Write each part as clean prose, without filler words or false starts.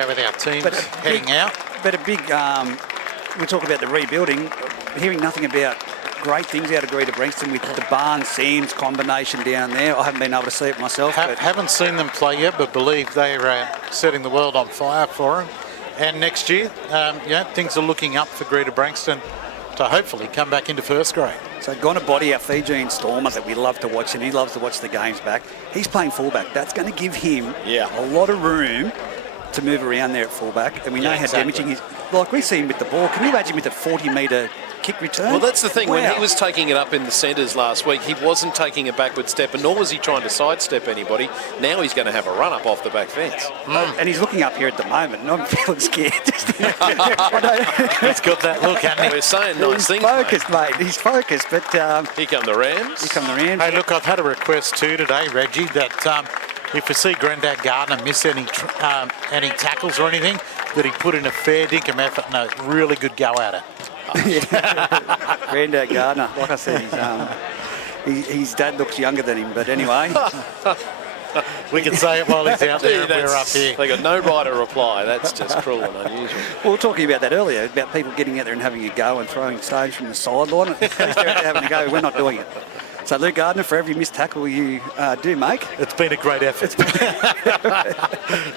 go with our teams heading out. But a big, we talk about the rebuilding, hearing nothing about great things out of Greater Branxton with the Barnes-Sands combination down there. I haven't been able to see it myself. Haven't seen them play yet, but believe they're setting the world on fire for them. And next year, things are looking up for Greater Branxton to hopefully come back into first grade. So Gonabody, our Fijian stormer that we love to watch, and he loves to watch the games back, he's playing fullback. That's going to give him a lot of room to move around there at fullback. And we know how damaging he's... Like we see him with the ball. Can you imagine with a 40-metre kick return? Well, that's the thing. Wow. When he was taking it up in the centres last week, he wasn't taking a backward step, and nor was he trying to sidestep anybody. Now he's going to have a run-up off the back fence. And he's looking up here at the moment, and I'm feeling scared. He's got that look, hasn't he? We're saying nice things, focused, mate. He's focused, but... here come the Rams. Hey, look, I've had a request too today, Reggie, that if we see Grandad Gardner miss any tackles or anything, that he put in a fair dinkum effort and a really good go at it. Grandad Gardner, like I said, his dad looks younger than him, but anyway. We can say it while he's out there and we're up here. They got no right to reply. That's just cruel and unusual. We were talking about that earlier, about people getting out there and having a go and throwing stones from the sideline. At least they're out there having a go. We're not doing it. So, Luke Gardner, for every missed tackle you do make... It's been a great effort.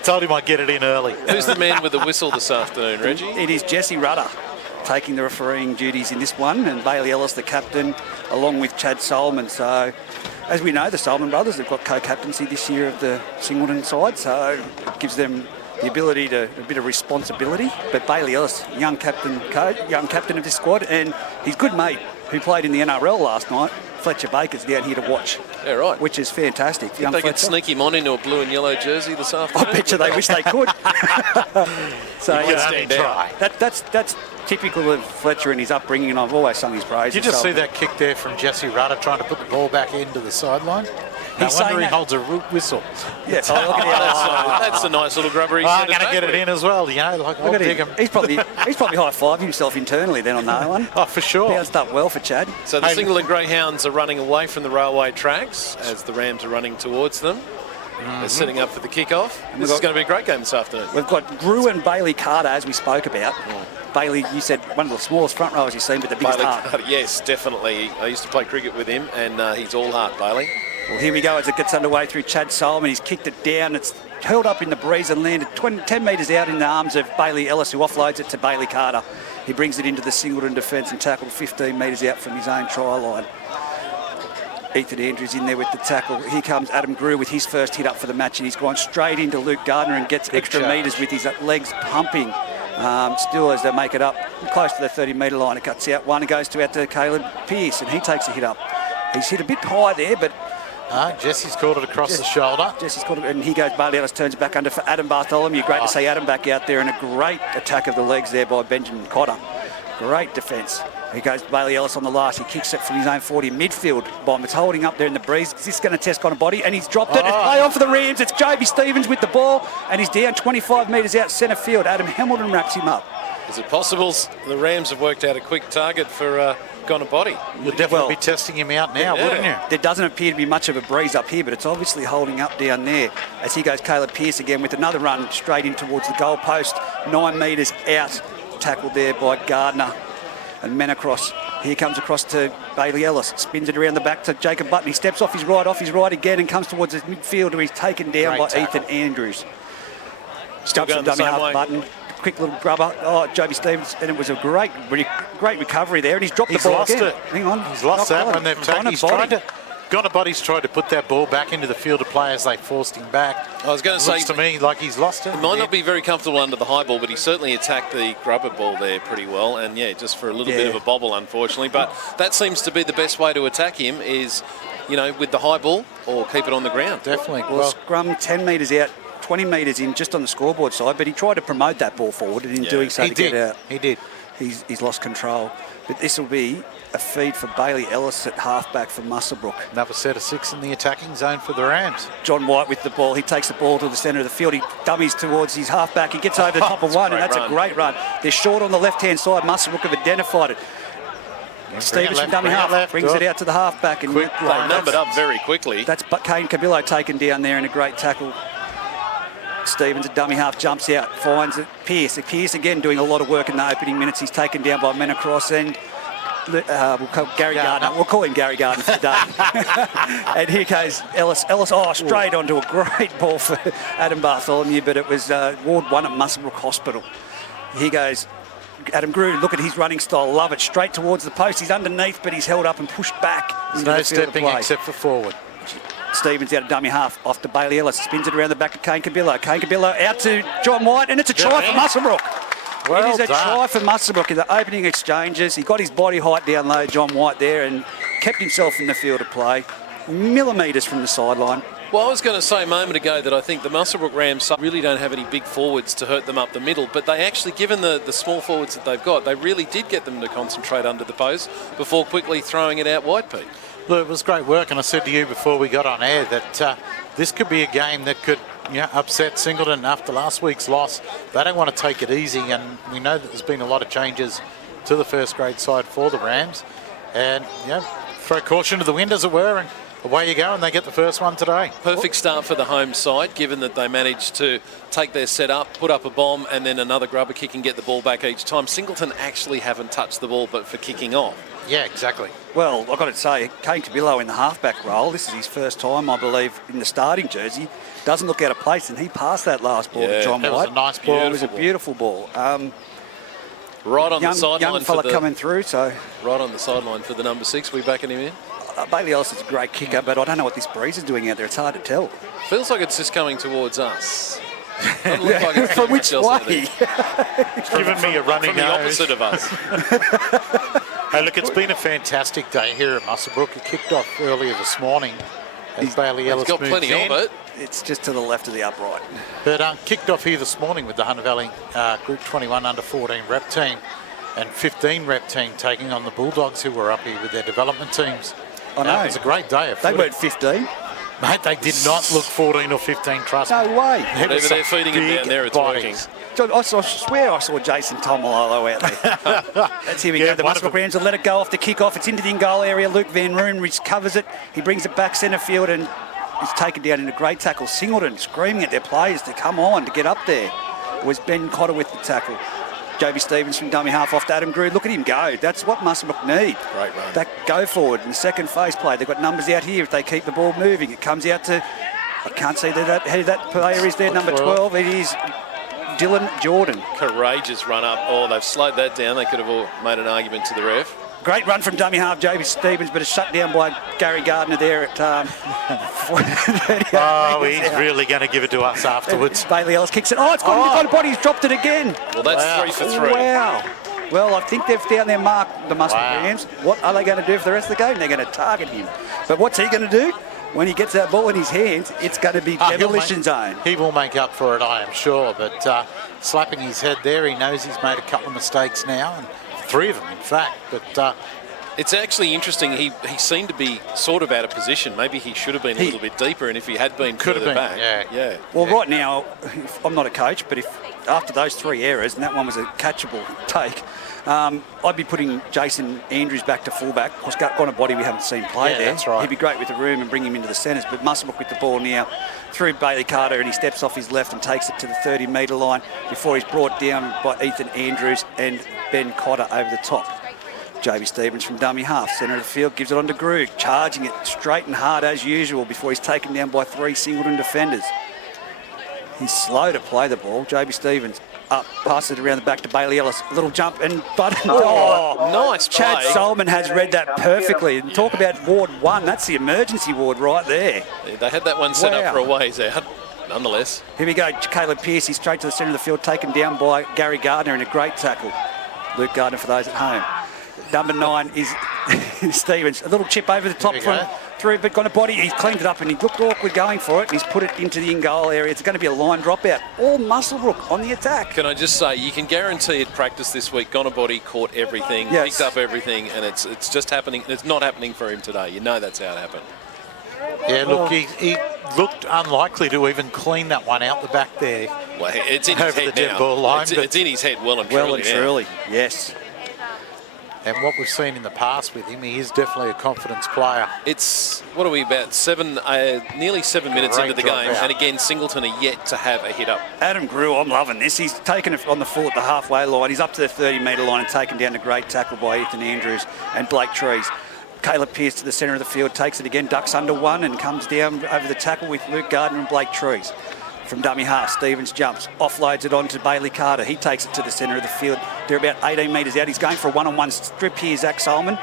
Told him I'd get it in early. Who's the man with the whistle this afternoon, Reggie? It is Jesse Rudder taking the refereeing duties in this one, and Bailey Ellis, the captain, along with Chad Solomon. So, as we know, the Solomon brothers have got co-captaincy this year of the Singleton side, so it gives them the ability to a bit of responsibility. But Bailey Ellis, young captain of this squad, and his good mate who played in the NRL last night, Fletcher Baker's down here to watch. Yeah, right. Which is fantastic. Think they could sneak him on into a blue and yellow jersey this afternoon? I bet you they wish they could. So try. That's typical of Fletcher and his upbringing, and I've always sung his praise. Did you just see that kick there from Jesse Rudder trying to put the ball back into the sideline? No wonder he holds a whistle. Yeah, that's a nice little grubber. I'm going to get it in as well, you know. Like, I'll dig him. He's probably high-fived himself internally then on that one. Oh, for sure. Bounced up well for Chad. So the Singleton Greyhounds are running away from the railway tracks as the Rams are running towards them. They're setting up for the kickoff. This is going to be a great game this afternoon. We've got Grew and Bailey Carter, as we spoke about. Bailey, you said one of the smallest front rowers you've seen, but the biggest heart. Carter, yes, definitely. I used to play cricket with him, and he's all heart, Bailey. Well, here we go as it gets underway through Chad Solomon. He's kicked it down. It's held up in the breeze and landed 10 metres out in the arms of Bailey Ellis, who offloads it to Bailey Carter. He brings it into the Singleton defence and tackled 15 metres out from his own try line. Ethan Andrews in there with the tackle. Here comes Adam Grew with his first hit up for the match, and he's gone straight into Luke Gardner and gets extra metres with his legs pumping. Still, as they make it up close to the 30-metre line, it cuts out one and goes out to Caleb Pearce, and he takes a hit up. He's hit a bit high there, but... Jesse's caught it across the shoulder. Jesse's caught it, and he goes Bailey Ellis, turns it back under for Adam Bartholomew. Great to see Adam back out there, and a great attack of the legs there by Benjamin Cotter. Great defence. He goes Bailey Ellis on the last. He kicks it from his own 40 midfield. Bomb. It's holding up there in the breeze. Is this going to test on a body? And he's dropped it. It's play on for the Rams. It's Joby Stevens with the ball, and he's down 25 metres out centre field. Adam Hamilton wraps him up. Is it possible the Rams have worked out a quick target for Gonabody? You'll definitely be testing him out now, wouldn't you? There doesn't appear to be much of a breeze up here, but it's obviously holding up down there. As he goes Caleb Pearce again with another run straight in towards the goal post. 9 metres out. Tackled there by Gardner. And men across. Here comes across to Bailey Ellis. Spins it around the back to Jacob Button. He steps off his right again and comes towards his midfield where he's taken down by Ethan Andrews. Still going the same way. Button. Quick little grubber. Oh, Joby Stevens. And it was a great recovery there. And he's dropped the ball again. Hang on. He's lost that when they've taken. He's tried to... Gonabody's tried to put that ball back into the field of play as they forced him back. I was going to say... Looks to me like he's lost it. He might not be very comfortable under the high ball, but he certainly attacked the grubber ball there pretty well. And, just for a little bit of a bobble, unfortunately. But that seems to be the best way to attack him is, with the high ball or keep it on the ground. Definitely. Well, scrum 10 metres out, 20 metres in just on the scoreboard side, but he tried to promote that ball forward, and in doing so get out. He did. He's lost control. But this will be a feed for Bailey Ellis at halfback for Muswellbrook. Another set of 6 in the attacking zone for the Rams. John White with the ball. He takes the ball to the centre of the field. He dummies towards his halfback. He gets over the top of one, and that's a great run. They're short on the left-hand side. Muswellbrook have identified it. Stevens from dummy half brings it out to the halfback. And they numbered up very quickly. That's Kane Cabillo taken down there in a great tackle. Stevens, a dummy half, jumps out, finds it. Pearce again doing a lot of work in the opening minutes. He's taken down by Menacross and we'll call Gary Gardner. We'll call him Gary Gardner for today. And here goes Ellis. Straight onto a great ball for Adam Bartholomew, but it was Ward 1 at Muswellbrook Hospital. Here goes Adam Grew. Look at his running style. Love it. Straight towards the post. He's underneath, but he's held up and pushed back. There's no stepping except for forward. Stevens out of dummy half, off to Bailey Ellis, spins it around the back to Kane Cabillo. Kane Cabillo out to John White, and it's a try for Muswellbrook. Well it is a done. try for Muswellbrook in the opening exchanges. He got his body height down low, John White there, and kept himself in the field of play, millimetres from the sideline. Well, I was going to say a moment ago that I think the Muswellbrook Rams really don't have any big forwards to hurt them up the middle, but they actually, given the small forwards that they've got, they really did get them to concentrate under the post before quickly throwing it out wide, Pete. Look, it was great work, and I said to you before we got on air that this could be a game that could upset Singleton after last week's loss. They don't want to take it easy, and we know that there's been a lot of changes to the first grade side for the Rams. And, throw caution to the wind, as it were, and away you go, and they get the first one today. Perfect start for the home side, given that they managed to take their set up, put up a bomb, and then another grubber kick and get the ball back each time. Singleton actually haven't touched the ball, but for kicking off. Yeah, exactly. Well, I've got to say, Kane Cabillo in the halfback role, this is his first time, I believe, in the starting jersey. Doesn't look out of place, and he passed that last ball to John White. That was a nice ball. It was a beautiful ball. Right on the sideline. Young fella coming through, so... Right on the sideline for the number 6. We backing him in? Bailey Ellis is a great kicker, but I don't know what this breeze is doing out there. It's hard to tell. Feels like it's just coming towards us. Doesn't look like it's From which way? It's given me a runny from the nose. opposite of us. Hey, look, it's been a fantastic day here at Muswellbrook. It kicked off earlier this morning as Bailey Ellis He's got moved plenty in. of it. It's just to the left of the upright. But kicked off here this morning with the Hunter Valley Group 21 under 14 rep team and 15 rep team taking on the Bulldogs, who were up here with their development teams. I know. It was a great day of They footy. weren't 15. Mate, they did not look 14 or 15, trust me. No way. There Whatever was they're some feeding him down big there, it's bodies. I swear I saw Jason Tomalolo out there. That's here we go. The one of Muswellbrook them. Rams will let it go off the kick-off. It's into the in-goal area. Luke Van Roon recovers it. He brings it back centre field and is taken down in a great tackle. Singleton screaming at their players to come on, to get up there. It was Ben Cotter with the tackle. Joby Stevens from dummy half off to Adam Grew. Look at him go. That's what Muswellbrook need. Great run. That go forward in the second phase play. They've got numbers out here if they keep the ball moving. It comes out to... I can't see who that player is there, number 12. It is Dylan Jordan. Courageous run up. Oh, they've slowed that down. They could have all made an argument to the ref. Great run from dummy half, Joby Stevens, but it's shut down by Gary Gardner there at... Oh, he's really going to give it to us afterwards. Bailey Ellis kicks it. Oh, it's gone in the body. He's dropped it again. Well, that's Wow. 3 for 3. Wow. Well, I think they've found their mark, the Muswellbrook Wow. Rams. What are they going to do for the rest of the game? They're going to target him. But what's he going to do? When he gets that ball in his hands, it's going to be demolition zone. He will make up for it, I am sure. But slapping his head there, he knows he's made a couple of mistakes now, and 3 of them, in fact. But It's actually interesting. He seemed to be sort of out of position. Maybe he should have been a little bit deeper, and if he had been Could have further been, back, yeah. Well, right now, I'm not a coach, but if after those 3 errors, and that one was a catchable take, I'd be putting Jason Andrews back to fullback. Of course, got on a body we haven't seen play Yeah, there. that's right. He'd be great with the room and bring him into the centres. But Muswellbrook with the ball now through Bailey Carter, and he steps off his left and takes it to the 30-metre line before he's brought down by Ethan Andrews and Ben Cotter over the top. Joby Stevens from dummy half, centre of the field, gives it on to Grew, charging it straight and hard as usual before he's taken down by 3 Singleton defenders. He's slow to play the ball. Joby Stevens up, passes it around the back to Bailey Ellis. A little jump and button. Oh, nice Chad play. Solomon has read that perfectly. And talk about Ward 1. That's the emergency ward right there. They had that one set Wow. up for a ways out. Nonetheless, Here we go. Caleb Pearce, he's straight to the centre of the field, taken down by Gary Gardner in a great tackle. Luke Gardner for those at home. Number 9 is Stevens. A little chip over the top There you from go. through, but got a body. He's cleaned it up and he looked awkward going for it. He's put it into the in-goal area. It's going to be a line dropout. All Muswellbrook on the attack. can I just say, you can guarantee at practice this week, Gonabody caught everything, Yes. picked up everything, and it's just happening. It's not happening for him today. You know that's how it happened. yeah, look, he looked unlikely to even clean that one out the back there. Well, it's in his Over head the dead now. ball line, it's, but- it's in his head well and truly. Well and now. truly, yes. And what we've seen in the past with him, he is definitely a confidence player. It's, what are we, about nearly 7 minutes Great into the drop game, out. and again, Singleton are yet to have a hit up. Adam Grew, I'm loving this. He's taken it on the full at the halfway line. He's up to the 30-metre line and taken down a great tackle by Ethan Andrews and Blake Trees. Caleb Pearce to the centre of the field, takes it again, ducks under one and comes down over the tackle with Luke Gardner and Blake Trees. From dummy half, Stevens jumps, offloads it on to Bailey Carter. He takes it to the centre of the field. They're about 18 metres out. He's going for a one-on-one strip here, Zach Solomon.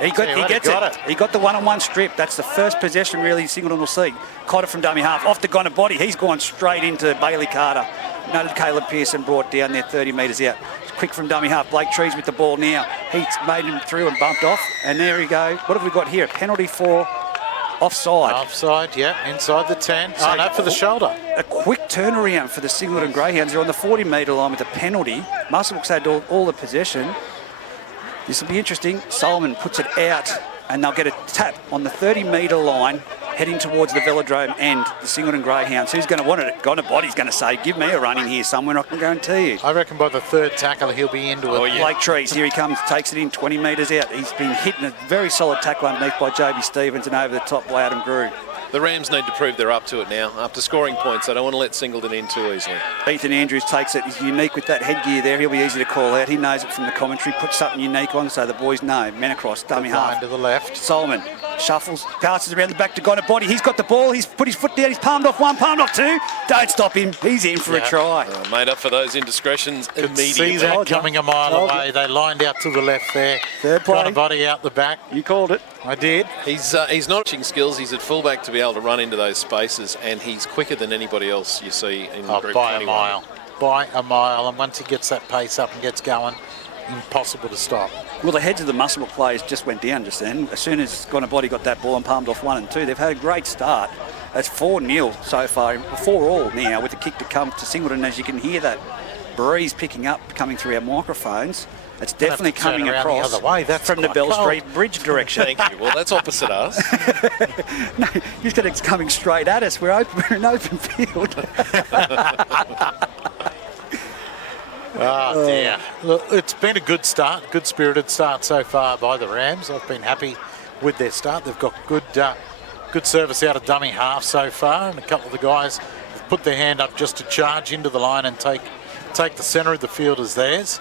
He gets it. He got the one-on-one strip. That's the first possession really Singleton will see. Cotter from dummy half, off the Gonna body. He's gone straight into Bailey Carter. Noted Caleb Pearson brought down there 30 metres out. Quick from dummy half. Blake Trees with the ball now. He's made him through and bumped off. And there we go. What have we got here? A penalty for offside. Offside, yeah, inside the 10. Oh, no, for the shoulder. A quick turnaround for the Singleton Greyhounds. They're on the 40-metre line with a penalty. Muswellbrook's had all the possession. This will be interesting. Solomon puts it out and they'll get a tap on the 30-metre line heading towards the Velodrome and the Singleton Greyhounds. Who's going to want it? Gonna body's going to say, give me a run in here somewhere, I can guarantee you. I reckon by the third tackle, he'll be into it. Blake Trees, here he comes, takes it in 20 metres out. He's been hitting a very solid tackle underneath by JB Stevens and over the top by Adam Grew. The Rams need to prove they're up to it now. After scoring points, they don't want to let Singleton in too easily. Ethan Andrews takes it. He's unique with that headgear there. He'll be easy to call out. He knows it from the commentary. Puts something unique on so the boys know. Men across, dummy half. To the left. Solomon shuffles, passes around the back to Gonna body. He's got the ball. He's put his foot down. He's palmed off one, palmed off two. Don't stop him. He's in for a try. Made up for those indiscretions immediately. See that coming a mile away. They lined out to the left there. Third play. Got a body out the back. You called it. I did. He's not pitching skills. He's at fullback to be able to run into those spaces, and he's quicker than anybody else you see in Group 21. By a mile. By a mile. And once he gets that pace up and gets going, impossible to stop. Well, the heads of the Muswellbrook players just went down just then. As soon as Gonna body got that ball and palmed off 1 and 2, they've had a great start. It's 4-0 so far, 4-all now with the kick to come to Singleton. As you can hear that breeze picking up, coming through our microphones. It's definitely coming across the other way. That's from the Bell cold. Street Bridge direction. Thank you. Well, that's opposite us. No, you said it's coming straight at us. We're in open field. Oh, dear. Look, it's been a good start, good spirited start so far by the Rams. I've been happy with their start. They've got good service out of dummy half so far, and a couple of the guys have put their hand up just to charge into the line and take the centre of the field as theirs.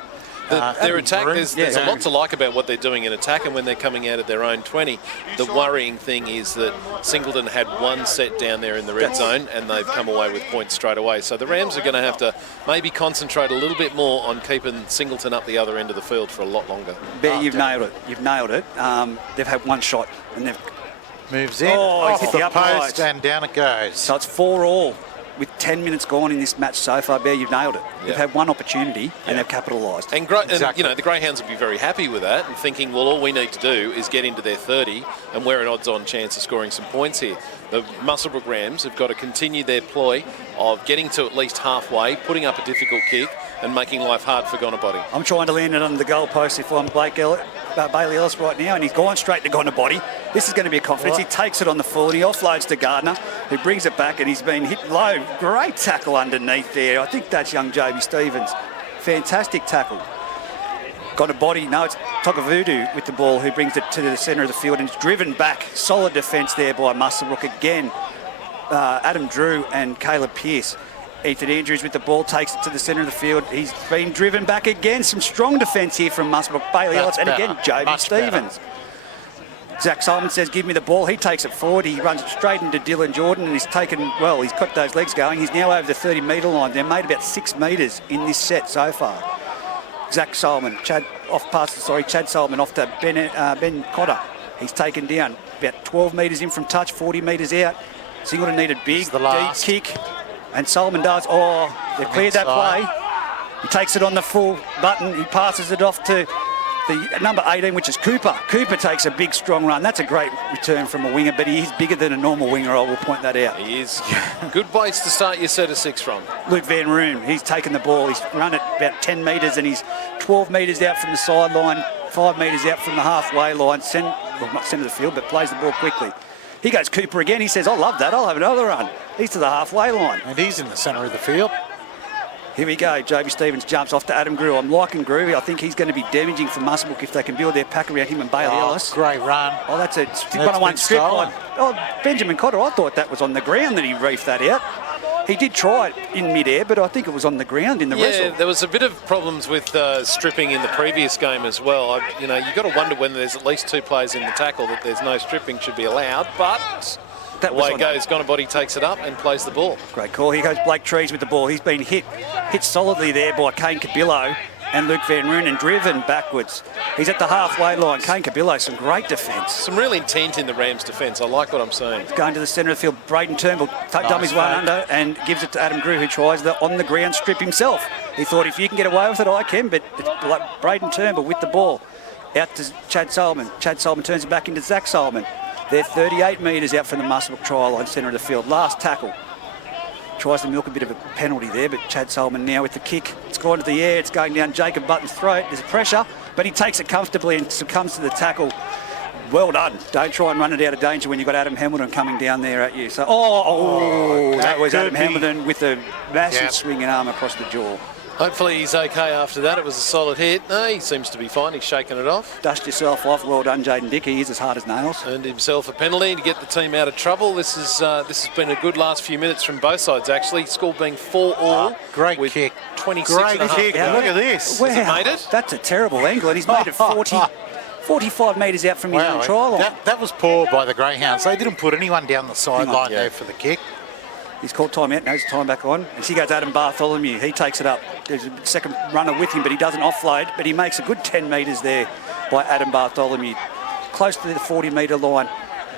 Their attack, there's a lot to like about what they're doing in attack, and when they're coming out of their own 20. The worrying thing is that Singleton had one set down there in the red zone, and they've come away with points straight away. So the Rams are going to have to maybe concentrate a little bit more on keeping Singleton up the other end of the field for a lot longer. Ben, you've nailed it. You've nailed it. They've had one shot, and they've moves in, off hit the post, and down it goes. So it's 4-all. With 10 minutes gone in this match so far, Bear, you've nailed it. They've had one opportunity and they've capitalised. And the Greyhounds will be very happy with that and thinking, well, all we need to do is get into their 30 and we're an odds-on chance of scoring some points here. The Muswellbrook Rams have got to continue their ploy of getting to at least halfway, putting up a difficult kick and making life hard for Gonabody. I'm trying to land it under the goalpost if I'm Bailey Ellis right now, and he's gone straight to Gonabody. This is going to be a confidence. He takes it on the full and he offloads to Gardner, who brings it back, and he's been hit low. Great tackle underneath there. I think that's young JB Stevens. Fantastic tackle. Gonabody, no, it's Tokavudu with the ball, who brings it to the centre of the field and it's driven back. Solid defence there by Muswellbrook again. Adam Drew and Caleb Pearce. Ethan Andrews with the ball, takes it to the centre of the field. He's been driven back again. Some strong defence here from Muswellbrook. Bailey Ellis, and again, JB Stevens. Zach Solomon says, give me the ball. He takes it forward. He runs it straight into Dylan Jordan, and he's got those legs going. He's now over the 30-metre line. They're made about 6 metres in this set so far. Zach Solomon, Chad Solomon off to Ben Cotter. He's taken down about 12 metres in from touch, 40 metres out. Singleton needed big, deep kick. And Solomon does. Oh, they've cleared that play. He takes it on the full button. He passes it off to the number 18, which is Cooper. Cooper takes a big, strong run. That's a great return from a winger, but he is bigger than a normal winger, I will point that out. He is. Good place to start your set of 6 from. Luke Van Roon, he's taken the ball. He's run it about 10 metres, and he's 12 metres out from the sideline, 5 metres out from the halfway line. Not centre of the field, but plays the ball quickly. He goes Cooper again. He says, I love that. I'll have another run. He's to the halfway line. And he's in the centre of the field. Here we go. Joby Stevens jumps off to Adam Grew. I'm liking Grew. I think he's going to be damaging for Muswellbrook if they can build their pack around him and Bailey Ellis. Great run. Oh, that's a one-on-one strip. stolen. Benjamin Cotter, I thought that was on the ground that he reefed that out. He did try it in mid-air, but I think it was on the ground in the wrestle. Yeah, there was a bit of problems with stripping in the previous game as well. You've got to wonder when there's at least 2 players in the tackle that there's no stripping should be allowed, but that way it goes. Gonabody takes it up and plays the ball. Great call. Here goes Blake Trees with the ball. He's been hit solidly there by Kane Cabillo and Luke Van Roon and driven backwards. He's at the halfway line. Kane Cabillo, some great defence. Some real intent in the Rams' defence. I like what I'm seeing. He's going to the centre of the field. Braden Turnbull dummies one under and gives it to Adam Grew, who tries the on-the-ground strip himself. He thought, if you can get away with it, I can, but it's like Braden Turnbull with the ball. Out to Chad Solomon. Chad Solomon turns it back into Zach Solomon. They're 38 metres out from the Muswellbrook try line, centre of the field. Last tackle. Tries to milk a bit of a penalty there, but Chad Solomon now with the kick. It's gone to the air. It's going down Jacob Button's throat. There's pressure, but he takes it comfortably and succumbs to the tackle. Well done. Don't try and run it out of danger when you've got Adam Hamilton coming down there at you. So, that was Adam Hamilton with a massive swinging arm across the jaw. Hopefully he's okay after that. It was a solid hit. No, he seems to be fine. He's shaking it off. Dust yourself off. Well done, Jaden Dickey. He's as hard as nails. Earned himself a penalty to get the team out of trouble. This has been a good last few minutes from both sides, actually. Score being 4-all. Great with kick. 26 Great and a half kick. to go. Look at this. Wow. Has it made it? That's a terrible angle, and he's made it 45 metres out from his own try line. That was poor by the Greyhounds. They didn't put anyone down the sideline there for the kick. He's called time out, knows time back on. And she goes Adam Bartholomew. He takes it up. There's a second runner with him, but he doesn't offload. But he makes a good 10 metres there by Adam Bartholomew. Close to the 40-metre line.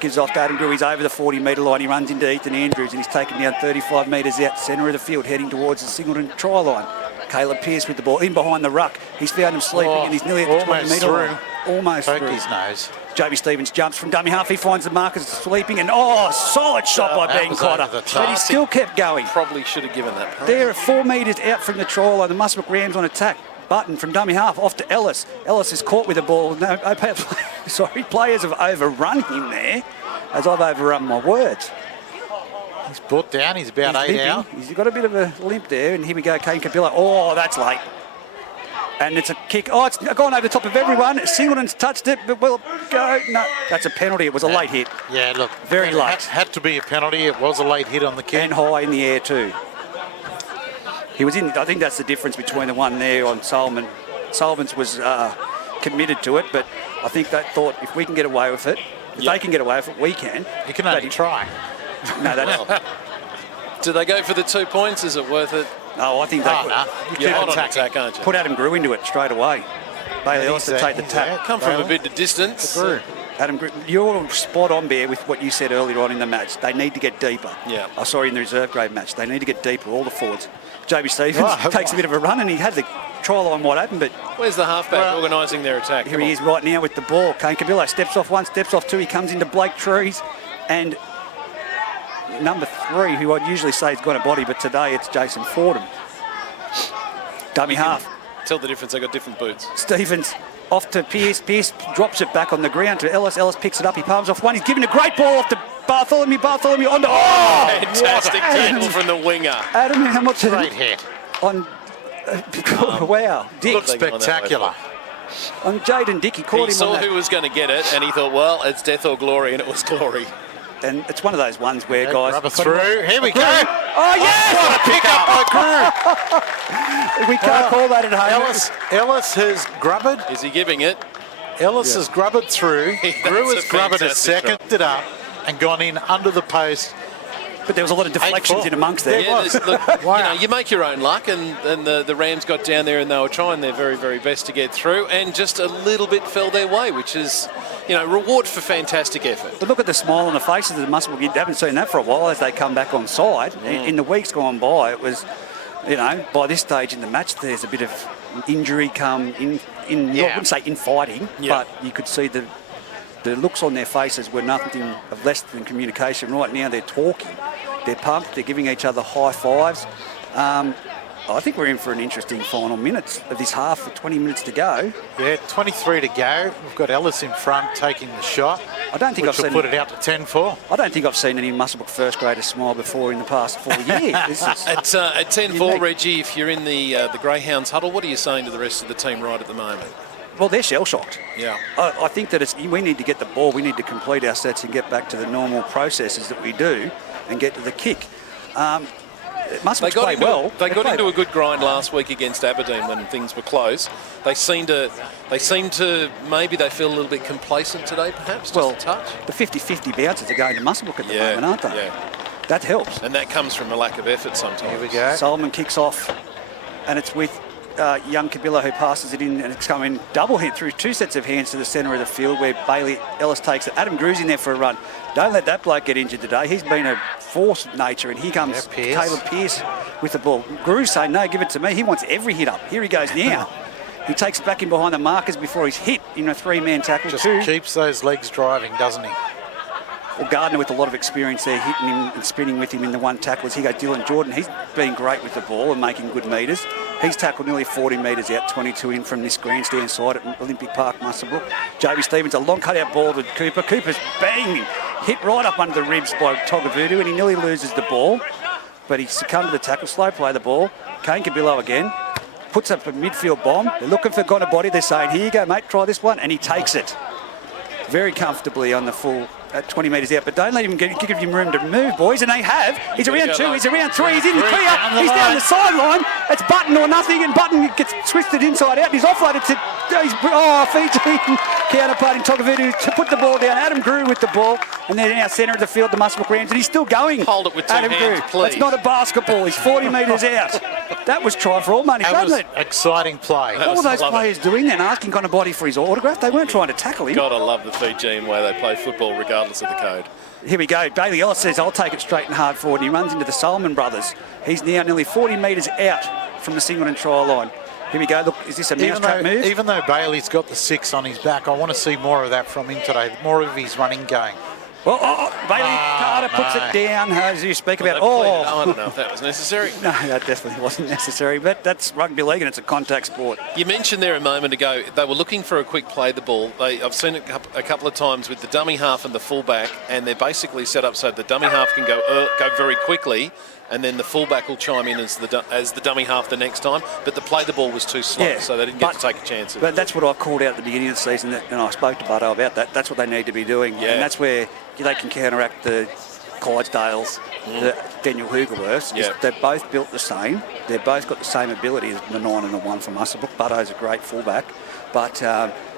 Gives off to Adam Grew. He's over the 40-metre line. He runs into Ethan Andrews, and he's taken down 35 metres out, centre of the field, heading towards the Singleton try line. Caleb Pearce with the ball in behind the ruck. He's found him sleeping, and he's nearly at the 20-metre line. Almost Poked through. his nose. Joby Stevens jumps from dummy half. He finds the markers sleeping, and solid shot by Ben Cotter. But he still kept going. Probably should have given that. They're 4 metres out from the try line. The Muswellbrook Rams on attack. Button from dummy half off to Ellis. Ellis is caught with the ball. Players have overrun him there, as I've overrun my words. He's brought down. He's about 8 out. He's got a bit of a limp there, and here we go, Kane Cabillo. Oh, that's late. And it's a kick. Oh, it's gone over the top of everyone. Singleton's touched it, but will go. No, that's a penalty. It was a late hit. Yeah, look. Very late. Had to be a penalty. It was a late hit on the kick. And high in the air too. He was in. I think that's the difference between the one there on Solomon. Solomon's was committed to it, but I think they thought if we can get away with it, if they can get away with it, we can. You can only try. No, that's. Do they go for the 2 points? Is it worth it? No, I think they You're hot on attack, aren't you? put Adam Grew into it straight away. Bailey Ellis to take the tap. Come from a bit of distance. Adam Grew, you're spot on, Bear, with what you said earlier on in the match. They need to get deeper. Yeah. I saw in the reserve grade match. They need to get deeper, all the forwards. Joby Stevens takes a bit of a run, and he had the try line wide open, but... Where's the halfback organising their attack? Here he is right now with the ball. Kane Cabillo steps off 1, steps off 2. He comes into Blake Trees, and number 3, who I'd usually say has got a body, but today it's Jason Fordham. Dummy half. Tell the difference, they got different boots. Stevens off to Pearce. Pearce drops it back on the ground to Ellis. Ellis picks it up. He palms off one. He's given a great ball off to Bartholomew. Bartholomew onto... Fantastic tackle from the winger. Adam Hamilton. Great hit. On... wow. Dick. Looks spectacular. On Jaden Dick. He caught him He saw on that. who was going to get it, and he thought, well, it's death or glory, and it was glory. And it's one of those ones where guys... Rubber through. Here we go. Oh, yes! What a pick up by Grew. We can't call that at home. Ellis has grubbered. Is he giving it? Ellis has grubbered through. Grew has grubbered a fantastic second it up and gone in under the post. But there was a lot of deflections in amongst there. Yeah, look, you make your own luck, and the Rams got down there and they were trying their very, very best to get through, and just a little bit fell their way, which is, reward for fantastic effort. But look at the smile on the faces of the Muswellbrook. You haven't seen that for a while as they come back on side. In the weeks gone by, it was, by this stage in the match, there's a bit of injury come in I wouldn't say in fighting, but you could see the looks on their faces were nothing of less than communication. Right now they're talking. They're pumped. They're giving each other high fives. I think we're in for an interesting final minutes of this half with 20 minutes to go. Yeah, 23 to go. We've got Ellis in front taking the shot. I don't think which I've will seen put it out to 10-4. I don't think I've seen any Muswellbrook first graders smile before in the past 4 years. This is At 10-4, unique. Reggie, if you're in the Greyhounds huddle, what are you saying to the rest of the team right at the moment? Well, they're shell-shocked. Yeah. I think that we need to get the ball, we need to complete our sets and get back to the normal processes that we do and get to the kick. Muswellbrook's played well. They got into a good grind last week against Aberdeen when things were close. They seem to maybe they feel a little bit complacent today, perhaps. Well, just a touch. the 50-50 bounces are going to Muswellbrook at the moment, aren't they? Yeah. That helps. And that comes from a lack of effort sometimes. Here we go. Solomon kicks off, and it's with young Kabila who passes it in, and it's coming double hit through two sets of hands to the centre of the field where Bailey Ellis takes it. Adam Grew's in there for a run. Don't let that bloke get injured today. He's been a force of nature, and here comes Caleb Pearce with the ball. Grew's saying, no, give it to me. He wants every hit up. Here he goes now. He takes it back in behind the markers before he's hit in a three-man tackle. Just keeps those legs driving, doesn't he? Well, Gardner with a lot of experience there, hitting him and sprinting with him in the one tackle. As he goes, Dylan Jordan, he's been great with the ball and making good metres. He's tackled nearly 40 metres out, 22 in from this grandstand side at Olympic Park, Muswellbrook. J.B. Stevens, a long cut-out ball to Cooper. Cooper's banging, hit right up under the ribs by Togavudu, and he nearly loses the ball. But he succumbed to the tackle, slow play the ball. Kane Cabillo again, puts up a midfield bomb. They're looking for Gonabody. They're saying, here you go, mate, try this one. And he takes it very comfortably on the full at 20 metres out, but don't let him give him room to move, boys, and they have. He's around two, he's around three, he's in the clear, he's down the sideline. It's Button or nothing, and Button gets twisted inside out, and he's offloaded to Fiji counterparting Togavudu to put the ball down. Adam Grew with the ball, and they're now centre of the field, the Muswellbrook Rams, and he's still going. Hold it with two Adam hands, Grew. please. It's not a basketball, he's 40 metres out. That was try for all money, That doesn't was it? exciting play. What were those players doing then, asking Gonabody for his autograph? They weren't trying to tackle him. God, I love the Fijian way they play football regardless of the code. Here we go. Bailey Ellis says, I'll take it straight and hard forward. And he runs into the Solomon brothers. He's now nearly 40 metres out from the Singleton try line. Here we go. Look, is this a mousetrap move? Even though Bailey's got the 6 on his back, I want to see more of that from him today. More of his running game. Well, Bailey Carter puts it down, as you speak about. I don't know if that was necessary. No, that definitely wasn't necessary, but that's rugby league and it's a contact sport. You mentioned there a moment ago they were looking for a quick play the ball. I've seen it a couple of times with the dummy half and the fullback, and they're basically set up so the dummy half can go very quickly, and then the fullback will chime in as the dummy half the next time. But the play the ball was too slow, so they didn't get to take a chance. But that's what I called out at the beginning of the season, and I spoke to Butto about that. That's what they need to be doing, and that's where they can counteract the Clydesdales, the Daniel Hugerworths. They're both built the same. They've both got the same ability as the 9 and the 1 from Muswellbrook. Butto's a great fullback, but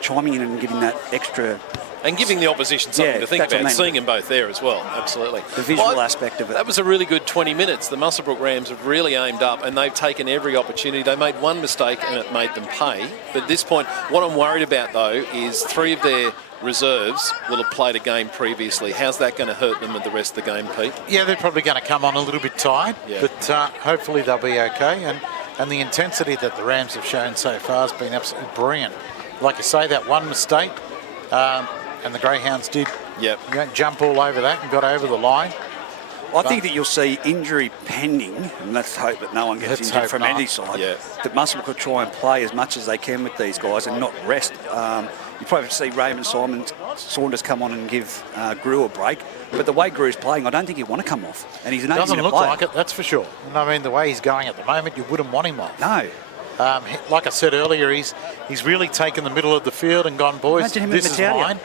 chiming in and giving that extra... And giving the opposition something to think about, seeing them both there as well, absolutely. The visual aspect of it. That was a really good 20 minutes. The Muswellbrook Rams have really aimed up and they've taken every opportunity. They made one mistake and it made them pay. But at this point, what I'm worried about, though, is 3 of their reserves will have played a game previously. How's that going to hurt them with the rest of the game, Pete? Yeah, they're probably going to come on a little bit tired, but hopefully they'll be okay. And the intensity that the Rams have shown so far has been absolutely brilliant. Like I say, that one mistake... and the Greyhounds did jump all over that and got over the line. I think that you'll see injury pending, and let's hope that no one gets injured from any side, that Muswellbrook will try and play as much as they can with these guys and not rest. You probably see Raymond Saunders come on and give Grew a break, but the way Grew's playing, I don't think he'd want to come off. And he's an 8-minute Doesn't look player. like it, that's for sure. And I mean, the way he's going at the moment, you wouldn't want him off. No. Like I said earlier, he's really taken the middle of the field and gone, boys, this is mine.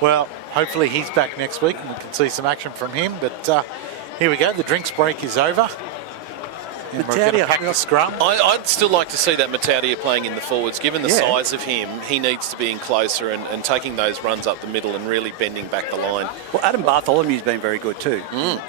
Well, hopefully he's back next week and we can see some action from him. But here we go. The drinks break is over. And we're going to pack the scrum. I'd still like to see that Mataudia playing in the forwards. Given the size of him, he needs to be in closer and taking those runs up the middle and really bending back the line. Well, Adam Bartholomew's been very good too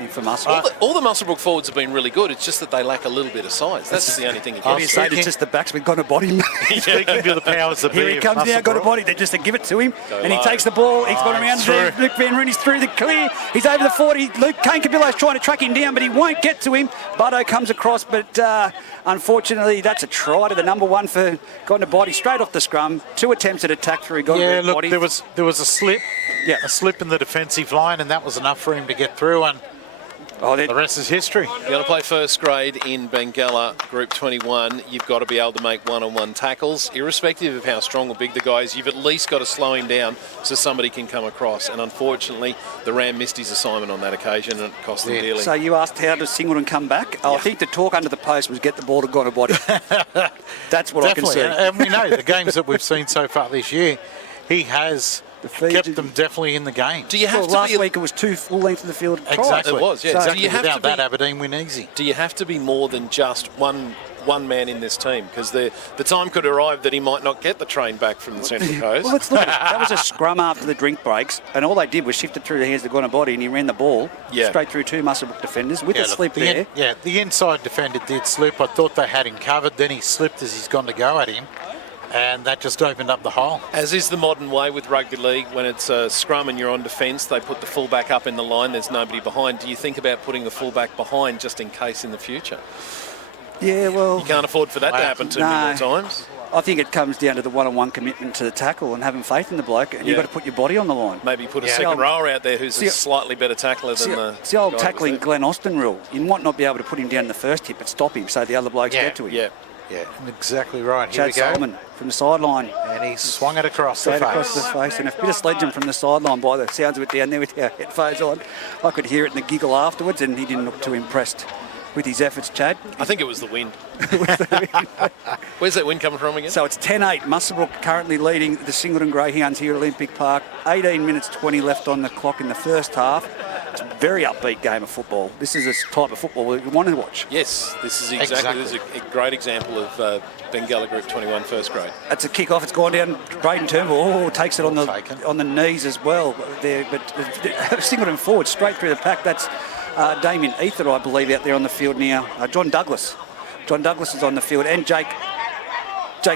for Muswellbrook. All the Muswellbrook forwards have been really good. It's just that they lack a little bit of size. That's the only thing you What do you say? It's just the backsman got a body. Speaking to the powers that be. Here he comes now, got a body. They just give it to him. And he takes the ball. He's got around there. Luke Van Rooney's through the clear. He's over the 40. Kane Cabillo's trying to track him down, but he won't get to him. Butto comes across, but unfortunately, that's a try to the number 1 for Gonabody straight off the scrum. 2 attempts at attack through Gonabody. Yeah, look, there was a slip. Yeah, a slip in the defensive line, and that was enough for him to get through. And Oh, the rest is history. You're going to play first grade in Bengala Group 21. You've got to be able to make one-on-one tackles. Irrespective of how strong or big the guy is, you've at least got to slow him down so somebody can come across. And unfortunately, the Ram missed his assignment on that occasion and it cost them dearly. So you asked how does Singleton come back? I think the talk under the post was get the ball to Gonna Body. That's what Definitely. I can see. And we know the games that we've seen so far this year, he has kept them definitely in the game. Do you have to last week it was 2 full length of the field tries. Exactly. It was, yeah. So Exactly. Without that, Aberdeen win easy. Do you have to be more than just one man in this team? Because the time could arrive that he might not get the train back from the Central Coast. Well, let's look at it. That was a scrum after the drink breaks, and all they did was shift it through the hands of Gonna Body, and he ran the ball straight through 2 Muswellbrook defenders with a slip there. The inside defender did slip. I thought they had him covered. Then he slipped as he's gone to go at him. And that just opened up the hole. As is the modern way with rugby league, when it's a scrum and you're on defence, they put the fullback up in the line, there's nobody behind. Do you think about putting the fullback behind just in case in the future? Yeah, well... You can't afford for that to happen too many more times. I think it comes down to the one-on-one commitment to the tackle and having faith in the bloke, and you've got to put your body on the line. Maybe put a second rower out there who's a slightly better tackler than the... It's the old tackling Glenn Austin rule. You might not be able to put him down in the first hit, but stop him so the other blokes get to him. Yeah, exactly right. Chad Solomon from the sideline. And he swung it across the face. Across the face. And a bit of sledging from the sideline by the sounds of it down there with our headphones on. I could hear it in the giggle afterwards, and he didn't look too impressed with his efforts, Chad. I think it was the wind. Where's that wind coming from again? So it's 10-8. Muswellbrook currently leading the Singleton Greyhounds here at Olympic Park. 18 minutes 20 left on the clock in the first half. It's a very upbeat game of football. This is a type of football we want to watch. Yes, this is exactly. This is a great example of Bengala Group 21 first grade. It's a kick-off. It's gone down. Braden Turnbull takes it on the knees as well. There, but Singleton forward straight through the pack. That's Damien Ether, I believe, out there on the field now. John Douglas. John Douglas is on the field, and Jake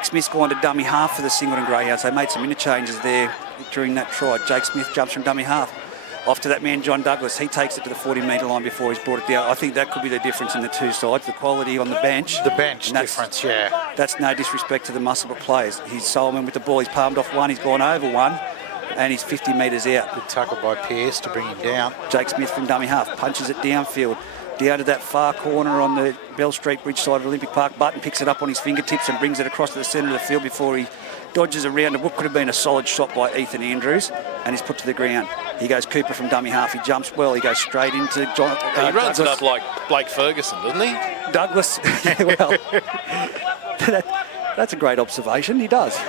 Smith's gone to dummy half for the Singleton Greyhounds. They made some interchanges there during that try. Jake Smith jumps from dummy half. Off to that man, John Douglas. He takes it to the 40-metre line before he's brought it down. I think that could be the difference in the two sides, the quality on the bench. The bench difference, yeah. That's no disrespect to the Muswellbrook players. He's Solomon with the ball. He's palmed off one. He's gone over one. And he's 50 metres out. Good tackle by Pearce to bring him down. Jake Smith from dummy half punches it downfield. Down to that far corner on the Bell Street Bridge side of Olympic Park. Button picks it up on his fingertips and brings it across to the centre of the field before he dodges around what could have been a solid shot by Ethan Andrews, and he's put to the ground. He goes Cooper from dummy half. He jumps well. He goes straight into John. He runs it up like Blake Ferguson, doesn't he? Douglas. Well, that's a great observation. He does.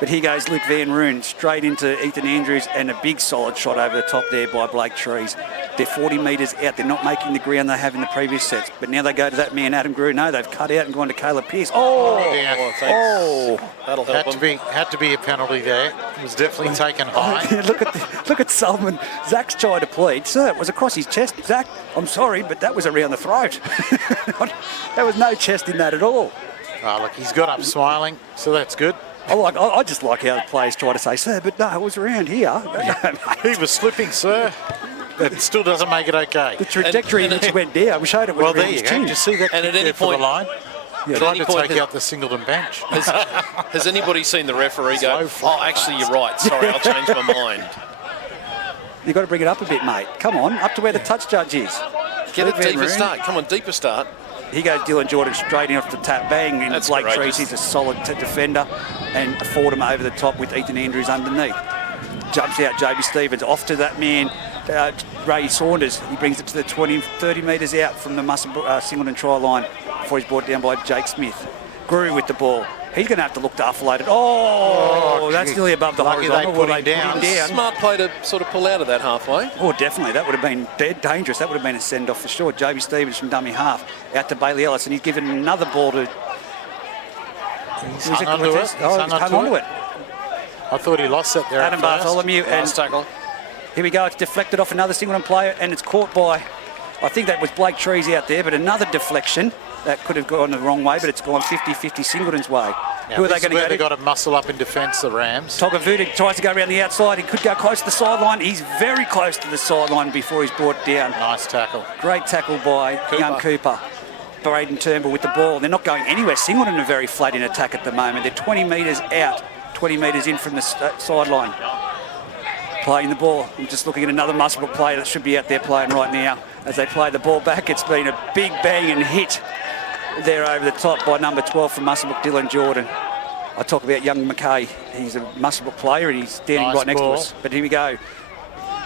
But here goes Luke Van Roon straight into Ethan Andrews, and a big solid shot over the top there by Blake Trees. They're 40 metres out. They're not making the ground they have in the previous sets. But now they go to that man, Adam Grew. No, they've cut out and gone to Caleb Pearce. That'll help had to be a penalty there. It was definitely taken high. Look at Solomon. Zach's tried to plead. Sir, it was across his chest. Zach, I'm sorry, but that was around the throat. There was no chest in that at all. Oh, look, he's got up smiling, so that's good. I just like how the players try to say, sir, but no, it was around here. He was slipping, sir. It still doesn't make it okay. The trajectory in which it went down, we showed it. Well, there you go. Did you see that? And at any point, the line, trying to take out the Singleton bench. Has anybody seen the referee go, oh, actually, you're right. Sorry, I'll change my mind. You've got to bring it up a bit, mate. Come on, up to where the touch judge is. Get a deeper start. Come on, deeper start. He goes Dylan Jordan straight in off the tap, bang, and Blake Trees. He's a solid defender, and afford him over the top with Ethan Andrews underneath. Jumps out JB Stevens, off to that man, Ray Saunders. He brings it to the 30 metres out from the Singleton try line before he's brought down by Jake Smith. Grew with the ball. He's going to have to look to offload it. Oh, that's nearly above the horizontal. They put him down. Smart play to sort of pull out of that halfway. Oh, definitely. That would have been dead dangerous. That would have been a send-off for sure. JB Stevens from dummy half out to Bailey Ellis, and he's given another ball to... He's hung onto it. I thought he lost it there. Adam Bartholomew. Last tackle. Here we go. It's deflected off another Singleton player, and it's caught by... I think that was Blake Trees out there, but another deflection. That could have gone the wrong way, but it's gone 50-50 Singleton's way. Now, who are they going to go? They've got to muscle up in defence, the Rams. Togavuda tries to go around the outside. He could go close to the sideline. He's very close to the sideline before he's brought down. Nice tackle. Great tackle by young Cooper. Braden Turnbull with the ball. They're not going anywhere. Singleton are very flat in attack at the moment. They're 20 metres out, 20 metres in from the sideline. playing the ball. I'm just looking at another Muswellbrook player that should be out there playing right now. As they play the ball back, it's been a big bang and hit there over the top by number 12 from Muswellbrook, Dylan Jordan. I talk about young McKay. He's a Muswellbrook player and he's standing right next to us. But here we go.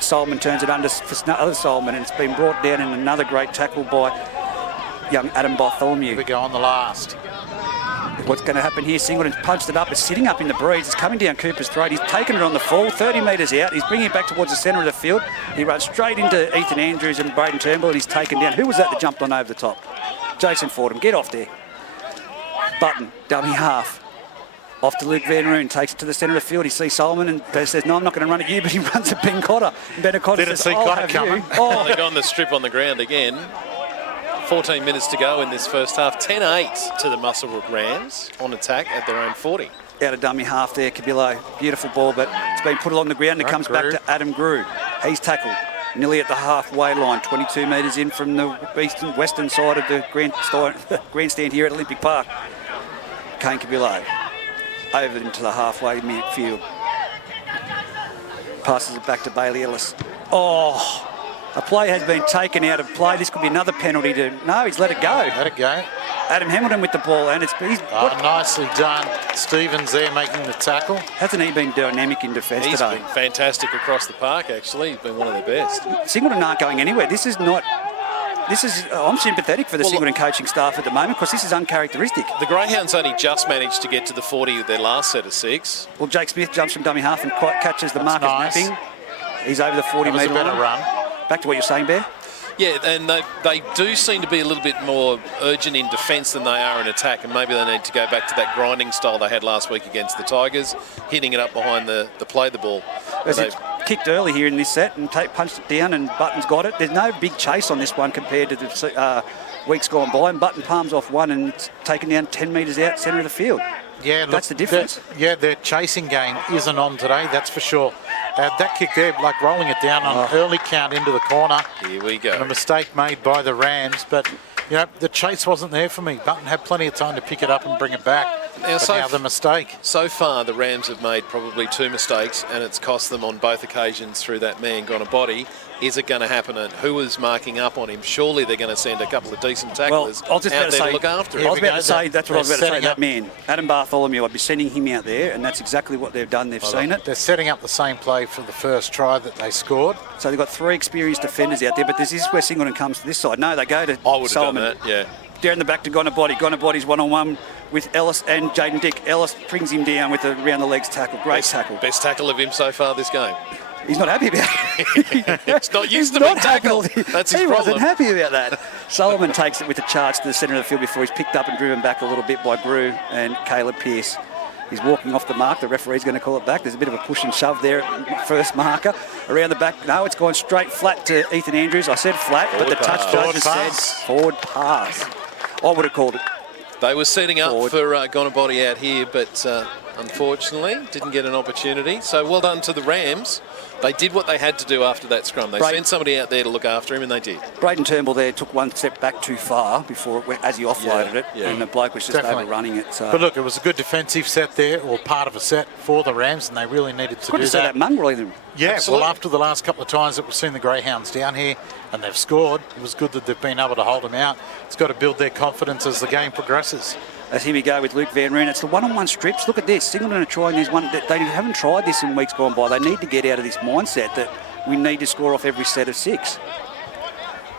Solomon turns it under for other Solomon, and it's been brought down in another great tackle by young Adam Bartholomew. Here we go on the last. What's going to happen here? Singleton's punched it up. It's sitting up in the breeze. It's coming down Cooper's throat. He's taken it on the fall, 30 metres out. He's bringing it back towards the centre of the field. He runs straight into Ethan Andrews and Braden Turnbull, and he's taken down. Who was that jumped on over the top? Jason Fordham. Get off there. Button, dummy half. Off to Luke Van Roon, takes it to the centre of the field. He sees Solomon and says, no, I'm not going to run at you, but he runs at Ben Cotter. And Ben Cotter Didn't says, see I'll Cotter have coming. you. Oh. They got on the strip on the ground again. 14 minutes to go in this first half. 10-8 to the Muswellbrook Rams on attack at their own 40. Out of dummy half there, Cabillo. Beautiful ball, but it's been put along the ground and it comes back to Adam Grew. He's tackled nearly at the halfway line, 22 metres in from the western side of the grandstand here at Olympic Park. Kane Cabillo over into the halfway midfield. Passes it back to Bailey Ellis. Oh, a play has been taken out of play. This could be another penalty to... No, he's let it go. Let it go. Adam Hamilton with the ball, and nicely done. Stevens there making the tackle. Hasn't he been dynamic in defence He's today? been fantastic across the park, actually. He's been one of their best. Singleton aren't going anywhere. I'm sympathetic for the Singleton coaching staff at the moment because this is uncharacteristic. The Greyhounds only just managed to get to the 40 with their last set of 6. Well, Jake Smith jumps from dummy half and catches the Marcus nice. Napping. He's over the 40 metre line. That was a better run. Back to what you're saying, Bear. Yeah, and they do seem to be a little bit more urgent in defence than they are in attack, and maybe they need to go back to that grinding style they had last week against the Tigers, hitting it up behind the play the ball. It's kicked early here in this set and punched it down, and Button's got it. There's no big chase on this one compared to the weeks gone by, and Button palms off one and it's taken down 10 metres out centre of the field. Yeah, look, that's the difference. Their chasing game isn't on today, that's for sure. That kick there, like rolling it down on early count into the corner. Here we go. And a mistake made by the Rams, but the chase wasn't there for me. Button had plenty of time to pick it up and bring it back. Now the mistake. So far, the Rams have made probably 2 mistakes, and it's cost them on both occasions through that man gone a body. Is it going to happen? And who is marking up on him? Surely they're going to send a couple of decent tacklers I was just out about there to to look after him. I was about to say, that's what I was about to say, that up. man, Adam Bartholomew, I'd be sending him out there, and that's exactly what they've done. They've seen it. They're setting up the same play for the first try that they scored. So they've got 3 experienced defenders out there, but this is where Singleton comes to this side. No, they go to I would have Solomon. done that, yeah. Down the back to Gonabody. Gonabody's one-on-one with Ellis and Jaden Dick. Ellis brings him down with a round-the-legs tackle. Great tackle. Best tackle of him so far this game. He's not happy about it. It's not used to being tackled. That's his He problem. wasn't happy about that. Solomon takes it with a charge to the centre of the field before he's picked up and driven back a little bit by Brew and Caleb Pearce. He's walking off the mark. The referee's going to call it back. There's a bit of a push and shove there at first marker. Around the back. No, it's gone straight flat to Ethan Andrews. I said flat, but the touch judge has said forward pass. I would have called it. They were setting up for Gonabody out here, but unfortunately didn't get an opportunity. So well done to the Rams. They did what they had to do after that scrum. They sent somebody out there to look after him, and they did. Braden Turnbull there took one step back too far before it went, as he offloaded it, and the bloke was just overrunning it. So. But look, it was a good defensive set there, or part of a set for the Rams, and they really needed to Good do to see that mongrel in them. Yeah, Absolutely. well, after the last couple of times that we've seen the Greyhounds down here and they've scored, it was good that they've been able to hold them out. It's got to build their confidence as the game progresses. As here we go with Luke Van Roon. It's the one-on-one strips. Look at this. Singleton are trying these one. They haven't tried this in weeks gone by. They need to get out of this mindset that we need to score off every set of 6.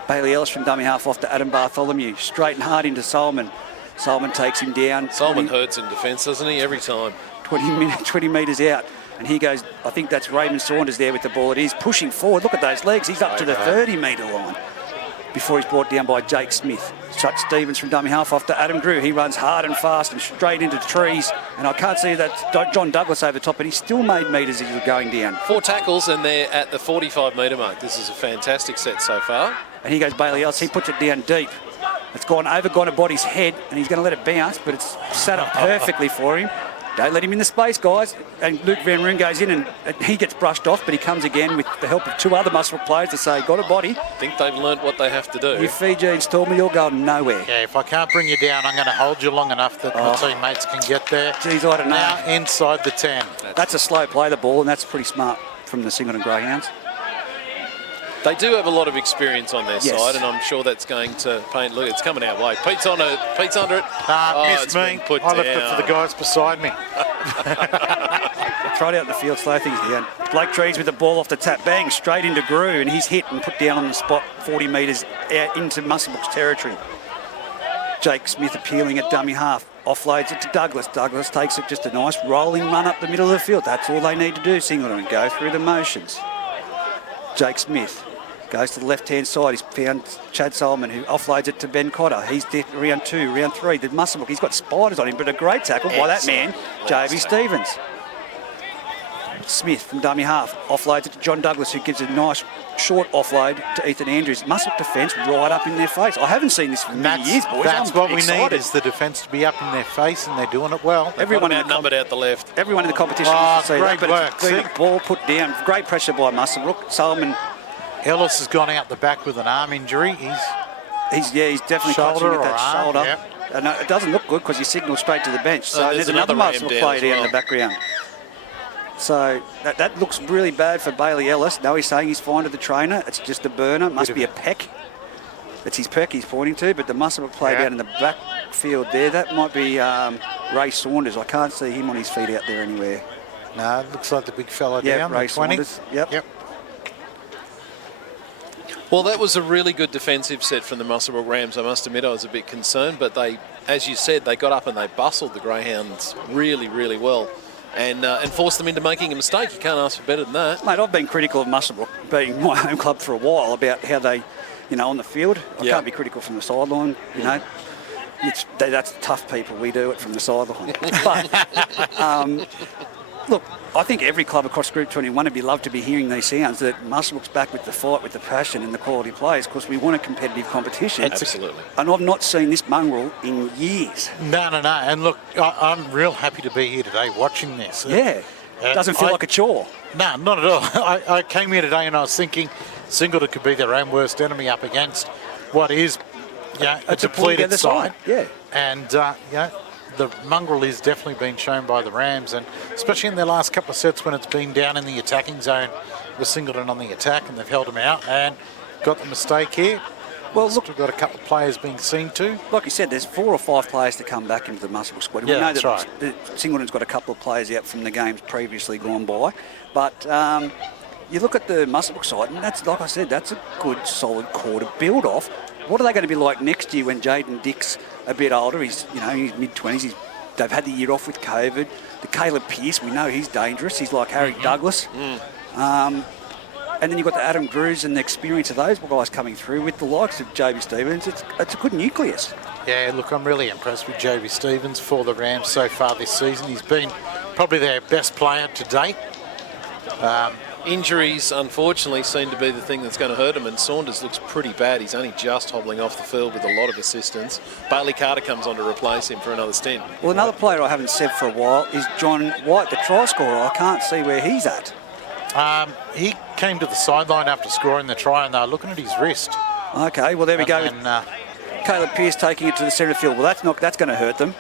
Bailey Ellis from dummy half off to Adam Bartholomew. Straight and hard into Solomon. Solomon takes him down. Solomon hurts in defence, doesn't he? Every time. 20 metres out. And he goes, I think that's Raymond Saunders there with the ball. It is pushing forward. Look at those legs. He's up to the 30-metre line before he's brought down by Jake Smith. Chuck Stevens from dummy half off to Adam Drew. He runs hard and fast and straight into the trees. And I can't see that John Douglas over top, but he still made metres as he was going down. 4 tackles, and they're at the 45-metre mark. This is a fantastic set so far. And here goes Bailey Ellis. He puts it down deep. It's gone over Gonabody's head, and he's going to let it bounce, but it's set up perfectly for him. Don't let him in the space, guys. And Luke Van Roon goes in and he gets brushed off, but he comes again with the help of 2 other Muswellbrook players to say, got a body. I think they've learnt what they have to do. You Fiji installment, you're going nowhere. Yeah, if I can't bring you down, I'm going to hold you long enough that my teammates can get there. Geez, I don't know. Now inside the 10. That's a slow play, the ball, and that's pretty smart from the Singleton Greyhounds. They do have a lot of experience on their Yes. side, and I'm sure that's going to paint. Look, it's coming our way. Pete's on it. Pete's under it. Missed it's me. been put I left it down. for the guys beside me. Tried out in the field, slow things down. Blake Trees with the ball off the tap, bang, straight into Grew, and he's hit and put down on the spot 40 metres out into Muswellbrook's territory. Jake Smith appealing at dummy half, offloads it to Douglas. Douglas takes it, just a nice rolling run up the middle of the field. That's all they need to do, Singleton, go through the motions. Jake Smith goes to the left-hand side. He's found Chad Solomon, who offloads it to Ben Cotter. He's round 2, round 3. The Muswellbrook, he's got spiders on him, but a great tackle by that man, JB Stevens. Smith from dummy half offloads it to John Douglas, who gives a nice short offload to Ethan Andrews. Muswellbrook defence right up in their face. I haven't seen this for many years, boys. That's I'm what we excited. need, is the defence to be up in their face, and they're doing it well. Everyone Numbered out the left. Everyone in the competition Oh, wants to see great that, but work, it's been see? a ball put down. Great pressure by Muswellbrook. Solomon, Ellis has gone out the back with an arm injury. he's definitely Shoulder clutching at or that arm, shoulder. yep. And it doesn't look good because he signalled straight to the bench. So there's there's another another Muswellbrook ram down player as down in well. the background. So that looks really bad for Bailey Ellis. No, he's saying he's fine to the trainer. It's just a burner. Must be a peck. It's his peck he's pointing to, but the Muswellbrook player down in the backfield there, that might be Ray Saunders. I can't see him on his feet out there anywhere. No, it looks like the big fella Yeah, down, Ray the 20. Saunders. Yep. Well, that was a really good defensive set from the Muswellbrook Rams. I must admit I was a bit concerned, but they, as you said, they got up and they bustled the Greyhounds really, really well and forced them into making a mistake. You can't ask for better than that. Mate, I've been critical of Muswellbrook being my home club for a while about how they, on the field. I can't be critical from the sideline, That's tough people. We do it from the sideline. But, look, I think every club across Group 21 would be loved to be hearing these sounds that Muswellbrook's back with the fight, with the passion and the quality players, because we want a competitive competition. Absolutely. And I've not seen this mongrel in years. No. And look, I'm real happy to be here today watching this. Yeah. Doesn't feel like a chore. No, not at all. I came here today and I was thinking Singleton could be their own worst enemy up against what is a depleted side. Yeah. And, the mongrel is definitely being shown by the Rams, and especially in their last couple of sets when it's been down in the attacking zone with Singleton on the attack, and they've held them out and got the mistake here. Well, look, we've got a couple of players being seen to. Like you said, there's 4 or 5 players to come back into the Muswellbrook squad. Yeah, we know that's that Singleton's got a couple of players out from the games previously gone by, but you look at the Muswellbrook side, and that's, like I said, that's a good, solid core to build off. What are they going to be like next year when Jaden Dick's a bit older? He's, he's mid-20s. They've had the year off with COVID. The Caleb Pearce, we know he's dangerous. He's like Harry Douglas. And then you've got the Adam Drews and the experience of those guys coming through with the likes of JB Stevens. It's a good nucleus. Yeah, look, I'm really impressed with JB Stevens for the Rams so far this season. He's been probably their best player to date. Injuries, unfortunately, seem to be the thing that's going to hurt him, and Saunders looks pretty bad. He's only just hobbling off the field with a lot of assistance. Bailey Carter comes on to replace him for another stint. Well, another player I haven't said for a while is John White, the try scorer. I can't see where he's at. He came to the sideline after scoring the try, and they were looking at his wrist. Okay, well, there we go. And, Caleb Pearce taking it to the centre field. Well, that's going to hurt them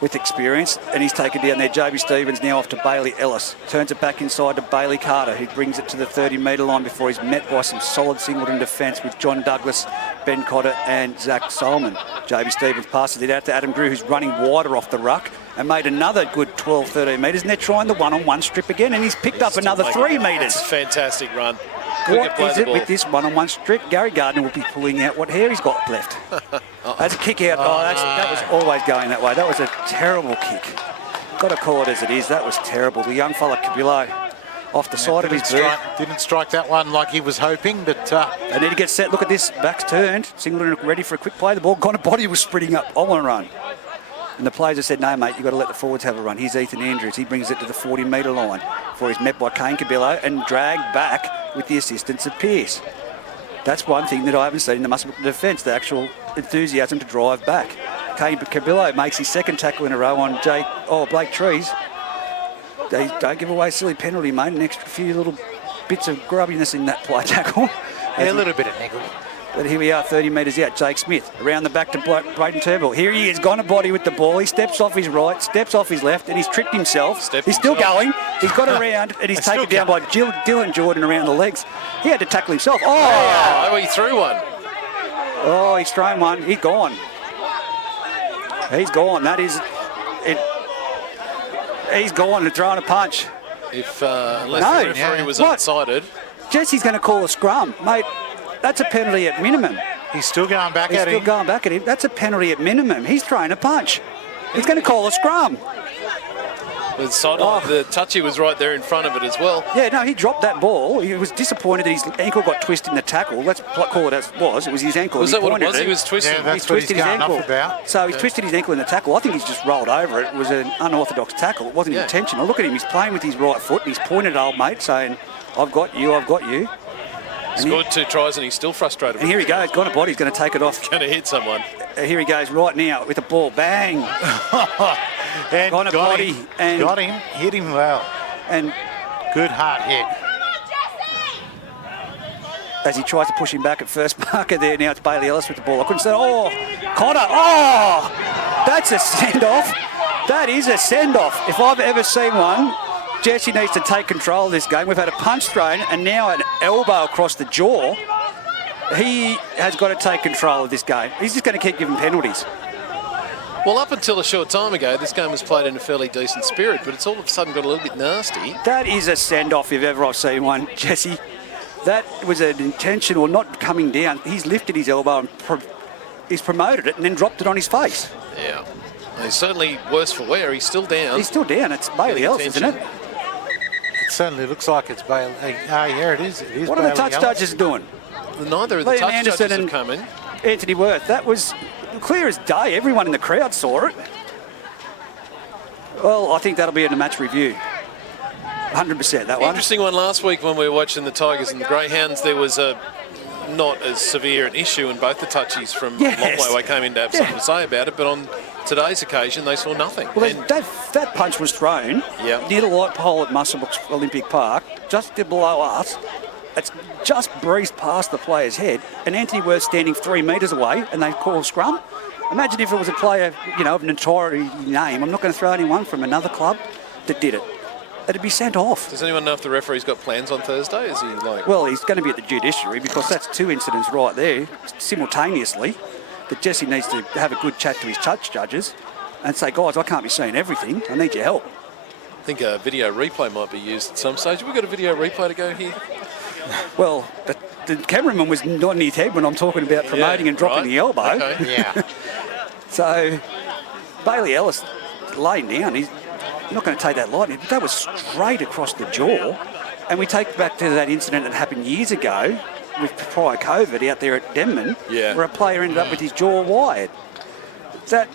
with experience, and he's taken down there. JB Stevens now off to Bailey Ellis. Turns it back inside to Bailey Carter, who brings it to the 30-metre line before he's met by some solid Singleton defence with John Douglas, Ben Cotter and Zach Solomon. JB Stevens passes it out to Adam Drew, who's running wider off the ruck and made another good 12, 13 metres, and they're trying the one-on-one strip again, and he's picked up another 3 metres. It's a fantastic run. What is it with this one-on-one strip? Gary Gardner will be pulling out what hair he's got left. That's a kick out. That was always going that way. That was a terrible kick. Got to call it as it is. That was terrible. The young fella, Cabillo, off the side of his boot. Didn't strike that one like he was hoping, but... They need to get set. Look at this. Back's turned. Singleton ready for a quick play. The ball gone. Body was sprinting up. I want to run. And the players have said, no, mate, you've got to let the forwards have a run. Here's Ethan Andrews. He brings it to the 40-metre line before he's met by Kane Cabillo and dragged back with the assistance of Pearce. That's one thing that I haven't seen in the Muswellbrook defence, the actual enthusiasm to drive back. Kane Cabillo makes his second tackle in a row on Blake Trees. They don't give away a silly penalty, mate. An extra few little bits of grubbiness in that play tackle. Yeah, a little bit of niggle. But here we are, 30 metres out. Jake Smith around the back to Brayden Turnbull. Here he is, gone a body with the ball. He steps off his right, steps off his left, and he's tripped himself. He's still going. He's got around, and he's taken down by Dylan Jordan around the legs. He had to tackle himself. Oh, he threw one. Oh, he's thrown one. He's gone. He's gone. That is it. He's gone and throwing a punch. Unless the referee was unsighted. Jesse's going to call a scrum, mate. That's a penalty at minimum. He's still going back He's at still him. going back at him. That's a penalty at minimum. He's throwing a punch. He's going to call a scrum. The touchy was right there in front of it as well. Yeah, no, he dropped that ball. He was disappointed that his ankle got twisted in the tackle. Let's call it as it was. It was his ankle. Was that what it was? He was twisting. Yeah, that's what he's going off about. So he's twisted his ankle in the tackle. I think he's just rolled over it. It was an unorthodox tackle. It wasn't intentional. Look at him. He's playing with his right foot and he's pointed at old mate saying, I've got you, I've got you. Scored 2 tries and he's still frustrated. And here he goes. Gone a body. He's going to take it off. Going to hit someone. Here he goes right now with the ball. Bang. And Gone a body. Him. And Got him. Hit him well. And good hard hit. as he tries to push him back at first marker there. Now it's Bailey Ellis with the ball. I couldn't say, oh, Connor. Oh, that's a send-off. That is a send-off. If I've ever seen one, Jesse needs to take control of this game. We've had a punch thrown and now an elbow across the jaw. He has got to take control of this game. He's just going to keep giving penalties. Well, up until a short time ago, this game was played in a fairly decent spirit, but it's all of a sudden got a little bit nasty. That is a send-off if ever I've seen one, Jesse. That was an intentional, not coming down. He's lifted his elbow and he's promoted it and then dropped it on his face. Yeah. He's certainly worse for wear. He's still down. He's still down. It's Bailey Ellis, isn't it? It certainly looks like it's Bailey. Yeah, it is. It is. What are the touch judges doing? Neither of the Liam touch Anderson judges have and come in. Anthony Worth. That was clear as day. Everyone in the crowd saw it. Well, I think that'll be in the match review. 100% that one. Interesting one last week when we were watching the Tigers and the Greyhounds. There was a not as severe an issue, and both the touchies from Yes. a long way away came in to have something to say about it. But on today's occasion, they saw nothing. Well, And that punch was thrown near the light pole at Muswellbrook Olympic Park, just below us. It's just breezed past the player's head, and Anthony Worth standing 3 metres away, and they call a scrum. Imagine if it was a player, of an notoriety name. I'm not going to throw anyone from another club that did it. It'd be sent off. does anyone know if the referee's got plans on Thursday? Is he like? Well, he's going to be at the judiciary because that's 2 incidents right there simultaneously. That Jesse needs to have a good chat to his touch judges and say, guys, I can't be seeing everything. I need your help. I think a video replay might be used at some stage. Have we got a video replay to go here? Well, the cameraman was nodding his head when I'm talking about promoting and dropping the elbow. Okay. Yeah. So Bailey Ellis laying down. He's not going to take that lightly. But that was straight across the jaw. And we take back to that incident that happened years ago with prior COVID out there at Denman, where a player ended up with his jaw wired. That...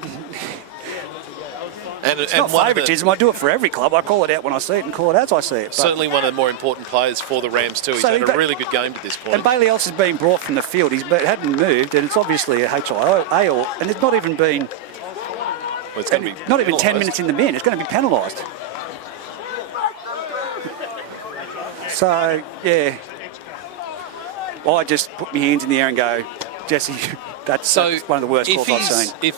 It's not favouritism. I do it for every club. I call it out when I see it and call it as I see it. But certainly one of the more important players for the Rams too. He's had a really good game to this point. And Bailey Ellis has been brought from the field. He hadn't moved, and it's obviously a HIA, and it's not even been... Well, it's going to be not even 10 penalised. minutes in the bin. It's going to be penalised. So, yeah. I just put my hands in the air and go, Jesse, that's one of the worst calls I've seen.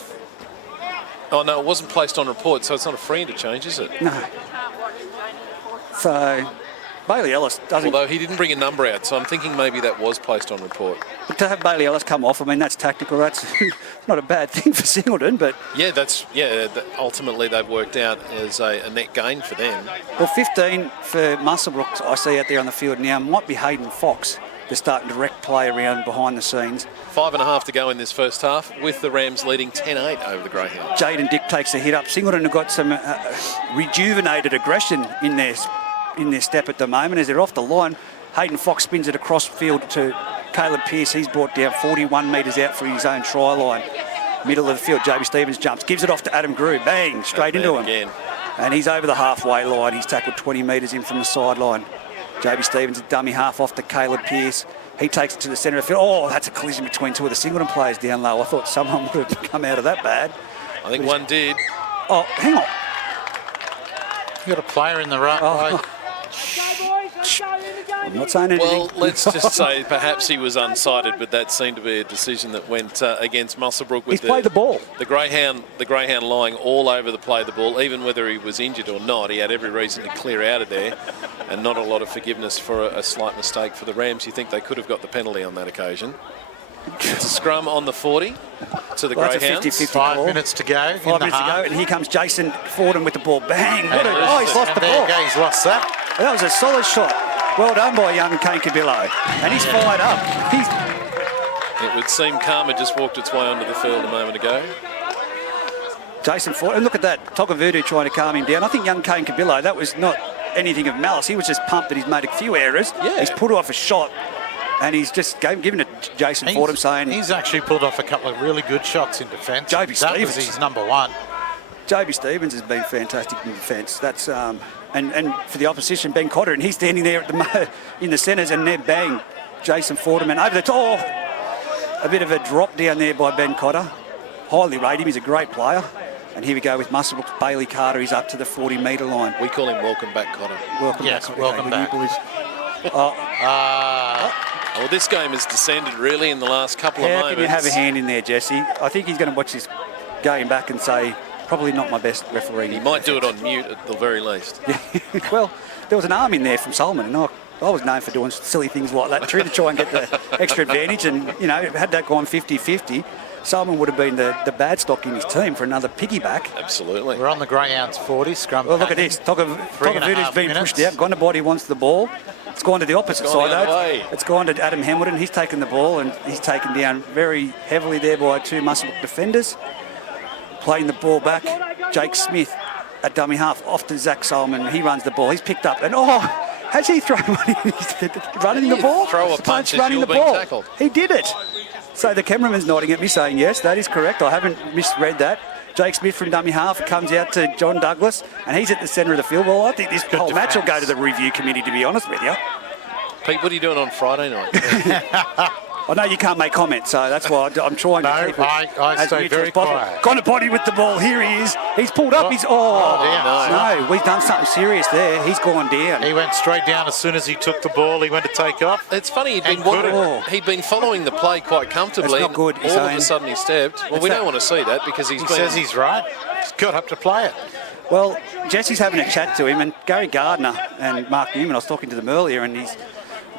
Oh, no, it wasn't placed on report, so it's not a free interchange, is it? No. So, Bailey Ellis doesn't... Although he didn't bring a number out, so I'm thinking maybe that was placed on report. But to have Bailey Ellis come off, I mean, that's tactical. That's not a bad thing for Singleton, but... Ultimately they've worked out as a net gain for them. Well, 15 for Muswellbrook, I see out there on the field now, might be Hayden Fox. They're starting to direct play around behind the scenes. 5.5 to go in this first half, with the Rams leading 10-8 over the Greyhounds. Jaden Dick takes a hit up. Singleton have got some rejuvenated aggression in their step at the moment as they're off the line. Hayden Fox spins it across field to Caleb Pearce. He's brought down 41 metres out for his own try line. Middle of the field, JB Stevens jumps, gives it off to Adam Grew. Bang, straight into him. Again. And he's over the halfway line. He's tackled 20 metres in from the sideline. JB Stevens, a dummy half off to Caleb Pearce. He takes it to the centre of the field. Oh, that's a collision between two of the Singleton players down low. I thought someone would have come out of that bad. I think one did. Oh, hang on. You got a player in the right. I'm not saying anything. Well, let's just say perhaps he was unsighted, but that seemed to be a decision that went against Muswellbrook. He's played the ball. The greyhound lying all over the play of the ball, even whether he was injured or not. He had every reason to clear out of there, and not a lot of forgiveness for a slight mistake for the Rams. You think they could have got the penalty on that occasion? It's a scrum on the 40 to the Greyhounds. That's a 50-50 5 ball. minutes to go. 5 minutes to go, and here comes Jason Fordham with the ball. Bang! He's lost the There ball. you go, he's lost that. That was a solid shot. Well done by young Kane Cabillo. And he's fired up. It would seem karma just walked its way onto the field a moment ago. Jason Fordham, and look at that. Tokavudu trying to calm him down. I think young Kane Cabillo, that was not anything of malice. He was just pumped that he's made a few errors. Yeah. He's put off a shot. And he's just given it to Jason Fordham, saying... He's actually pulled off a couple of really good shots in defence. Joby That was Stevens. his number one. Joby Stevens has been fantastic in defence. That's and for the opposition, Ben Cotter, and he's standing there at in the centres, and then bang, Jason Fordham, and over the top. A bit of a drop down there by Ben Cotter. Highly rate him. He's a great player. And here we go with Muswellbrook. Bailey Carter. He's up to the 40-metre line. We call him welcome back, Cotter. Welcome Yes, back. welcome back. Well, this game has descended really in the last couple of How moments. can you have a hand in there, Jesse? I think he's going to watch this game back and say, probably not my best referee. He might do it on mute at the very least. Well, there was an arm in there from Solomon, and I was known for doing silly things like that too, to try and get the extra advantage. And, had that gone 50-50, Solomon would have been the bad stock in his team for another piggyback. Absolutely. We're on the Greyhounds 40, scrum. Well, look at this. Tokavudu's been pushed out. Gondabody wants the ball. It's gone to the opposite It's gone side, the other though. way. It's gone to Adam Hamilton. He's taken the ball, and he's taken down very heavily there by two Muswellbrook defenders. Playing the ball back, Jake Smith at dummy half, off to Zach Solomon. He runs the ball. He's picked up, and has he thrown one? Running the ball? Throw a punch as running you're the being ball. tackled. He did it. So the cameraman's nodding at me saying, yes, that is correct. I haven't misread that. Jake Smith from dummy half comes out to John Douglas, and he's at the centre of the field. Well, I think this whole match will go to the review committee, to be honest with you. Pete, what are you doing on Friday night? I know you can't make comments, so that's why I'm trying to keep it I as stay neutral very as possible. quiet. Gondabody with the ball. Here he is. He's pulled up. He's no, we've done something serious there. He's gone down. He went straight down as soon as he took the ball. He went to take off. It's funny, And he'd been following the play quite comfortably. That's not good, All he's of saying. a sudden he stepped. Well, we don't want to see that because He says he's right. He's got up to play it. Well, Jesse's having a chat to him, and Gary Gardner and Mark Newman, I was talking to them earlier, and he's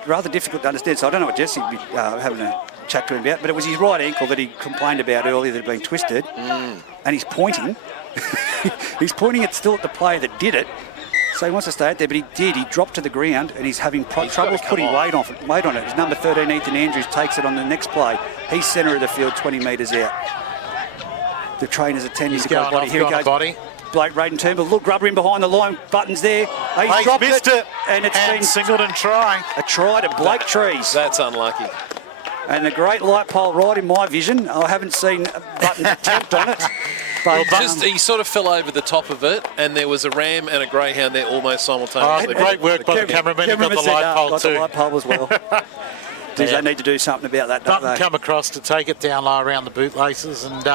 rather difficult to understand. So I don't know what Jesse would be having a chat to him about, but it was his right ankle that he complained about earlier that had been twisted, and he's pointing. He's pointing still at the player that did it. So he wants to stay out there, but he did. He dropped to the ground, and he's having troubles putting weight on it. His number 13, Ethan Andrews, takes it on the next play. He's centre of the field, 20 metres out. The trainers attending He's to going body. off, Here he goes. body. Blake Raiden Turnbull, look, rubber in behind the line, Button's there. He's dropped missed it. and it's been Singleton trying. a try to Blake Trees. That's unlucky. And the great light pole right in my vision. I haven't seen Button's attempt on it. But He sort of fell over the top of it, and there was a ram and a greyhound there almost simultaneously. Great work by the cameraman. He got the light pole got too. the light pole as well. Geez, they need to do something about that, don't Button they? come across to take it down low around the bootlaces and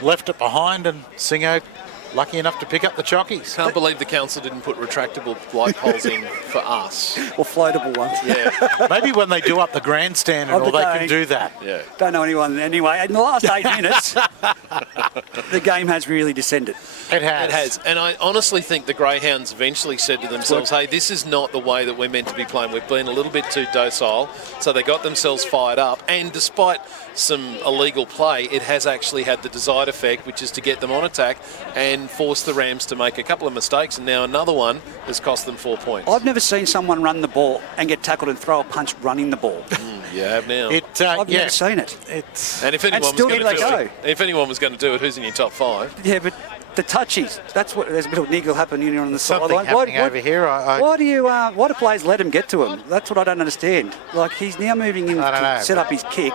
left it behind, and Singo lucky enough to pick up the chockies. Can't believe the council didn't put retractable light poles in for us. Or floatable ones. Yeah. Maybe when they do up the grandstand and Of all, the they day. can do that. Yeah. Don't know anyone anyway. In the last 8 minutes, the game has really descended. It has. It has. And I honestly think the Greyhounds eventually said to themselves, hey, this is not the way that we're meant to be playing. We've been a little bit too docile. So they got themselves fired up. And despite some illegal play, it has actually had the desired effect, which is to get them on attack and force the Rams to make a couple of mistakes. And now another one has cost them 4 points. I've never seen someone run the ball and get tackled and throw a punch running the ball. You have now. I've never seen it. And if anyone was still going here to they do go. it, if anyone was going to do it, who's in your top 5? Yeah, but the touchies, that's what, there's a bit of niggle happening here on the Something sideline. happening over here. Why do players let him get to him? That's what I don't understand. Like, he's now moving in I don't to know, set up his kick,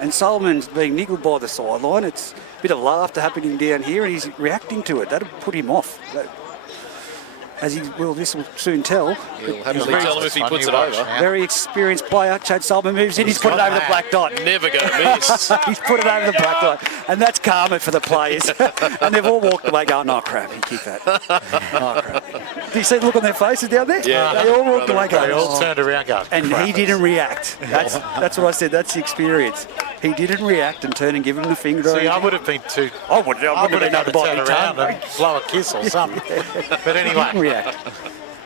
and Solomon's being niggled by the sideline. It's a bit of laughter happening down here, and he's reacting to it. That'll put him off. as this will soon tell. He'll happily tell him if he puts it over. Very experienced player. Chad Sullivan moves in. He's put it over the black dot. Never going to miss. He's put it over the black dot. And that's karma for the players. And they've all walked away going, oh, crap, he kicked that. Oh, crap. Do you see the look on their faces down there? Yeah. They all walked away going, They all turned around going, and crap. he didn't react. That's what I said. That's the experience. He didn't react and turn and give him the finger. See, I would have been too... I would have turn been around and blow a kiss or something. But Didn't anyway, react.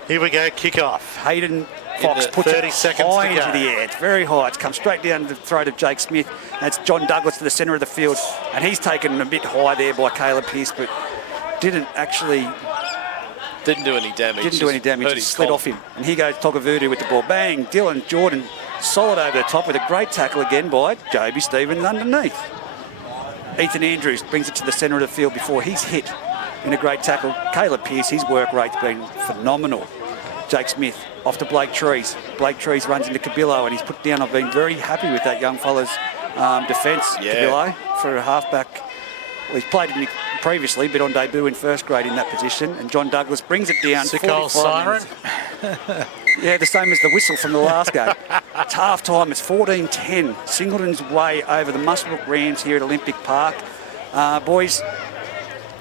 here we go, kick off. Hayden Fox the puts 30 it seconds high to go. into the air. It's very high. It's come straight down the throat of Jake Smith. That's John Douglas to the centre of the field. And he's taken a bit high there by Caleb Pearce, but didn't do any damage. Just slid off him. And here goes Togavudu with the ball. Bang! Dylan Jordan solid over the top with a great tackle again by Joby Stevens underneath. Ethan Andrews brings it to the centre of the field before he's hit in a great tackle. Caleb Pearce, his work rate's been phenomenal. Jake Smith off to Blake Trees. Blake Trees runs into Cabillo and he's put down. I've been very happy with that young fella's defence, Cabillo, for a halfback. Well, he's played in previously, but on debut in first grade in that position. And John Douglas brings it down. Sick old siren. Yeah, the same as the whistle from the last game. It's half time. It's 14-10. Singleton's way over the Muswellbrook Rams here at Olympic Park. Boys,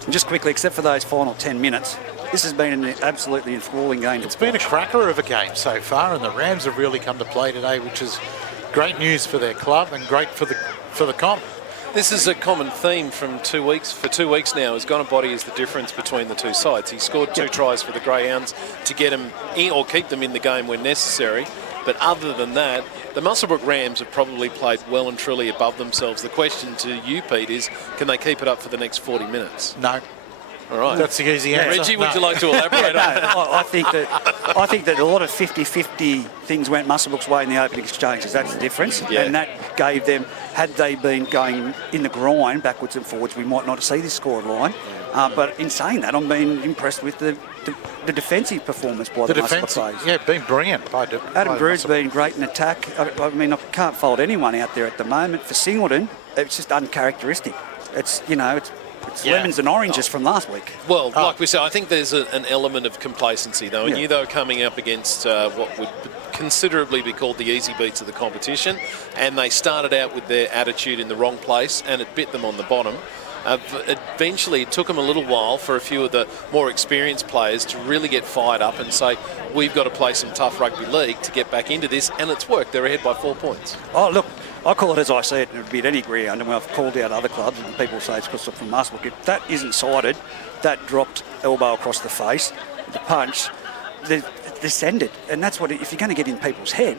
just quickly, except for those final 10 minutes, this has been an absolutely enthralling game. It's been a cracker of a game so far, and the Rams have really come to play today, which is great news for their club and great for the comp. This is a common theme from 2 weeks. For 2 weeks now, is Gonabody is the difference between the two sides. He scored 2 tries for the Greyhounds to get them in or keep them in the game when necessary. But other than that, the Muswellbrook Rams have probably played well and truly above themselves. The question to you, Pete, is can they keep it up for the next 40 minutes? No. All right. That's the easy answer. Reggie, would you like to elaborate on that? I think that a lot of 50-50 things went Muswellbrook's way in the opening exchanges. That's the difference. Yeah. And that gave them, had they been going in the grind backwards and forwards, we might not see this scored line. But in saying that, I'm being impressed with the defensive performance by the Muswellbrook players. Yeah, been brilliant. Adam Brood's been great in attack. I mean, I can't fault anyone out there at the moment. For Singleton, it's just uncharacteristic. It's lemons and oranges from last week. Well, like we said, I think there's an element of complacency, though. And you, though, coming up against what would considerably be called the easy beats of the competition, and they started out with their attitude in the wrong place, and it bit them on the bottom. Eventually, it took them a little while for a few of the more experienced players to really get fired up and say, we've got to play some tough rugby league to get back into this, and it's worked. They're ahead by 4 points. Oh, look, I call it as I see it, and it'd be at any ground, and I've called out other clubs, and people say it's because from Muswellbrook. If that isn't sided, that dropped elbow across the face, the punch, descended. And that's what, if you're going to get in people's head,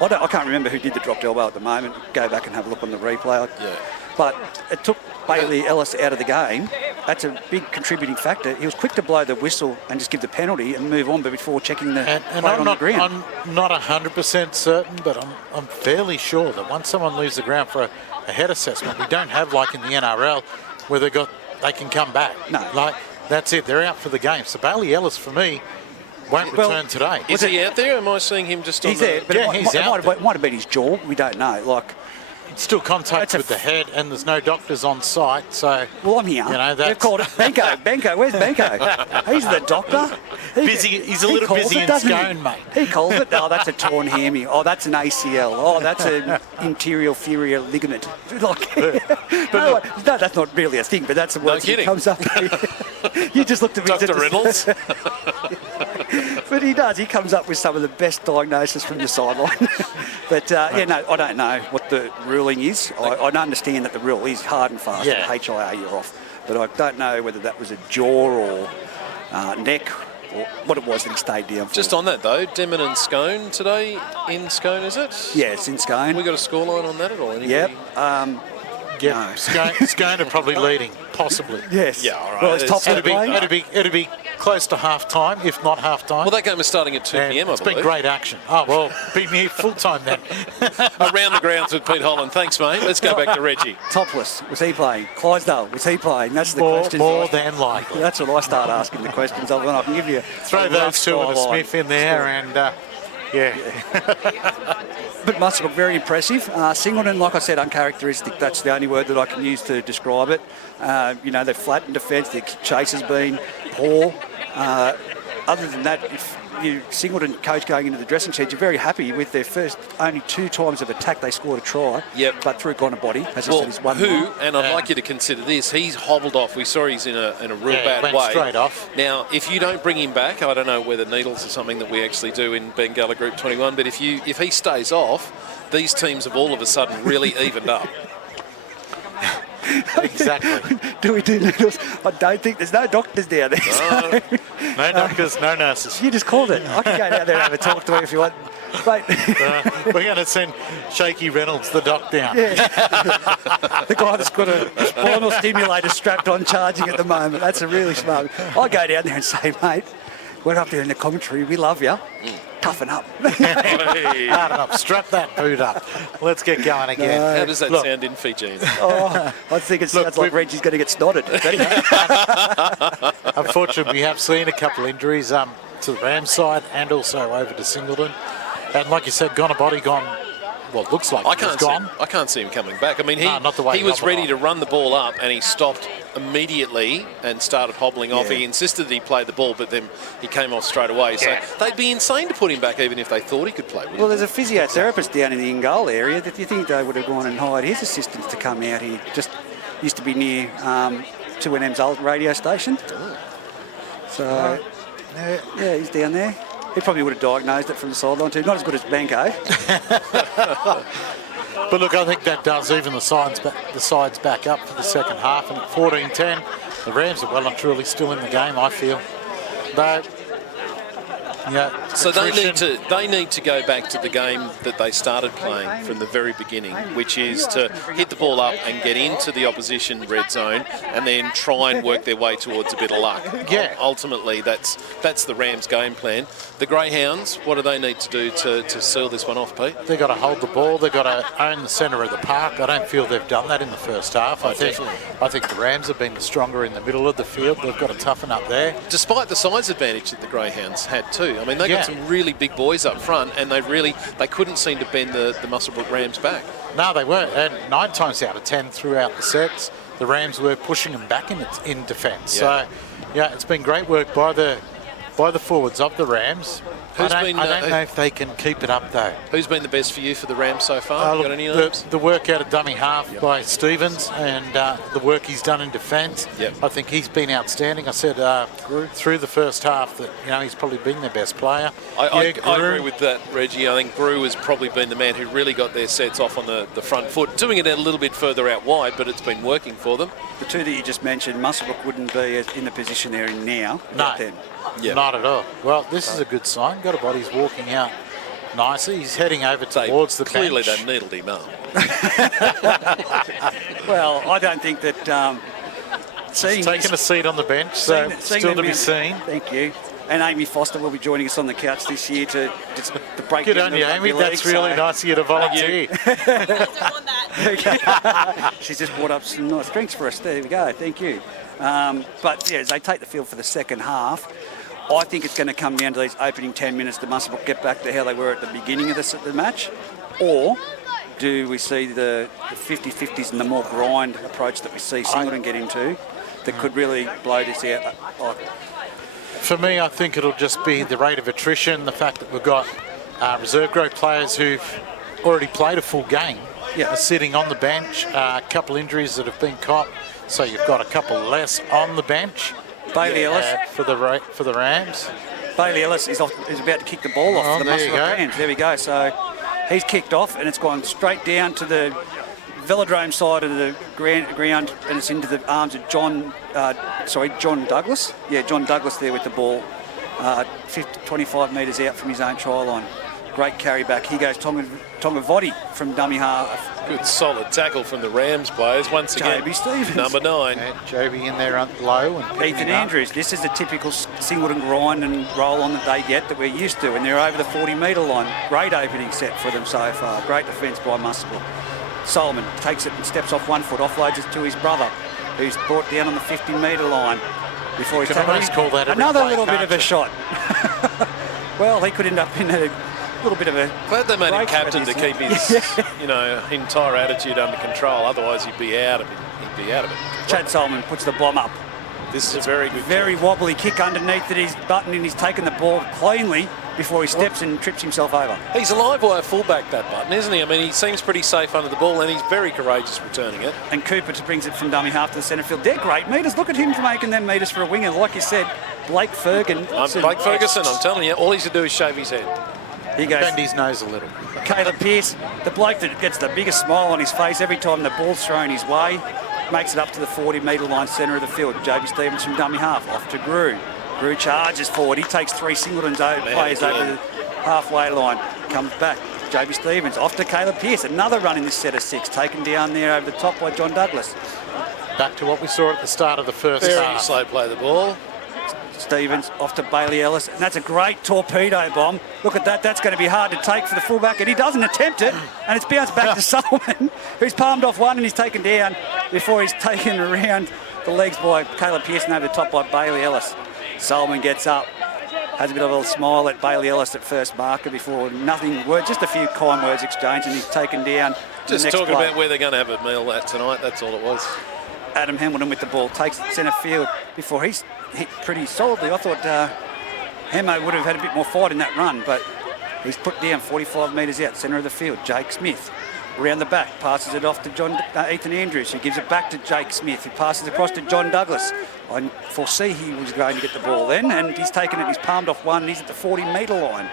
I can't remember who did the dropped elbow at the moment. Go back and have a look on the replay. Yeah. But it took Bailey Ellis out of the game. That's a big contributing factor. He was quick to blow the whistle and just give the penalty and move on, but before checking the plate on the ground. I'm not 100% certain, but I'm fairly sure that once someone leaves the ground for a head assessment, we don't have like in the NRL where they can come back. No. Like, that's it. They're out for the game. So Bailey Ellis, for me, won't return today. Is he out there? Am I seeing him just on He's there, but it might have been his jaw. We don't know. Like, still contact with the head, and there's no doctors on site, so... Well, I'm here. You know, they've called it Benko. Benko, where's Benko? He's the doctor. He's a little busy in Scone, mate. He calls it, oh, that's a torn hammy. Oh, that's an ACL. Oh, that's an inferior ligament. Like, no, that's not really a thing, but that's the word that comes up. You just looked at me. Dr. Reynolds? But he does. He comes up with some of the best diagnosis from the sideline. But, I don't know what the ruling is. I understand that the rule is hard and fast. Yeah. The HIA, you're off. But I don't know whether that was a jaw or neck or what it was that he stayed down for. Just on that, though, Demon and Scone today in Scone, is it? Yeah, it's in Scone. We got a scoreline on that at all? Anybody? Yep. Yeah, No. Scone are probably leading, possibly. Yes. Yeah, all right. Well, it's top It'd be close to half time, if not half time. Well, that game is starting at 2 p.m. It's been great action. Oh, well, beat me full time then. Around the grounds with Pete Holland. Thanks, mate. Let's go back to Reggie. Topless, was he playing? Clydesdale, was he playing? That's the question. More than likely. That's what I start asking the questions of, and I can give you Throw those two and a Smith in there, and But Muswellbrook, very impressive. Singleton, like I said, uncharacteristic. That's the only word that I can use to describe it. They're flat in defence. Their chase has been poor. other than that, if you Singleton coach going into the dressing shed, you're very happy with their first only 2 times of attack they scored a try. Yep. But through body, as I Well, said, is one. and I'd like you to consider this. He's hobbled off. We saw he's in a real bad went way. straight off. Now, if you don't bring him back, I don't know whether needles are something that we actually do in Bengala Group 21, but if he stays off, these teams have all of a sudden really evened up. Exactly. Do we do needles? I don't think there's no doctors down there. So. No doctors, no nurses. You just called it. I can go down there and have a talk to him if you want. Mate. We're going to send Shaky Reynolds, the doc, down. Yeah. The guy that's got a spinal stimulator strapped on charging at the moment. That's a really smart. I go down there and say, mate, we're up there in the commentary. We love you. Toughen up. Hard enough. Strap that boot up. Let's get going again. How does that sound in Fijian? Oh, I think it sounds like Reggie's going to get snotted. Unfortunately, we have seen a couple injuries to the Rams side and also over to Singleton. And like you said, Gonabody gone. Well, it looks like he's gone. I can't see him coming back. I mean, not the way he he was hobbled ready off. to run the ball up and he stopped immediately and started hobbling off. Yeah. He insisted that he played the ball, but then he came off straight away. So they'd be insane to put him back even if they thought he could play. Well, there's a physiotherapist down in the in-goal area that you think they would have gone and hired his assistants to come out here. Just used to be near 2NM's old radio station. So, yeah, he's down there. He probably would have diagnosed it from the sideline too. Not as good as Banco. But look, I think that does even the sides back up for the second half. And at 14-10, the Rams are well and truly still in the game, I feel. But, So they need to go back to the game that they started playing from the very beginning, which is to hit the ball up and get into the opposition red zone and then try and work their way towards a bit of luck. Yeah. Ultimately, that's the Rams' game plan. The Greyhounds, what do they need to do to seal this one off, Pete? they've got to hold the ball. They've got to own the centre of the park. I don't feel they've done that in the first half. I think the Rams have been stronger in the middle of the field. They've got to toughen up there. Despite the size advantage that the Greyhounds had too. I mean, they got some really big boys up front and they couldn't seem to bend the Muswellbrook Rams back. No, they weren't. And 9 times out of 10 throughout the sets, the Rams were pushing them back in defence. Yeah. So, it's been great work by the forwards of the Rams. I don't know if they can keep it up though. Who's been the best for you for the Rams so far? You got any names? The work out of dummy half by Stevens and the work he's done in defence. Yep. I think he's been outstanding. I said through the first half that he's probably been their best player. I agree with that, Reggie. I think Brew has probably been the man who really got their sets off on the front foot, doing it a little bit further out wide, but it's been working for them. The two that you just mentioned, Muswellbrook wouldn't be in the position they're in now. No. Then. Yeah. Not at all. Well, this is a good sign. Got-a-body's walking out nicely. He's heading over towards the Clearly bench. they needled him up. Well, I don't think that He's taking a seat on the bench, so still to be seen. Thank you. And Amy Foster will be joining us on the couch this year to break Good down on you, the Amy. rugby That's league, really so- nice of you to volunteer. She's just brought up some nice drinks for us. There we go. Thank you. But as they take the field for the second half, I think it's going to come down to these opening 10 minutes. The Muswellbrook get back to how they were at the beginning of the match, or do we see the 50-50s and the more grind approach that we see Singleton get into that could really blow this out? For me, I think it'll just be the rate of attrition, the fact that we've got reserve grade players who've already played a full game are sitting on the bench, a couple injuries that have been caught, so you've got a couple less on the bench. Bailey Ellis. For the Rams. Bailey Ellis is about to kick the ball off for the there you Muswellbrook go. Rams. There we go. So he's kicked off and it's gone straight down to the velodrome side of the ground and it's into the arms of John Douglas. Yeah, John Douglas there with the ball. 25 metres out from his own try line. Great carry back. Here goes Tonga Vodi from dummy half. Good solid tackle from the Rams players. Once again, Joby Stevens. number 9. And Joby in there low. And picking Ethan it up. Andrews. This is the typical Singleton grind and roll on that they get that we're used to, and they're over the 40-metre line. Great opening set for them so far. Great defence by Muswellbrook. Solomon takes it and steps off 1 foot, offloads it to his brother, who's brought down on the 50-metre line before he's Can almost call that a another replay, little bit can't of a you? shot. Well, he could end up in a little bit of a. Glad they made him break captain for to this, keep his, entire attitude under control. Otherwise, he'd be out of it. Chad Solomon puts the bomb up. This is a very good Very wobbly kick underneath it. He's buttoned and he's taken the ball cleanly before he steps and trips himself over. He's a live wire fullback, that Button, isn't he? I mean, he seems pretty safe under the ball and he's very courageous returning it. And Cooper brings it from dummy half to the centre field. They're great meters. Look at him for making them meters for a winger. Like you said, Blake Ferguson. Blake Ferguson, I'm telling you, all he's to do is shave his head. He goes. Bend his nose a little. Caleb Pearce, the bloke that gets the biggest smile on his face every time the ball's thrown his way, makes it up to the 40-metre line, centre of the field. JB Stevens from dummy half, off to Grew. Grew charges forward. He takes 3 Singletons players over the halfway line. Comes back. JB Stevens off to Caleb Pearce. Another run in this set of 6, taken down there over the top by John Douglas. Back to what we saw at the start of the first Very half. slow play of the ball. Stevens off to Bailey Ellis, and that's a great torpedo bomb. Look at that, that's going to be hard to take for the fullback, and he doesn't attempt it, and it's bounced back to Solomon, who's palmed off one and he's taken down before he's taken around the legs by Caleb Pearson over the top by Bailey Ellis. Solomon gets up, has a bit of a smile at Bailey Ellis at first marker before just a few kind words exchanged, and he's taken down. Just talking about where they're going to have a meal at tonight, that's all it was. Adam Hamilton with the ball, takes it centre field before he's hit pretty solidly. I thought Hamo would have had a bit more fight in that run, but he's put down 45 metres out, centre of the field. Jake Smith around the back, passes it off to Ethan Andrews, who gives it back to Jake Smith, who passes across to John Douglas. I foresee he was going to get the ball then, and he's taken it, he's palmed off one, and he's at the 40-metre line.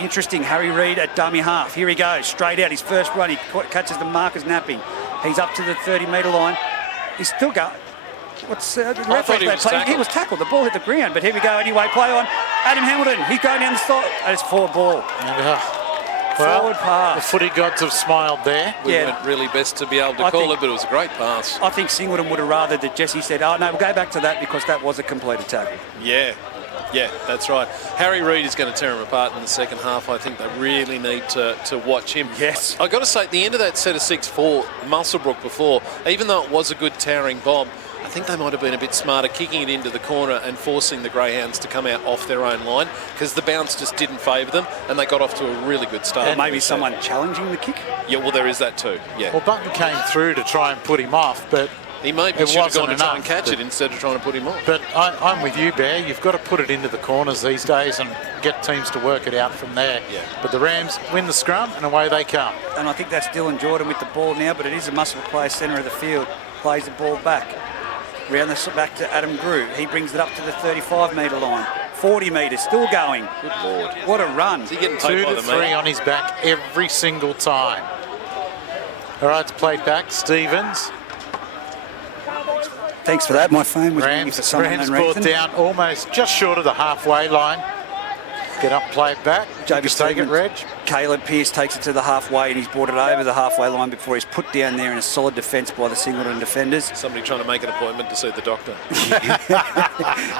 Interesting, Harry Reid at dummy half. Here he goes, straight out, his first run, he catches the markers napping. He's up to the 30-metre line. He's still going. I thought he was tackled. He was tackled. The ball hit the ground, but here we go anyway. Play on. Adam Hamilton. He's going down the side. And it's forward ball. Forward pass. The footy gods have smiled there. We weren't really best to be able to call it, but it was a great pass. I think Singleton would have rather that Jesse said, oh, no, we'll go back to that because that was a completed tackle. Yeah, that's right. Harry Reid is going to tear him apart in the second half. I think they really need to watch him. Yes. I've got to say, at the end of that set of 6 for Muswellbrook before, even though it was a good towering bomb, I think they might have been a bit smarter kicking it into the corner and forcing the Greyhounds to come out off their own line because the bounce just didn't favour them and they got off to a really good start. Or maybe someone challenging the kick? Yeah, well, there is that too, yeah. Well, Button came through to try and put him off, but he maybe should have gone to try and catch it instead of trying to put him off. But I'm with you, Bear. You've got to put it into the corners these days and get teams to work it out from there. Yeah. But the Rams win the scrum and away they come. And I think that's Dylan Jordan with the ball now, but it is a Muswell player, centre of the field. Plays the ball back. Round the back to Adam Grew. He brings it up to the 35-metre line. 40 metres, still going. Good Lord. What a run. Is he getting 2 to 3 on his back every single time. All right, it's played back. Stevens. Thanks for that. My phone was ringing Rams for some unknown brought reason. down almost just short of the halfway line. Get up, play it back. JB Just take it, Stevens. Reg. Caleb Pearce takes it to the halfway and he's brought it over the halfway line before he's put down there in a solid defence by the Singleton defenders. Somebody trying to make an appointment to see the doctor.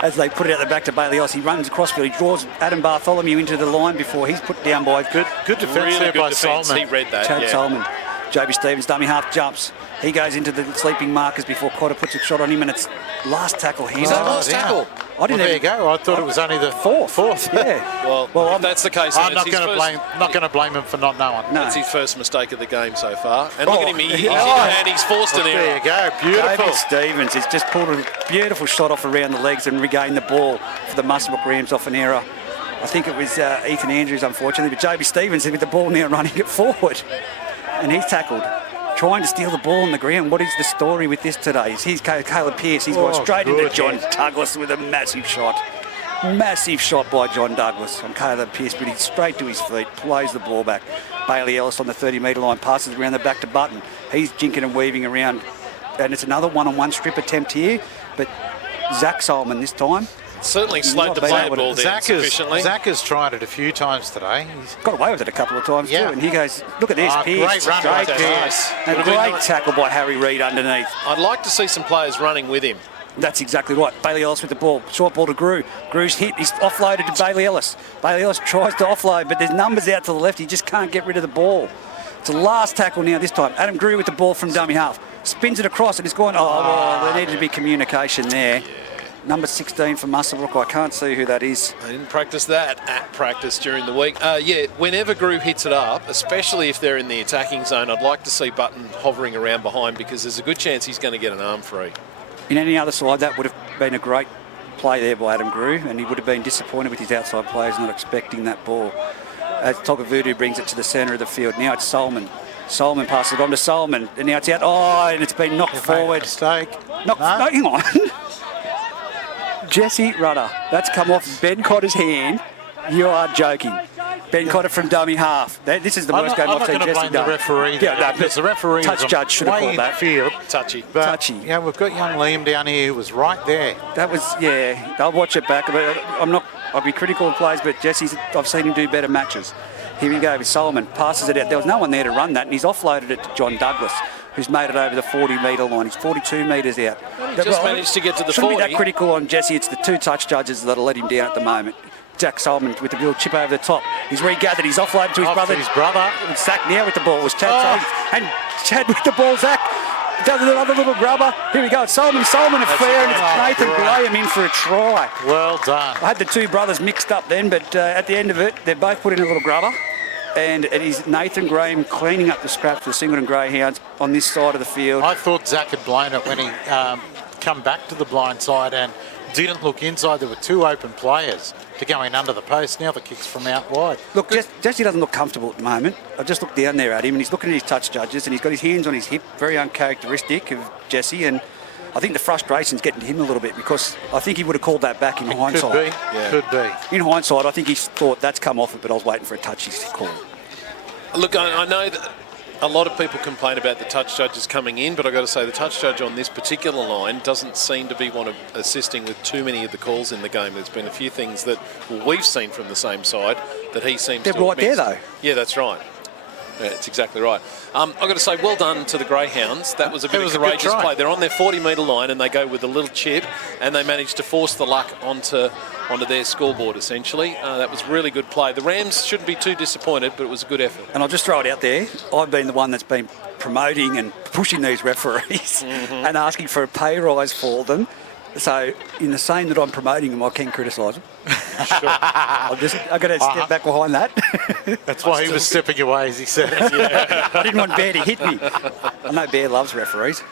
As they put it out the back to Bailey Ellis, he runs across field. He draws Adam Bartholomew into the line before he's put down by Good defence Really there good by defence. Solomon. He read that, Chad yeah. Solomon. JB Stevens, dummy half jumps. He goes into the sleeping markers before Cotter puts a shot on him, and it's last tackle here. Is that last tackle? I didn't Well, there you even- go. I thought it was only the fourth. Yeah. Well, if that's the case, I'm then not it's his going to first- not going to blame him for not knowing. No. That's his first mistake of the game so far. And look Oh, at him, he's yeah. and he's forced an There error. you go. Beautiful. David Stevens has just pulled a beautiful shot off around the legs and regained the ball for the Muswellbrook Rams off an error. I think it was Ethan Andrews, unfortunately, but JB Stevens with the ball now running it forward. And he's tackled, trying to steal the ball on the ground. What is the story with this today? Here's Caleb Pearce. He's gone straight into good, John Douglas with a massive shot. Massive shot by John Douglas on Caleb Pearce, but he's straight to his feet, plays the ball back. Bailey Ellis on the 30-metre line, passes around the back to Button. He's jinking and weaving around, and it's another one-on-one strip attempt here, but Zach Solomon this time. Certainly slowed the Not play been able ball to- down sufficiently. Zach has tried it a few times today. He's Got away with it a couple of times Yeah. too, and he goes, look at this, Pearce. great run by Pearce. And a great tackle by Harry Reid underneath. I'd like to see some players running with him. That's exactly right. Bailey Ellis with the ball. Short ball to Grew. Grew's hit. He's offloaded to Bailey Ellis. Bailey Ellis tries to offload, but there's numbers out to the left. He just can't get rid of the ball. It's a last tackle now this time. Adam Grew with the ball from dummy half. Spins it across and it's gone. Oh, well, there needed to be communication there. Number 16 for Muswellbrook. I can't see who that is. I didn't practice that at practice during the week. Whenever Grew hits it up, especially if they're in the attacking zone, I'd like to see Button hovering around behind because there's a good chance he's going to get an arm free. In any other side, that would have been a great play there by Adam Grew, and he would have been disappointed with his outside players not expecting that ball. As Tokavudu brings it to the centre of the field. Now it's Solomon. Solomon passes it on to Solomon, and now it's out. Oh, and it's been knocked forward. Mistake. No, hang on. Jesse Rudder. That's come off Ben Cotter's hand. You are joking. Ben Cotter from dummy half. This is the worst game I've seen Jesse blame done. the referee. Yeah, no, because the referee touch was judge should have way called in that. Field. Touchy. But, Touchy. Yeah, we've got young Liam down here who was right there. That was, yeah, I'll watch it back. But I'll be critical of plays, but I've seen him do better matches. Here we go with Solomon. Passes it out. There was no one there to run that, and he's offloaded it to John Douglas, who's made it over the 40-metre line. He's 42 metres out. He just managed to get to the 40. Shouldn't be that critical on Jesse. It's the two touch judges that'll let him down at the moment. Jack Solomon with the little chip over the top. He's regathered. He's offloaded to his brother. And Zach now with the ball. It was Chad. And Chad with the ball. Zach does another little grubber. Here we go. It's Solomon a fair, and it's Nathan Graham in for a try. Well done. I had the two brothers mixed up then, but at the end of it, they've both put in a little grubber. And it is Nathan Graham cleaning up the scraps for the Singleton Greyhounds on this side of the field. I thought Zach had blown it when he come back to the blind side and didn't look inside. There were two open players to go in under the post. Now the kick's from out wide. Look, Jesse doesn't look comfortable at the moment. I just looked down there at him, and he's looking at his touch judges, and he's got his hands on his hip, very uncharacteristic of Jesse. And I think the frustration's getting to him a little bit, because I think he would have called that back in hindsight. Could be. Yeah. Could be. In hindsight, I think he's thought that's come off it, but I was waiting for a touch he's called. Look, I know that a lot of people complain about the touch judges coming in, but I've got to say the touch judge on this particular line doesn't seem to be one of assisting with too many of the calls in the game. There's been a few things that we've seen from the same side that he seems to have right there, missed. though. Yeah, that's right. Yeah, that's exactly right. I've got to say, well done to the Greyhounds. That was a bit of courageous play. They're on their 40-metre line, and they go with a little chip, and they manage to force the luck onto their scoreboard, essentially. That was really good play. The Rams shouldn't be too disappointed, but it was a good effort. And I'll just throw it out there. I've been the one that's been promoting and pushing these referees and asking for a pay rise for them. So in the same that I'm promoting them, I can criticise them. Sure. I've got to step back behind that. That's why he was stepping away, as he said. Yeah. I didn't want Bear to hit me. I know Bear loves referees,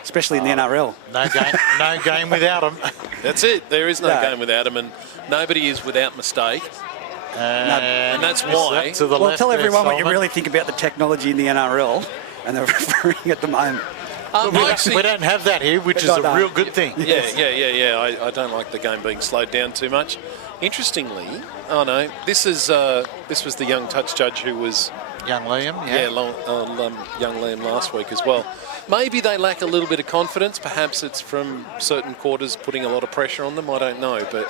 especially in the NRL. No game without him. That's it. There is no game without him, and nobody is without mistake. And that's why. Well, tell everyone what you really think about the technology in the NRL and the refereeing at the moment. We don't have that here, which is a real good thing. Yeah. I don't like the game being slowed down too much. Interestingly, this was the young touch judge who was young Liam. Young Liam last week as well. Maybe they lack a little bit of confidence. Perhaps it's from certain quarters putting a lot of pressure on them. I don't know, but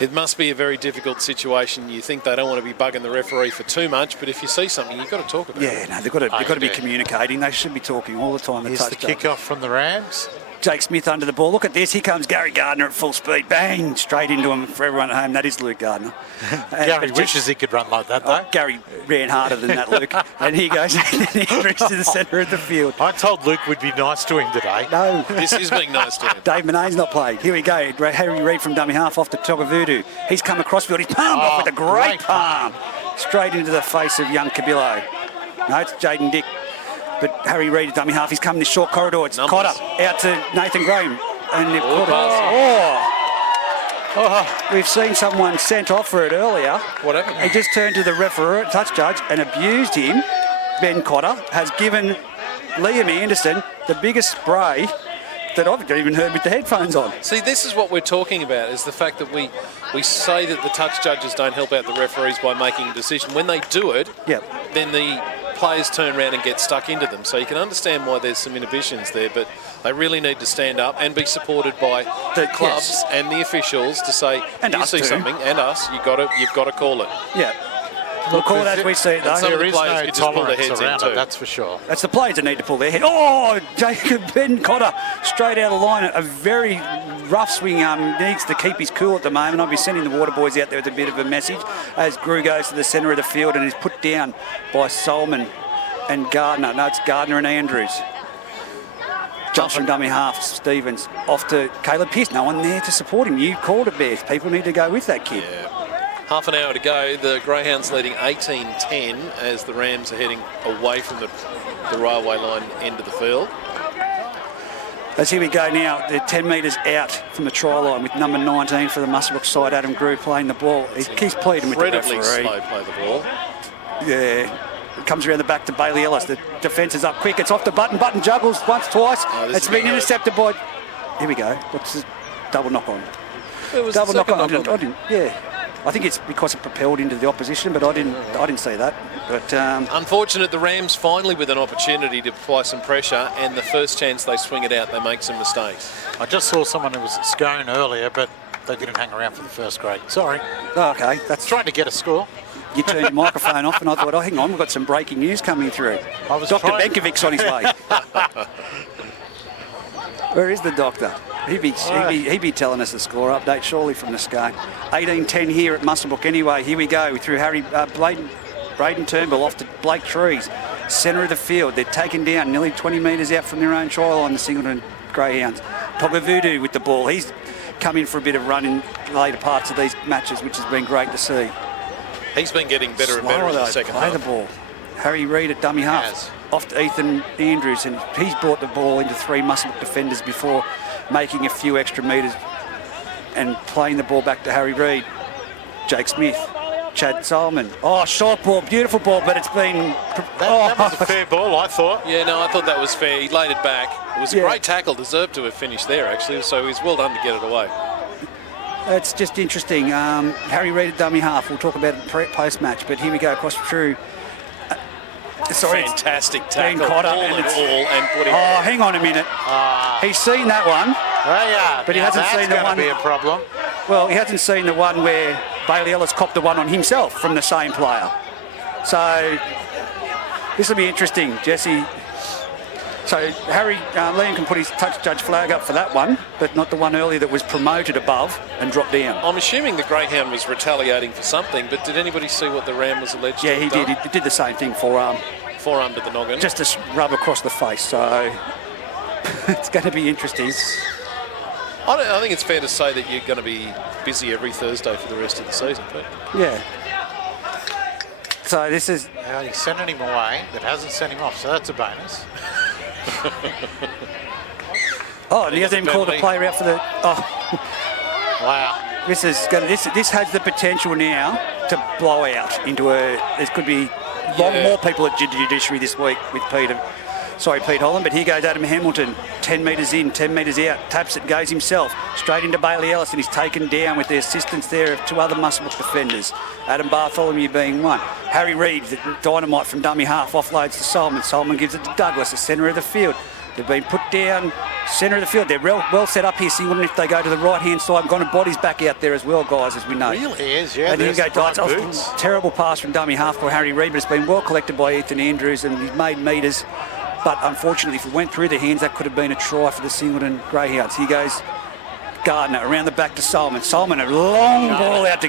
it must be a very difficult situation. You think they don't want to be bugging the referee for too much, but if you see something, you've got to talk about it. Yeah, no, they've got to be communicating. They should be talking all the time. Here's the kickoff from the Rams. Jake Smith under the ball. Look at this. Here comes Gary Gardner at full speed. Bang! Straight into him for everyone at home. That is Luke Gardner. Gary wishes he could run like that, though. Gary ran harder than that, Luke. And he goes to the centre of the field. I told Luke we'd be nice to him today. No. This is being nice to him. Dave Monane's not played. Here we go. Harry Reid from dummy half off to Tokavudu. He's come across field. He's palmed off with a great palm. Straight into the face of young Cabillo. No, it's Jaden Dick. But Harry Reid, dummy half, he's come in this short corridor. It's Cotter out to Nathan Graham. And they've we've seen someone sent off for it earlier. What happened? He just turned to the referee, touch judge, and abused him. Ben Cotter has given Liam Anderson the biggest spray that I've even heard with the headphones on. See, this is what we're talking about, is the fact that we say that the touch judges don't help out the referees by making a decision. When they do it, then the players turn around and get stuck into them. So you can understand why there's some inhibitions there, but they really need to stand up and be supported by the clubs and the officials to say, and you see something, and us, you've got to call it. Yeah. We'll call it as we see it, though. There is no tolerance around it, that's for sure. That's the players that need to pull their head. Oh, Jacob Ben Cotter, straight out of the line. A very rough swing. Needs to keep his cool at the moment. I'll be sending the water boys out there with a bit of a message as Grew goes to the centre of the field and is put down by Solomon and Gardner. No, it's Gardner and Andrews. Jumps from dummy half, Stevens. Off to Caleb Pearce. No one there to support him. You called it, Bears. People need to go with that kid. Yeah. Half an hour to go. The Greyhounds leading 18-10 as the Rams are heading away from the railway line end of the field. As here we go now, they're 10 metres out from the try line with number 19 for the Muswellbrook side, Adam Grew, playing the ball. He keeps pleading with the referee. Incredibly slow play the ball. Yeah. It comes around the back to Bailey Ellis. The defence is up quick. It's off the Button. Button juggles once, twice. It's been intercepted by... Here we go. What's the double knock on? It was Double the knock on. second I didn't. Yeah. I think it's because it propelled into the opposition, but I didn't see that. But Unfortunate, the Rams finally with an opportunity to apply some pressure, and the first chance they swing it out, they make some mistakes. I just saw someone who was at Scone earlier, but they didn't hang around for the first grade. Sorry. oh, okay, that's Trying to get a score. You turned your microphone off, and I thought, oh, hang on, we've got some breaking news coming through. I was Dr. trying- Benkovic's on his way. Where is the doctor? He'd be telling us the score update, surely, from the Scone. 18-10 here at Muswellbrook anyway. Here we go through Braden Turnbull off to Blake Trees. Centre of the field. They're taken down nearly 20 metres out from their own try line, the Singleton Greyhounds. Pogavudu with the ball. He's come in for a bit of run in later parts of these matches, which has been great to see. He's been getting better and better in the second Play half. the ball. Harry Reid at dummy half. Has. Off to Ethan Andrews, and he's brought the ball into 3 Muswellbrook defenders before making a few extra metres and playing the ball back to Harry Reid. Jake Smith, Chad Solomon. Oh, short ball, beautiful ball, but it's been... That was a fair ball, I thought. Yeah, no, I thought that was fair. He laid it back. It was a Yeah. great tackle, deserved to have finished there, actually, so he's well done to get it away. It's just interesting. Harry Reid at dummy half. We'll talk about it post-match, but here we go across through... Sorry, it's Fantastic been tackle, caught up all and and it's- all, and putting... Oh, hang on a minute. He's seen that one. But he hasn't seen the one- That's going to be a problem. Well, he hasn't seen the one where Bailey Ellis copped the one on himself from the same player. So this will be interesting, Jesse. So Harry, Liam can put his touch judge flag up for that one, but not the one earlier that was promoted above and dropped down. I'm assuming the Greyhound was retaliating for something, but did anybody see what the Ram was alleged Yeah, to he have did. done? He did the same thing for Forearm to the noggin. just a rub across the face. So it's going to be interesting. I think it's fair to say that you're going to be busy every Thursday for the rest of the season, but Yeah. So this is... He's sending him away, but hasn't sent him off, so that's a bonus. Oh, and he hasn't even called a player out for the... Oh, Wow. this has the potential now to blow out into a... There could be more people at judiciary this week with Pete Holland, but here goes Adam Hamilton, 10 metres in, 10 metres out, taps it, goes himself, straight into Bailey Ellis, and he's taken down with the assistance there of 2 other Muswellbrook defenders, Adam Bartholomew being one. Harry Reid, the dynamite from dummy half, offloads to Solomon. Solomon gives it to Douglas, the centre of the field. They've been put down, centre of the field. They're well set up here, Singleton, if they go to the right-hand side. Gone and bodies back out there as well, guys, as we know. Really is, yeah. And here There's you go, the bright Dice. boots. Terrible pass from dummy half for Harry Reid, but it's been well collected by Ethan Andrews, and he's made metres. But unfortunately, if it went through the hands, that could have been a try for the Singleton Greyhounds. Here goes Gardner around the back to Solomon. Solomon, a long ball out to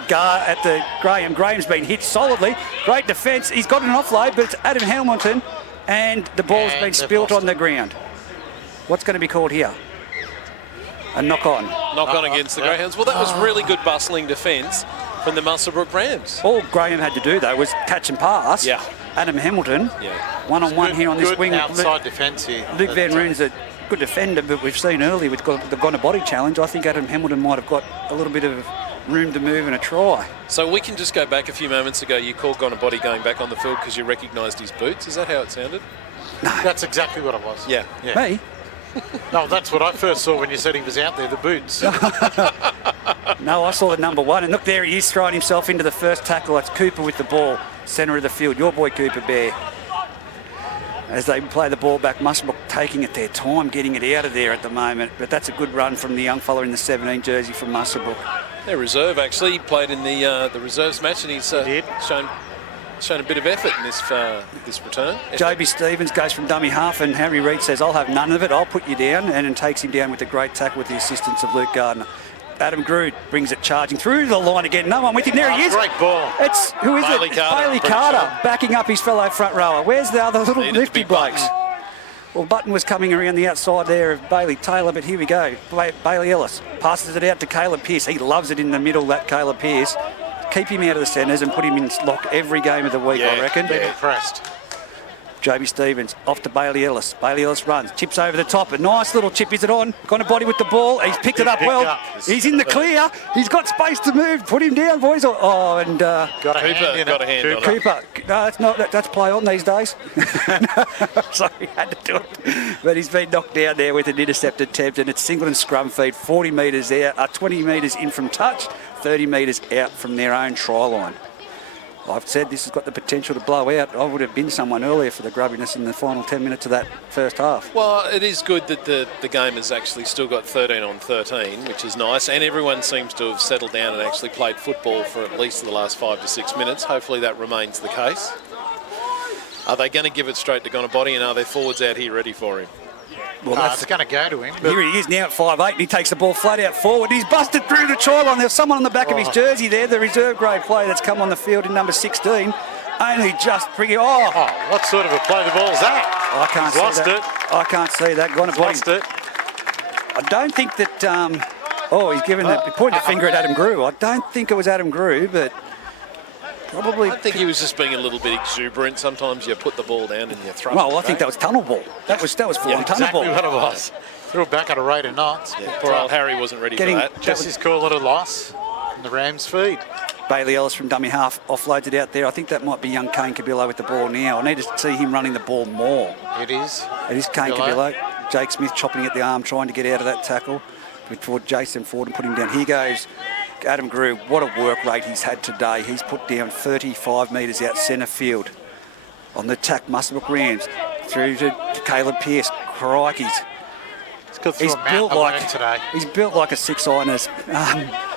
Graham. Graham's been hit solidly. Great defence. He's got an offload, but it's Adam Hamilton, and the ball's been they've spilt lost on the ground. What's going to be called here? A knock-on. knock on against the Greyhounds. Well, that was really good bustling defence from the Muswellbrook Rams. All Graham had to do, though, was catch and pass. Yeah. Adam Hamilton, Yeah. one-on-one here on this Good wing. outside defence here. Luke Van Roon's a good defender, but we've seen earlier with the gone a body challenge. I think Adam Hamilton might have got a little bit of room to move and a try. So we can just go back a few moments ago. You called Gone a Body going back on the field because you recognised his boots. Is that how it sounded? That's exactly what it was. Yeah. Me? No, that's what I first saw when you said he was out there, the boots. No, I saw the number 1. And look, there he is throwing himself into the first tackle. That's Cooper with the ball, centre of the field. Your boy Cooper Bear. As they play the ball back, Muswellbrook taking it their time, getting it out of there at the moment. But that's a good run from the young fella in the 17 jersey from Muswellbrook. Their reserve, actually. He played in the reserves match, and he's shown a bit of effort in this return. Joby Stevens goes from dummy half, and Harry Reid says, I'll have none of it, I'll put you down, and then takes him down with a great tackle with the assistance of Luke Gardner. Adam Grew brings it charging through the line again. No one with him. There he is. Great ball. It's, who is Bailey it? Carter, Bailey pretty Carter sure. backing up his fellow front rower. Where's the other little Needed to nifty be blokes? Button. Well, Button was coming around the outside there of Bailey Taylor, but here we go. Bailey Ellis passes it out to Caleb Pearce. He loves it in the middle, that Caleb Pearce. Keep him out of the centres and put him in lock every game of the week, I reckon. Been impressed. Joby Stevens off to Bailey Ellis. Bailey Ellis runs, chips over the top. A nice little chip. Is it on? Got a body with the ball. He's picked it up well. He's in the clear. He's got space to move. Put him down, boys. Oh, and got a hand on it. Cooper. No, that's not. That's play on these days. Sorry, had to do it. But he's been knocked down there with an intercept attempt, and it's Singleton scrum feed, 40 metres out, 20 metres in from touch, 30 metres out from their own try line. I've said this has got the potential to blow out. I would have been someone earlier for the grubbiness in the final 10 minutes of that first half. Well, it is good that the game has actually still got 13 on 13, which is nice, and everyone seems to have settled down and actually played football for at least the last 5 to 6 minutes. Hopefully that remains the case. Are they going to give it straight to Gonabody, and are their forwards out here ready for him? Well, it's going to go to him. Here he is now at 5'8", and he takes the ball flat out forward. He's busted through the try line. There's someone on the back of his jersey there, the reserve grade player that's come on the field in number 16. Only just bringing. What sort of a play the ball's that? I can't see that. I can't see that. Lost it. I don't think that. He's given he pointed the finger at Adam Grew. I don't think it was Adam Grew, but. Probably. I think he was just being a little bit exuberant. Sometimes you put the ball down and you throw it. Well, I think that was tunnel ball. That was full tunnel exactly ball. What it was. Threw it back at a rate of knots. Yeah, poor old Harry wasn't ready for that. Just his cool little loss in the Rams feed. Bailey Ellis from dummy half offloads it out there. I think that might be young Kane Cabillo with the ball now. I need to see him running the ball more. It is. It is Kane Cabillo. Jake Smith chopping at the arm, trying to get out of that tackle before Jason Ford and put him down. Here goes Adam Grew. What a work rate he's had today. He's put down 35 metres out centre field on the attack. Muswellbrook Rams through to Caleb Pearce. Crikey. He's built like a 6-ironers.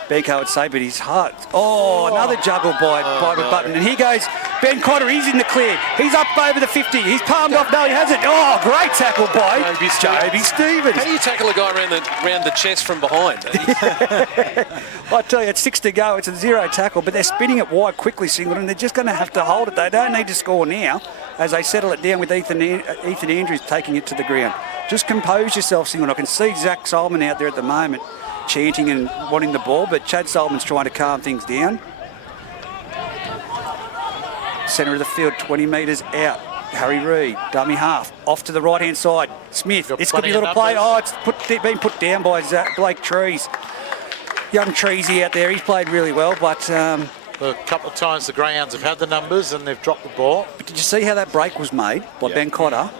Benko would say, but his heart. Another juggle by Button. And here goes Ben Cotter. He's in the clear. He's up over the 50. He's palmed off. No, he hasn't. Great tackle by Joby Stevens. How do you tackle a guy around the chest from behind? I tell you, it's 6 to go. It's a 0 tackle, but they're spinning it wide quickly, Singleton. They're just going to have to hold it. They don't need to score now as they settle it down with Ethan Andrews taking it to the ground. Just compose yourself, Singleton. I can see Zach Solomon out there at the moment chanting and wanting the ball, but Chad Solomon's trying to calm things down. Centre of the field, 20 metres out. Harry Reid, dummy half, off to the right-hand side. Smith, this could be a little play. It's been put down by Blake Trees. Young Treesy out there, he's played really well, but... a couple of times the Greyhounds have had the numbers and they've dropped the ball. But did you see how that break was made by Ben Cotter?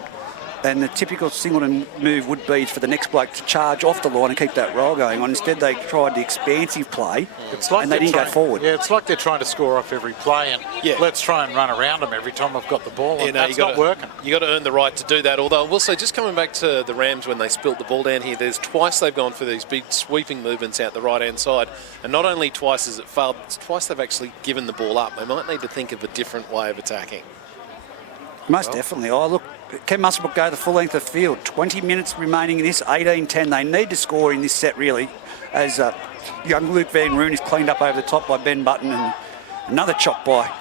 And the typical Singleton move would be for the next bloke to charge off the line and keep that roll going on. Instead, they tried the expansive play, and they didn't go forward. Yeah, it's like they're trying to score off every play, and let's try and run around them every time I've got the ball. And that's not working. You've got to earn the right to do that. Although I will say, just coming back to the Rams when they spilt the ball down here, there's twice they've gone for these big sweeping movements out the right-hand side. And not only twice has it failed, it's twice they've actually given the ball up. They might need to think of a different way of attacking. Most definitely. Look, can Muswellbrook go the full length of the field? 20 minutes remaining in this, 18-10. They need to score in this set, really, as young Luke Van Roon is cleaned up over the top by Ben Button, and another chop by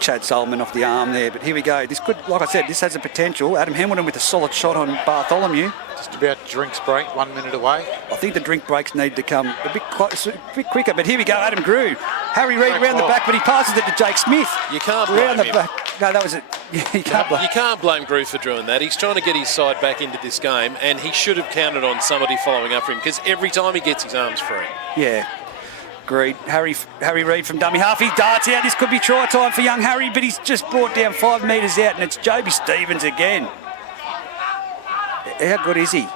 Chad Solomon off the arm there. But here we go. This could, like I said, this has a potential. Adam Hamilton with a solid shot on Bartholomew. Just about drinks break, 1 minute away. I think the drink breaks need to come a bit quicker. But here we go, Adam Grew. Harry Reid round the back, but he passes it to Jake Smith. You can't blame him. Back. No, that was it. You can't blame Grew for doing that. He's trying to get his side back into this game, and he should have counted on somebody following up for him, because every time he gets his arms free. Yeah. Agreed. Harry Reid from dummy half. He darts out. This could be try time for young Harry, but he's just brought down 5 metres out, and it's Joby Stevens again. How good is he?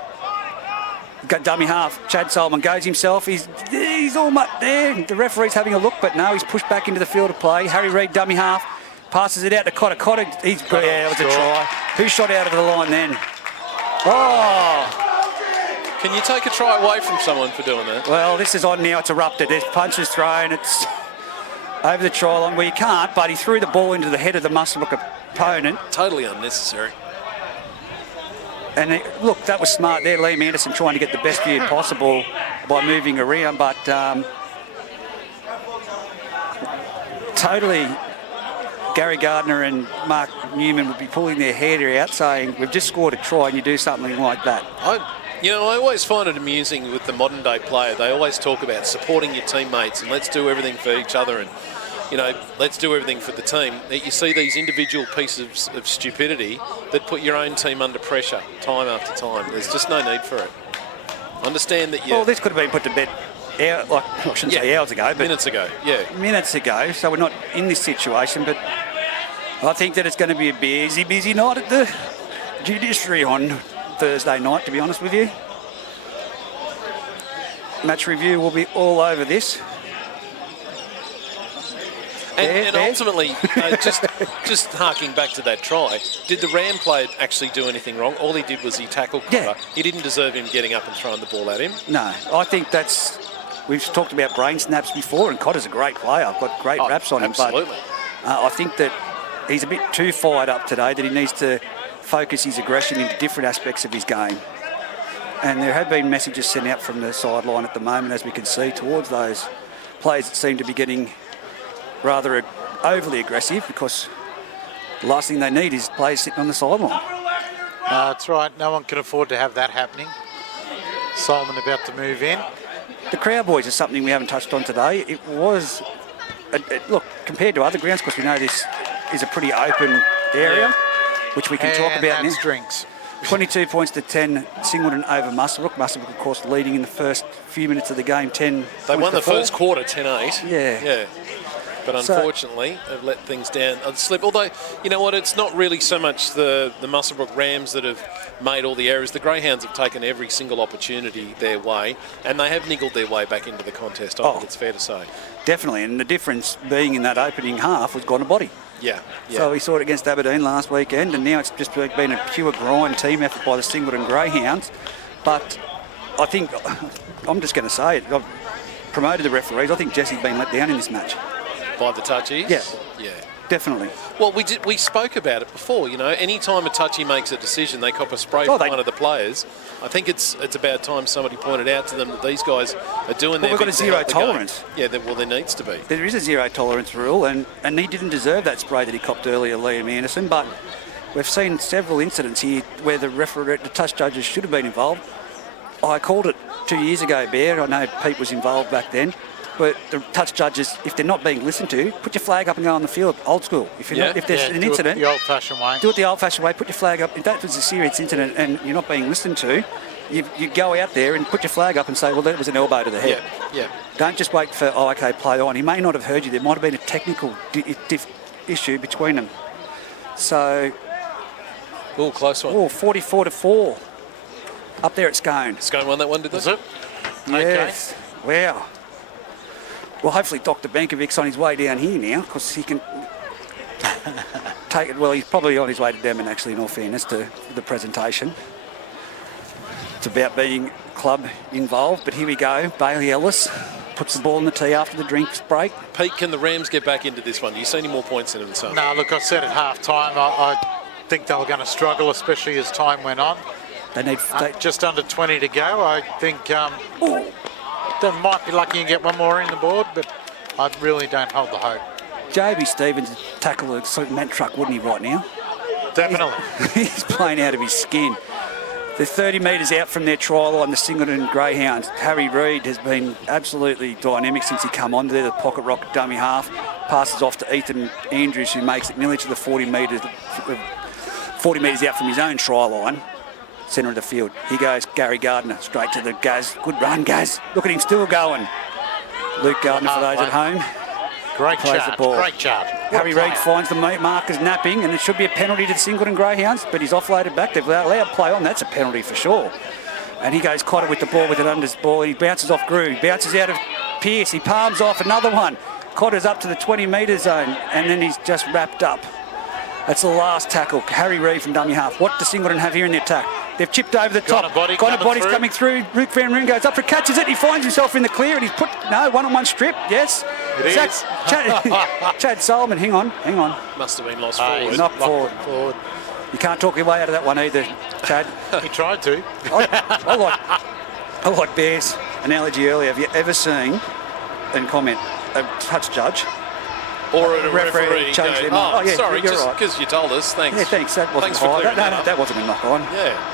Got dummy half. Chad Solomon goes himself. He's all up there. The referee's having a look, but no, he's pushed back into the field of play. Harry Reid, dummy half, passes it out to Cotter. Cotter, he's good. Yeah, it was a try. Who shot out of the line then? Can you take a try away from someone for doing that? Well, this is on now. It's erupted. There's punches thrown. It's over the try line. Well, you can't, but he threw the ball into the head of the Muswellbrook opponent. Totally unnecessary. And look, that was smart there. Liam Anderson trying to get the best view possible by moving around, but totally Gary Gardner and Mark Newman would be pulling their hair out saying, we've just scored a try and you do something like that. I always find it amusing with the modern day player. They always talk about supporting your teammates and let's do everything for each other. And let's do everything for the team. You see these individual pieces of stupidity that put your own team under pressure time after time. There's just no need for it. Understand that Well, this could have been put to bed, I shouldn't say hours ago, but minutes ago, yeah. Minutes ago, so we're not in this situation, but I think that it's going to be a busy night at the judiciary on Thursday night, to be honest with you. Match review will be all over this. And ultimately, just harking back to that try, did the Ram player actually do anything wrong? All he did was he tackled Cotter. Yeah. He didn't deserve him getting up and throwing the ball at him. No, I think we've talked about brain snaps before, and Cotter's a great player. I've got great raps on him. Absolutely. But I think that he's a bit too fired up today, that he needs to focus his aggression into different aspects of his game. And there have been messages sent out from the sideline at the moment, as we can see, towards those players that seem to be getting rather overly aggressive, because the last thing they need is players sitting on the sideline. That's right. No one can afford to have that happening. Solomon about to move in. The crowd boys is something we haven't touched on today. It was, look, compared to other grounds, because we know this is a pretty open area, which we can talk about now. Drinks. 22 points to 10, Singleton over Muswellbrook. Muswellbrook, of course, leading in the first few minutes of the game, 10 They won the 4. first quarter 10-8. Yeah. But unfortunately, they've let things down a slip. Although, you know what, it's not really so much the Muswellbrook Rams that have made all the errors. The Greyhounds have taken every single opportunity their way, and they have niggled their way back into the contest, I think it's fair to say. Definitely, and the difference being in that opening half was gone to body. Yeah. So we saw it against Aberdeen last weekend, and now it's just been a pure grind team effort by the Singleton Greyhounds. But I think, I'm just going to say it, I've promoted the referees. I think Jesse's been let down in this match. By the touchies? Yeah, definitely. Well, we spoke about it before, any time a touchy makes a decision, they cop a spray from one of the players. I think it's about time somebody pointed out to them that these guys are doing their We've got a bit to zero help the game. tolerance. Yeah, there needs to be. There is a zero tolerance rule, and he didn't deserve that spray that he copped earlier, Liam Anderson, but we've seen several incidents here where the touch judges should have been involved. I called it 2 years ago, Bear. I know Pete was involved back then. But the touch judges, if they're not being listened to, put your flag up and go on the field, old school. If there's an incident, the old-fashioned way. Do it the old-fashioned way. Put your flag up. If that was a serious incident and you're not being listened to, you go out there and put your flag up and say, well, that was an elbow to the head. Yeah. Don't just wait for, play on. He may not have heard you. There might have been a technical issue between them. So, Close one. 44-4 up there at Scone. Scone won that one, did they? Is it? Yes. Okay. Wow. Well, hopefully Dr. Bankovic's on his way down here now, because he can take it. Well, he's probably on his way to Denman, actually, in all fairness to the presentation. It's about being club involved, but here we go. Bailey Ellis puts the ball in the tee after the drinks break. Pete, can the Rams get back into this one? Do you see any more points in them? No, look, I said at half-time, I think they were going to struggle, especially as time went on. They need just under 20 to go. I think they might be lucky and get one more in the board, but I really don't hold the hope. JB Stevens would tackle a cement truck, wouldn't he, right now? Definitely. He's playing out of his skin. They're 30 metres out from their try line, the Singleton Greyhounds. Harry Reid has been absolutely dynamic since he come on there, the pocket rock dummy half. Passes off to Ethan Andrews, who makes it nearly to the 40 metres out from his own try line. Centre of the field. Here goes Gary Gardner, straight to the Gaz. Good run, Gaz. Look at him still going. Luke Gardner, for those at home. Great plays charge, the ball. great charge. Harry Reid finds the markers napping, and it should be a penalty to the Singleton Greyhounds, but he's offloaded back. They've allowed play on. That's a penalty for sure. And he goes Cotter with the ball with an unders ball. He bounces off Grew. Bounces out of Pearce. He palms off another one. Cotter's up to the 20-metre zone, and then he's just wrapped up. That's the last tackle. Harry Reid from dummy half. What does Singleton have here in the attack? They've chipped over the top. Body's coming through. Luke Van Roon goes up for catches it. He finds himself in the clear, and he's put one-on-one strip. Yes. It is. Chad Solomon. Hang on. Must have been lost forward. Knocked forward. You can't talk your way out of that one either, Chad. He tried to. I like Bear's analogy earlier. Have you ever seen, and comment, a touch judge or a referee change their go, mind? sorry, you're just right. because you told us. Thanks. Yeah, thanks. That wasn't Thanks for clearing that up. that wasn't a knock on. Yeah.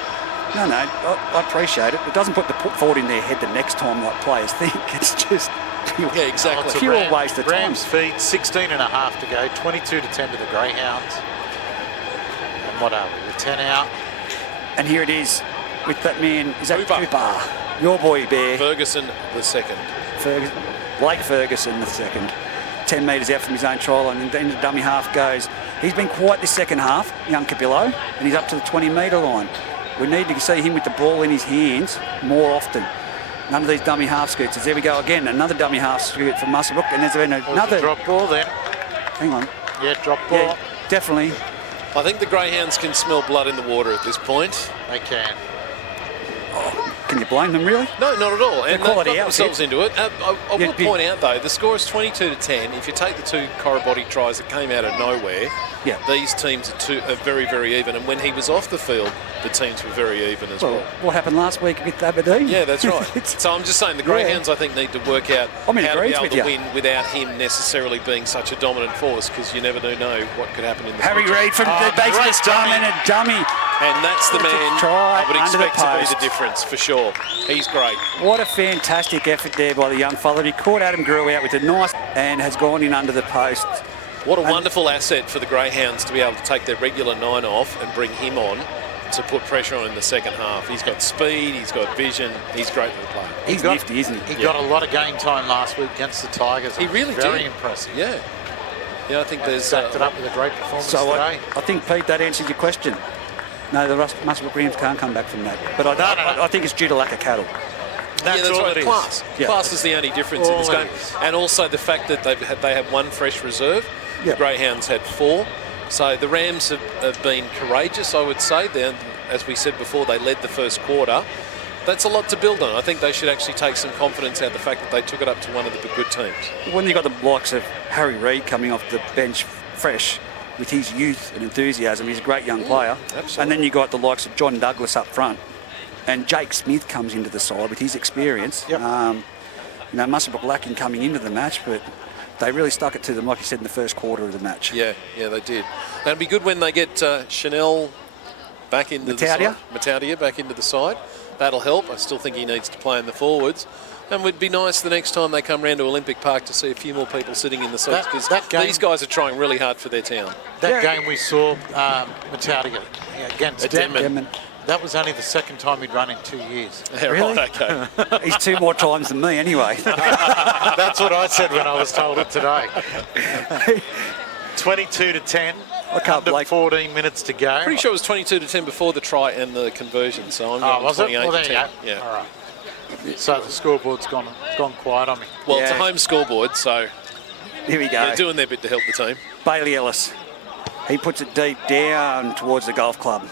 No, I appreciate it. It doesn't put the foot forward in their head the next time like players think. It's just Yeah, exactly. It's a Pure waste of time. Rams feed 16 and a half to go, 22 to 10 to the Greyhounds. And what are we? 10 out. And here it is with that man. Is that Cooper. Cooper? Your boy, Bear. Ferguson the second. Blake Ferguson the second. 10 metres out from his own try line, and then the dummy half goes. He's been quiet this second half, young Capillo, and he's up to the 20-metre line. We need to see him with the ball in his hands more often. None of these dummy half scoots. There we go again. Another dummy half scoot from Muswellbrook, and there's been another drop ball then. Hang on. Yeah, drop ball. Yeah, definitely. I think the Greyhounds can smell blood in the water at this point. They can. Can you blame them, really? No, not at all. And they've got quality themselves into it. I Yeah, will point out, though, the score is 22 to 10. If you take the two Corribody tries that came out of nowhere, Yeah. these teams are very, very even. And when he was off the field, the teams were very even as well. What happened last week with Aberdeen? Yeah, that's right. So I'm just saying the Greyhounds, I think, need to work out I'm in how to be agreement able with to you. win without him necessarily being such a dominant force, because you never do know what could happen in the Harry future. Reid from the base of great the dummy and a dummy. And that's the man Try I would under the expect to be post. the difference, for sure. He's great. What a fantastic effort there by the young fella. He caught Adam Grew out with a nice and has gone in under the post. What a wonderful asset for the Greyhounds to be able to take their regular 9 off and bring him on to put pressure on in the second half. He's got speed, he's got vision, he's great for the play. He's nifty, isn't he? He got a lot of game time last week against the Tigers. He really Very did. impressive. Yeah. Yeah, I think there's... Backed it up with a great performance So today. I think, Pete, that answers your question. No, the Muswellbrook Rams can't come back from that. But I think it's due to lack of cattle. That's that's all right. it is. Class. Yeah. Class is the only difference in this All game. it is. And also the fact that they have one fresh reserve. Yeah. The Greyhounds had 4. So the Rams have been courageous, I would say. As we said before, they led the first quarter. That's a lot to build on. I think they should actually take some confidence out of the fact that they took it up to one of the good teams. When you've got the likes of Harry Reid coming off the bench fresh with his youth and enthusiasm, he's a great young player. absolutely. And then you've got the likes of John Douglas up front. And Jake Smith comes into the side with his experience. Yep. Muswellbrook lacking coming into the match, but they really stuck it to them, like you said, in the first quarter of the match. Yeah, they did. And it'd be good when they get Chanel back into the side. Mataudia back into the side. That'll help. I still think he needs to play in the forwards. And it would be nice the next time they come round to Olympic Park to see a few more people sitting in the seats, because these guys are trying really hard for their town. That game we saw Mataudia against Denman. That was only the second time he'd run in 2 years. Yeah, Really? right, okay. He's 2 more times than me anyway. That's what I said when I was told it today. 22 to 10. I can't Under blame 14 minutes to go. Pretty sure it was 22 to 10 before the try and the conversion, so I'm going was it? 28 Well, there to you 10. go. Yeah. All right. So the scoreboard's gone quiet on me. Well, it's a Yeah. home scoreboard, so Here we go. they're doing their bit to help the team. Bailey Ellis. He puts it deep down towards the golf club.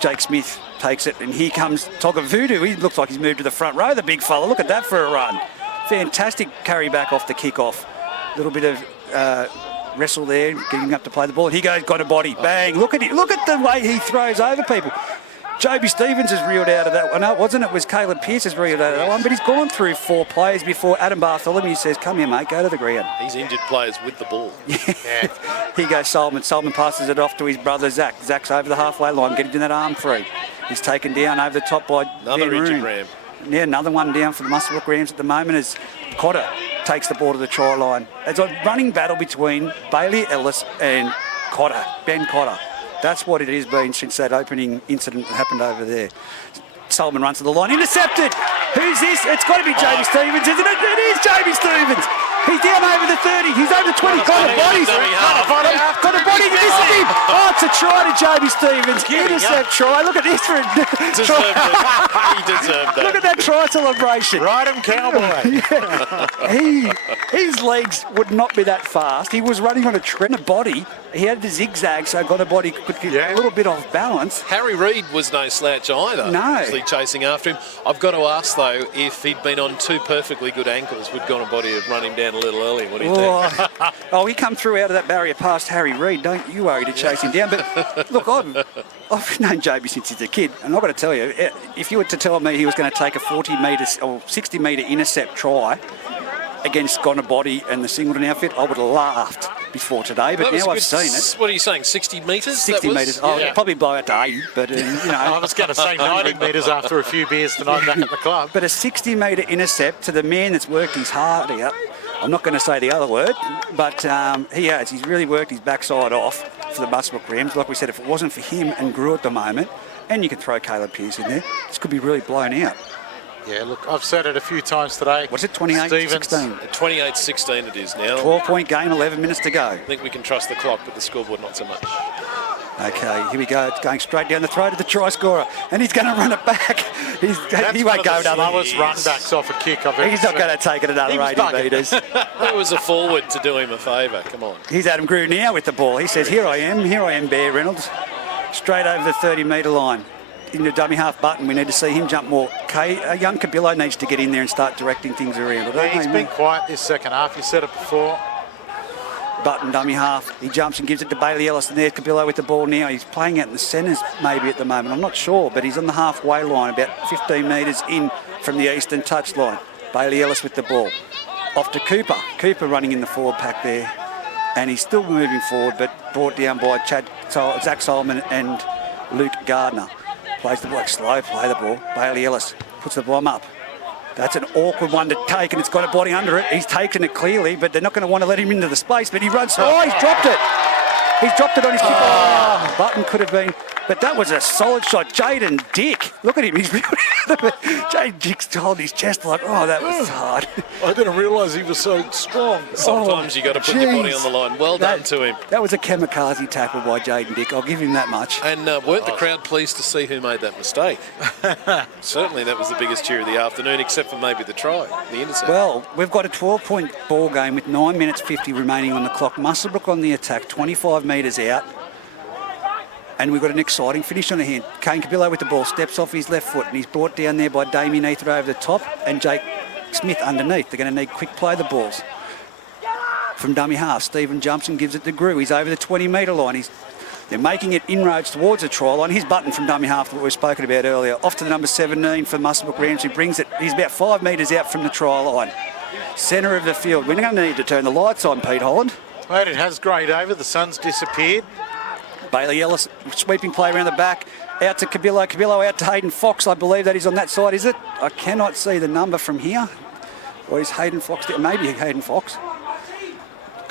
Jake Smith takes it, and here comes Voodoo. He looks like he's moved to the front row, the big fella. Look at that for a run. Fantastic carry back off the kick-off. Little bit of wrestle there, getting up to play the ball. And he goes, got a body. Bang. Look at it. Look at the way he throws over people. Joby Stevens has reeled out of that one. No, it wasn't. It was Caleb Pearce has reeled out of that one. But he's gone through 4 players before Adam Bartholomew says, come here, mate, go to the ground. He's injured players with the ball. Here goes Solomon. Solomon passes it off to his brother Zach. Zach's over the halfway line, getting to that arm free. He's taken down over the top by Another Van injured Roon. Ram. Yeah, another one down for the Muswellbrook Rams at the moment as Cotter takes the ball to the try line. It's a running battle between Bailey Ellis and Cotter, Ben Cotter. That's what it has been since that opening incident that happened over there. Solomon runs to the line, intercepted. Who's this? It's got to be Jamie Stevens, isn't it? It is Jamie Stevens. He's down over the 30. He's over the 20. Got a body. Got a body. This is him. Oh, it's a try to Jamie Stevens. Intercept try. Look at this for Deserved it. He deserved that. Look at that try celebration. Ride him, cowboy. His legs would not be that fast. He was running on a trend of body. He had the zigzag, so got a body could get a little bit off balance. Harry Reid was no slouch either. No. Actually chasing after him. I've got to ask, though, if he'd been on 2 perfectly good ankles, would Gonabody have run him down a little early? What do you think? Oh, he come through out of that barrier past Harry Reid. Don't you worry to chase him down. But look, I've known Joby since he's a kid, and I've got to tell you, if you were to tell me he was going to take a 40-metre or 60-metre intercept try against Gonabody and the Singleton outfit, I would have laughed. before today, but That was now a I've good seen it. What are you saying, 60 metres? 60 metres. Oh, Yeah. probably blow it to 80, but, I was going to say 90 metres after a few beers tonight back at the club. But a 60-metre intercept to the man that's worked his heart out. I'm not going to say the other word, but he has. He's really worked his backside off for the Muswellbrook Rams. Like we said, if it wasn't for him and Grew at the moment, and you can throw Caleb Pearce in there, this could be really blown out. Yeah, look, I've said it a few times today. What's it, 28-16? 28-16 it is now. 12-point game, 11 minutes to go. I think we can trust the clock, but the scoreboard not so much. Okay, here we go. It's going straight down the throat of the try scorer, and he's going to run it back. He won't go another. Slowest run backs off a kick I've ever He's not seen. going to take it another 80 metres. That was a forward to do him a favour. Come on. Here's Adam Grew now with the ball. He says, here I am, Bear Reynolds. Straight over the 30-metre line. Into dummy half Button. We need to see him jump more. Young Cabillo needs to get in there and start directing things around. Yeah, he's been quiet this second half. You said it before. Button, dummy half. He jumps and gives it to Bailey Ellis, and there's Cabillo with the ball now. He's playing out in the centres maybe at the moment. I'm not sure, but he's on the halfway line, about 15 metres in from the eastern touchline. Bailey Ellis with the ball. Off to Cooper. Cooper running in the forward pack there. And he's still moving forward, but brought down by Zach Solomon and Luke Gardner. Plays the ball, slow play the ball. Bailey Ellis puts the bomb up. That's an awkward one to take, and it's got a body under it. He's taken it clearly, but they're not going to want to let him into the space. But he runs. Oh, he's dropped it. He's dropped it on his kick. Oh, Button could have been. But that was a solid shot. Jaden Dick. Look at him. He's really... Jaden Dick's holding his chest like, oh, that was hard. I didn't realise he was so strong. Sometimes you got to put your body on the line. Well done to him. That was a kamikaze tackle by Jaden Dick. I'll give him that much. And weren't the crowd pleased to see who made that mistake? Certainly that was the biggest cheer of the afternoon, except for maybe the try, the intercept. Well, we've got a 12-point ball game with 9 minutes 50 remaining on the clock. Muswellbrook on the attack, 25 metres out. And we've got an exciting finish on the hand. Kane Cabillo with the ball, steps off his left foot, and he's brought down there by Damien Ether over the top, and Jake Smith underneath. They're going to need quick play the balls. From dummy half, Stephen jumps and gives it to Grew. He's over the 20-metre line. They're making it inroads towards the try line. His Button from dummy half that we've spoken about earlier. Off to the number 17 for Muswellbrook Rams, who brings it. He's about 5 metres out from the try line. Centre of the field. We're going to need to turn the lights on, Pete Holland. Mate, it has greyed over. The sun's disappeared. Bailey Ellis, sweeping play around the back. Out to Cabillo. Cabillo out to Hayden Fox. I believe that is on that side, is it? I cannot see the number from here. Or is Hayden Fox there? Maybe Hayden Fox.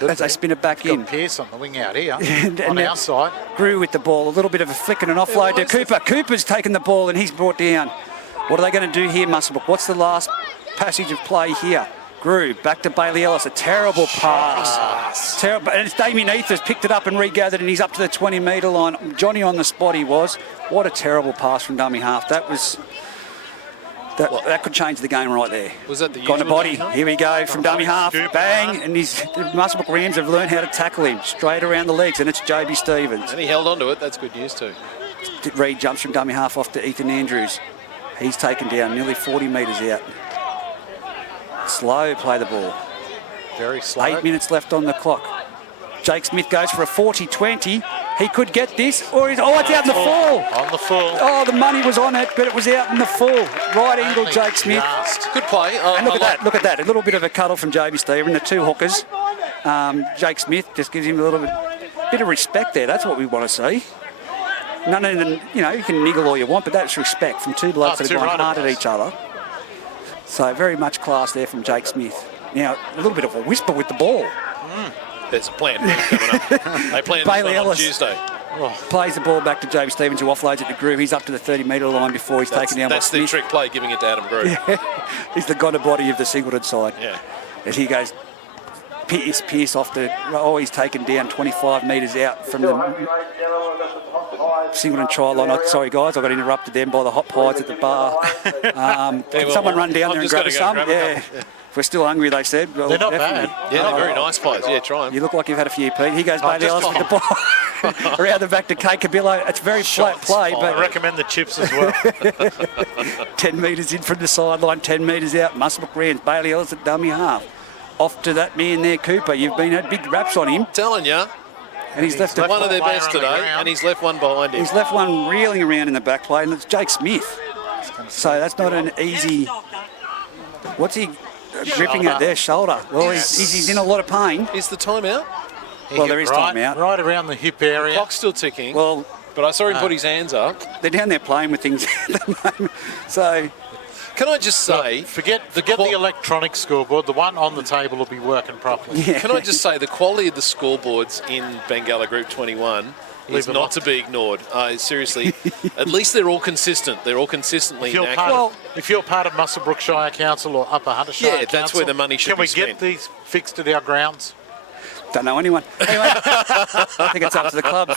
As they spin it back in. Got Pearce on the wing out here. and on our side. Grew with the ball. A little bit of a flick and an offload to Cooper. Cooper's taken the ball and he's brought down. What are they going to do here, Muswellbrook? What's the last passage of play here? Grew back to Bailey Ellis. A terrible pass. Terrible. And it's Damien Ether's picked it up and regathered, and he's up to the 20-metre line. Johnny on the spot he was. What a terrible pass from dummy half. That was... That could change the game right there. Was that the Got a usual body. game? Here we go from dummy half. Bang. And the Muswellbrook Rams have learned how to tackle him. Straight around the legs, and it's Joby Stevens. And he held on to it. That's good news too. Reed jumps from dummy half off to Ethan Andrews. He's taken down nearly 40 metres out. Slow play the ball. Very slow. 8 minutes left on the clock. Jake Smith goes for a 40-20. He could get this, or it's out in the full. On the full. Oh, the money was on it, but it was out in the full. Right angle, Jake Smith. Good play. And look at that, look at that. A little bit of a cuddle from Joby Stephen, the two hookers. Jake Smith just gives him a little bit of respect there. That's what we want to see. None of them, you can niggle all you want, but that's respect from two blokes that have gone hard at each other. So very much class there from Jake Smith. Now, a little bit of a whisper with the ball. There's a planned move coming up. They planned Bailey this one on Ellis. Tuesday. Plays the ball back to Joby Stevens, who offloads it to Grew. He's up to the 30-metre line before he's taken down by That's the Smith. trick play, giving it to Adam Grew. He's the god of body of the Singleton side. Yeah. As he goes, Pearce off the... Oh, he's taken down 25 metres out from the Singleton try line. Sorry, guys, I got interrupted then by the hot pies at the bar. Can someone run down there and grab some? Yeah. If we're still hungry, they said. Well, They're not definitely. bad. Yeah, they're very nice players. Yeah, try them. You look like you've had a few, Pete. He goes Bailey Ellis with the ball. Around the back to Kate Cabillo. It's very flat play, I but recommend the chips as well. 10 metres in from the sideline, 10 metres out. Muswellbrook Rams, Bailey Ellis at dummy half. Off to that man there, Cooper. You've had big raps on him. Telling you, And he's left one of their player best on the today, ground. and he's left one behind him. He's left one reeling around in the back play, and it's Jake Smith. So that's not an easy... What's he gripping at there? Shoulder. Well, he's in a lot of pain. Is the time out? Well, there is time out. Right around the hip area. Clock's still ticking. Well, but I saw him put his hands up. they're down there playing with things at the moment. So, Can I just say, Forget the electronic scoreboard. The one on the table will be working properly. yeah. can I just say the quality of the scoreboards in Bengala Group 21 is them not up. to be ignored. Seriously, at least they're all consistent. They're all consistently inaccurate. If you're part of Muswellbrook Shire Council or Upper Hunter Shire Yeah, Council, that's where the money should can be we spent. get these fixed at our grounds? Don't know anyone. Anyway, I think it's up to the clubs.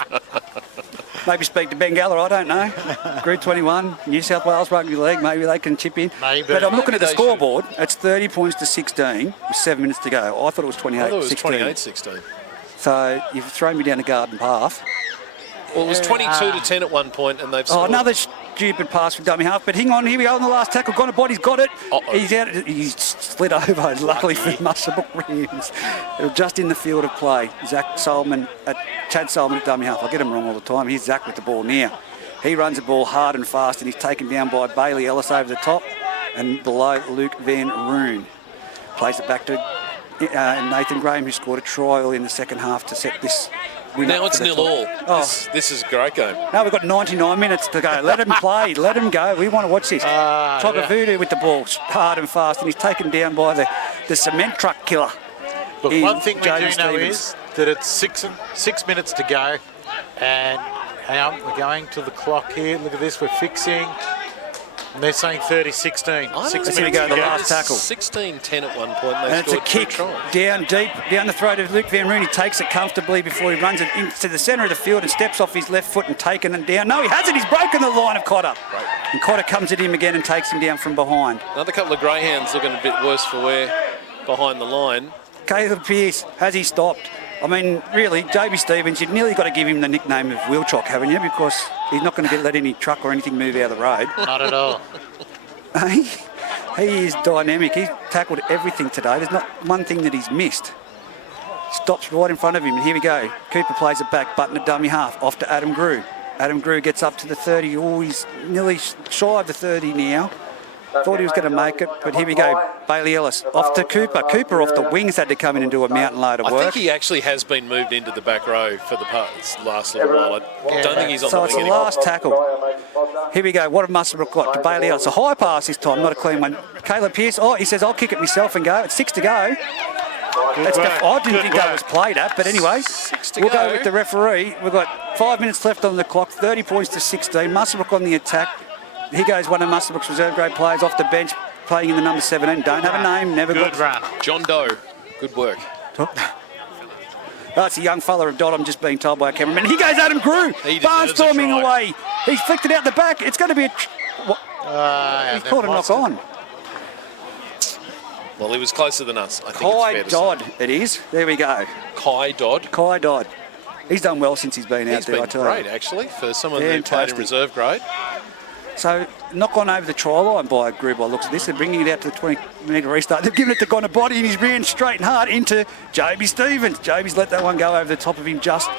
Maybe speak to Bengala, I don't know. Group 21, New South Wales Rugby League, maybe they can chip in. Maybe. But I'm looking at the Maybe they scoreboard. It's 30 points to 16 with 7 minutes to go. I thought it was 28 I thought it was 16. 28-16. So you've thrown me down the garden path. Well, it was 22-10 at one point, and they've Oh, scored. another stupid pass from dummy half. But hang on, here we go on the last tackle. Body's got it. Uh-oh. He's out. He's slid over. Luckily for Muswellbrook Rams. They were just in the field of play. Chad Solomon at dummy half. I get him wrong all the time. Here's Zach with the ball now. He runs the ball hard and fast, and he's taken down by Bailey Ellis over the top and below Luke Van Roon. Plays it back to Nathan Graham, who scored a try early in the second half to set this win Now up it's for the 0-all. top. Oh. This is a great game. Now we've got 99 minutes to go. Let him play. Let him go. We want to watch this. Voodoo with the ball, hard and fast, and he's taken down by the cement truck killer. Look, in one thing we do Jamie know Stevens. is that it's six minutes to go, and hang on, we're going to the clock here. Look at this, we're fixing. And they're saying 30-16. 6 minutes Here we go, to the go. last tackle. 16-10 at one point. They And it's a scored 2 kick tries. down deep, down the throat of Luke Van Roon. He takes it comfortably before he runs it into the centre of the field and steps off his left foot and taken it down. No, he hasn't. He's broken the line of Cotter. Right. And Cotter comes at him again and takes him down from behind. Another couple of greyhounds looking a bit worse for wear behind the line. Caleb Pearce, has he stopped? I mean, really, JB Stevens, you've nearly got to give him the nickname of Wheelchock, haven't you? Because he's not going to let any truck or anything move out of the road. Not at all. He is dynamic. He's tackled everything today. There's not one thing that he's missed. Stops right in front of him, and here we go. Cooper plays it back, button at dummy half, off to Adam Grew. Adam Grew gets up to the 30. Oh, he's nearly shy of the 30 now. Thought he was going to make it, but here we go. Bailey Ellis off to Cooper. Cooper off the wings had to come in and do a mountain load of I work. think he actually has been moved into the back row for the last little while. I don't think he's on So the it's wing the anymore. last tackle. Here we go. What have Muswellbrook got? To Bailey Ellis. A high pass this time, not a clean one. Caleb Pearce. Oh, he says, I'll kick it myself and go. It's 6 to go. That's work. I didn't Good think work. that was played at, but anyway, 6 to we'll go go. with the referee. We've got 5 minutes left on the clock, 30 points to 16. Muswellbrook on the attack. Here goes one of Muswellbrook's reserve grade players off the bench, playing in the number 17. Don't have a name, never Good got. run. John Doe. Good work. Oh, it's a young fella of Dodd, I'm just being told by a cameraman. Here goes Adam Grew, He deserves a barnstorming try. away. He's flicked it out the back. It's going to be a... He's called a knock on. Well, he was closer than us. I think it's fair Kai to Dodd, it is. There we go. say. Kai Dodd. Kai Dodd. He's done well since he's been out He's there, I been tell great, you. actually, for someone who played in Fantastic. reserve grade. So, knock on over the try line by a group by looks at this. They're bringing it out to the 20-metre restart. They've given it to Gonabody and he's ran straight and hard into Joby Stevens. Joby's let that one go over the top of him just.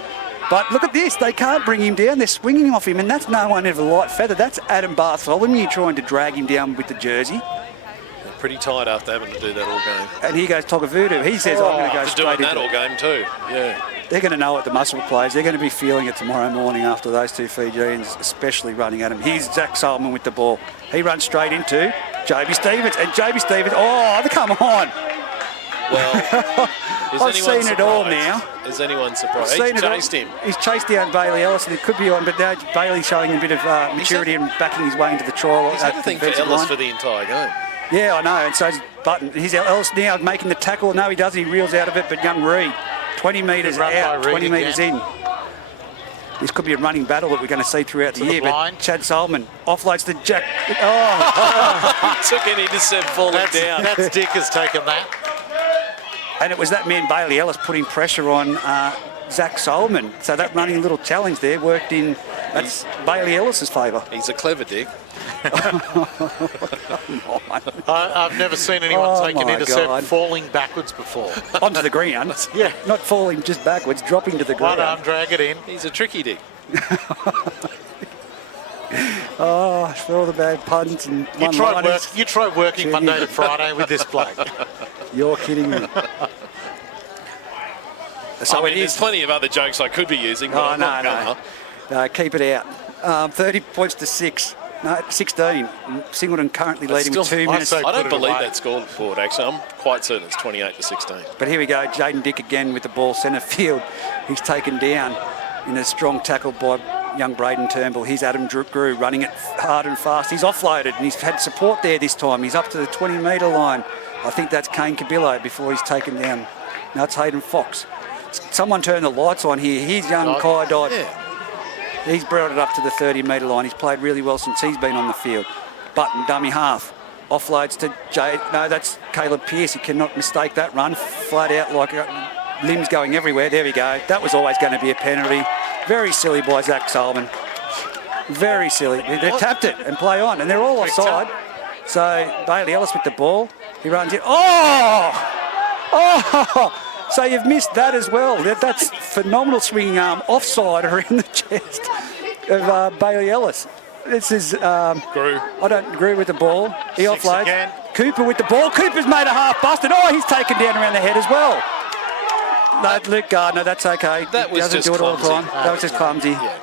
But look at this. They can't bring him down. They're swinging off him, and that's no one of a light feather. That's Adam Bartholomew trying to drag him down with the jersey. They're pretty tired after having to do that all game. And here goes Togavudu. He says, I'm going to go After doing straight that into all it. game too. Yeah. They're going to know what the muscle plays. They're going to be feeling it tomorrow morning after those two Fijians, especially running at him. Here's Zach Solomon with the ball. He runs straight into Joby Stevens. And Joby Stevens, oh, come on. Well, is I've anyone seen it all surprised? now. Is anyone surprised? Seen He's it all. chased him. He's chased down Bailey Ellis, and it could be on, but now Bailey's showing a bit of maturity and backing his way into the trial. He's had a thing for Ellis for the entire game. Yeah, I know, and so's Button. He's Ellis now making the tackle. No, he does. He reels out of it, but young Reed, 20 metres Good run out, by Reed 20 metres in. This could be a running battle that we're going to see throughout the the year. blind. But Chad Solomon offloads to Jack. Oh, Took an intercept falling down. That's Dick has taken that. and it was that man Bailey Ellis putting pressure on Zach Solomon. So that running little challenge there worked in. That's Bailey Ellis's favour. He's a clever dick. I've never seen anyone Oh, take an my intercept God. falling backwards before. Onto the ground. Yeah. Not falling just backwards, dropping to the One ground. arm, drag it in. He's a tricky dick. Oh, for all the bad puns and one-liners. You try working Gee. Monday to Friday with this bloke. You're kidding me. So I mean, it there's is. plenty of other jokes I could be using, but Oh, I'm not gonna. no, keep it out. 30 points to 6. No, 16. Singleton currently leading with 2 minutes. say I don't put it believe away. that scoreboard, actually. I'm quite certain it's 28-16. But here we go. Jaden Dick again with the ball, centre field. He's taken down in a strong tackle by young Braden Turnbull. Here's Adam Grew running it hard and fast. He's offloaded and he's had support there this time. He's up to the 20-metre line. I think that's Kane Cabillo before he's taken down. Now it's Hayden Fox. Someone turn the lights on here. Here's young Kai Dodd. Yeah. He's brought it up to the 30-metre line. He's played really well since he's been on the field. Button, dummy half. Offloads to Jay. No, that's Caleb Pearce. He cannot mistake that run. Flat out like limbs going everywhere. There we go. That was always going to be a penalty. Very silly by Zach Solomon. Very silly. They tapped it and play on, and they're all offside. So Bailey Ellis with the ball. He runs it. Oh! So you've missed that as well. That's phenomenal swinging arm offsider in the chest of Bailey Ellis. This is... Grew. I don't agree with the ball. He Six offloads. again. Cooper with the ball. Cooper's made a half bust, and he's taken down around the head as well. No, Luke Gardner, that's okay. That was he doesn't just do it all the clumsy. time. That was just clumsy. Yeah.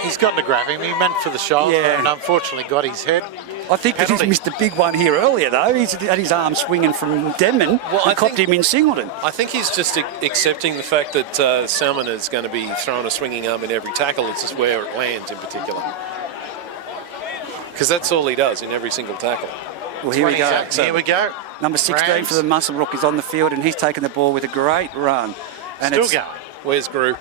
He's gotten to grab him. He meant for the shoulder Yeah. and unfortunately got his head. I think that he's Penalty. missed a big one here earlier, though. He's had his arm swinging from Denman I and copped think- him in Singleton. I think he's just accepting the fact that Salmon is going to be throwing a swinging arm in every tackle. It's just where it lands in particular. Because that's all he does in every single tackle. Well, here we go. Exactly. Here we go. Number 16 Rams. for the Muswellbrook is on the field, and he's taken the ball with a great run. And Still it's, going. Where's Grew?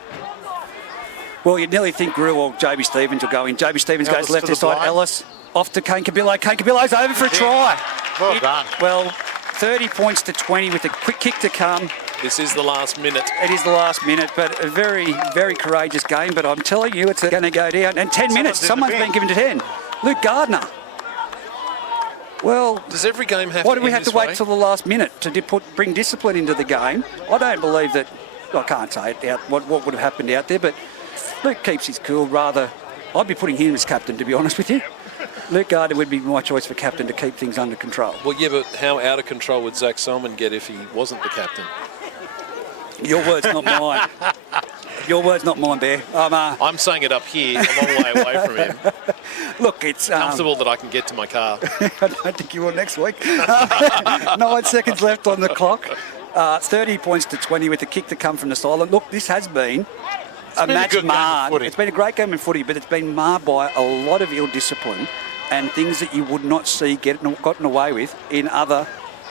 well, you'd nearly think Grew or JB Stevens will go in. JB Stevens Ellis goes left to to the side. blind. Ellis off to Kane Cabillo. Kane Cabillo's over for a try. Well done. Well, 30 points to 20 with a quick kick to come. This is the last minute. It is the last minute, but a very, very courageous game. But I'm telling you, it's going to go down. And 10 minutes. in the Someone's bin. been given to 10. Luke Gardner. Well, Does every game have why to do we end have to this wait way? till the last minute to bring discipline into the game? I don't believe that. I can't say it out what would have happened out there, but Luke keeps his cool. Rather, I'd be putting him as captain, to be honest with you. Luke Gardner would be my choice for captain to keep things under control. Well, yeah, but how out of control would Zach Solomon get if he wasn't the captain? Your words, not mine. Your words, not mine, Bear. I'm saying it up here, a long way away from him. Look, it's Comfortable that I can get to my car. I don't think you will next week. 9 seconds left on the clock. 30 points to 20 with a kick to come from the sideline. Look, this has been a been a match good game of marred. footy. It's been a great game of footy, but it's been marred by a lot of ill discipline and things that you would not see gotten away with in other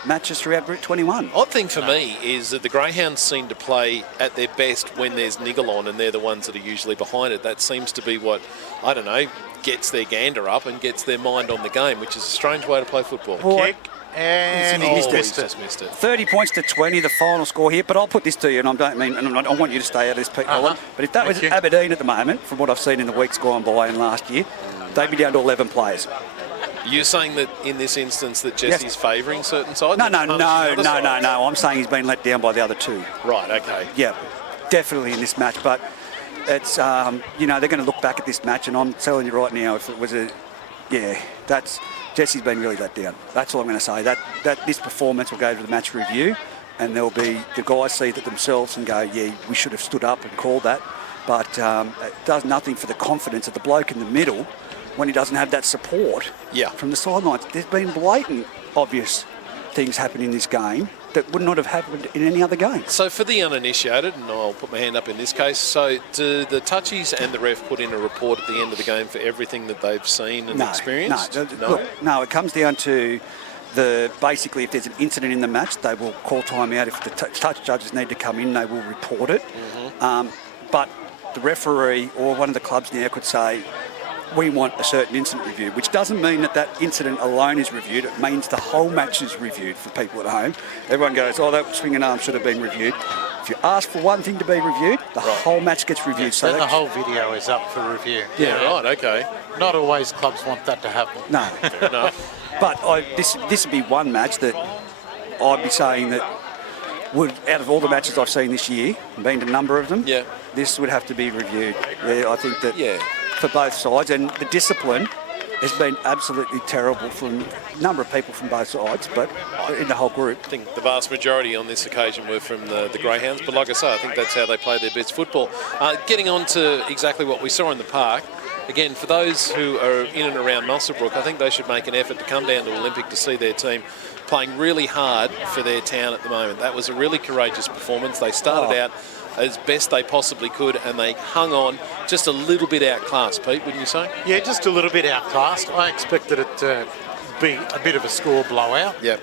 matches throughout Route 21. Odd thing for me is that the Greyhounds seem to play at their best when there's niggle on, and they're the ones that are usually behind it. That seems to be what, I don't know, gets their gander up and gets their mind on the game, which is a strange way to play football. Boy, Kick. And He he missed it. missed He's it. just missed it. 30 points to 20, the final score here. But I'll put this to you, and I want you to stay out of this, Pete Nolan. But if that was Thank you. Aberdeen at the moment, from what I've seen in the weeks gone by and last year, they'd be down to 11 players. You're saying that in this instance that Jesse's favouring certain sides? No. and punishing other sides? I'm saying he's been let down by the other two. Right, okay. Yeah, definitely in this match. But it's, they're going to look back at this match, and I'm telling you right now, if it was Jesse's been really let down. That's all I'm going to say. That this performance will go to the match review, and there'll be the guys see that themselves and go, yeah, we should have stood up and called that. But it does nothing for the confidence of the bloke in the middle when he doesn't have that support from the sidelines. There's been blatant, obvious things happen in this game that would not have happened in any other game. So for the uninitiated, and I'll put my hand up in this case, so do the touchies and the ref put in a report at the end of the game for everything that they've seen and experienced? No, it comes down to basically if there's an incident in the match, they will call time out. If the touch judges need to come in, they will report it. But the referee or one of the clubs now could say, we want a certain incident review, which doesn't mean that incident alone is reviewed. It means the whole match is reviewed for people at home. Everyone goes, that swinging arm should have been reviewed. If you ask for one thing to be reviewed, the whole match gets reviewed. So then the whole video is up for review. Yeah, right, okay. Not always clubs want that to happen. No. Fair enough. But this would be one match that I'd be saying that would, out of all the matches I've seen this year, been a number of them, this would have to be reviewed. Yeah, I think that for both sides, and the discipline has been absolutely terrible from a number of people from both sides, but in the whole group. I think the vast majority on this occasion were from the Greyhounds, but like I say, I think that's how they play their best football. Getting on to exactly what we saw in the park, again, for those who are in and around Muswellbrook, I think they should make an effort to come down to Olympic to see their team playing really hard for their town at the moment. That was a really courageous performance. They started out as best they possibly could, and they hung on just a little bit outclassed, Pete, wouldn't you say? Yeah, just a little bit outclassed. I expected it to be a bit of a score blowout. Yep.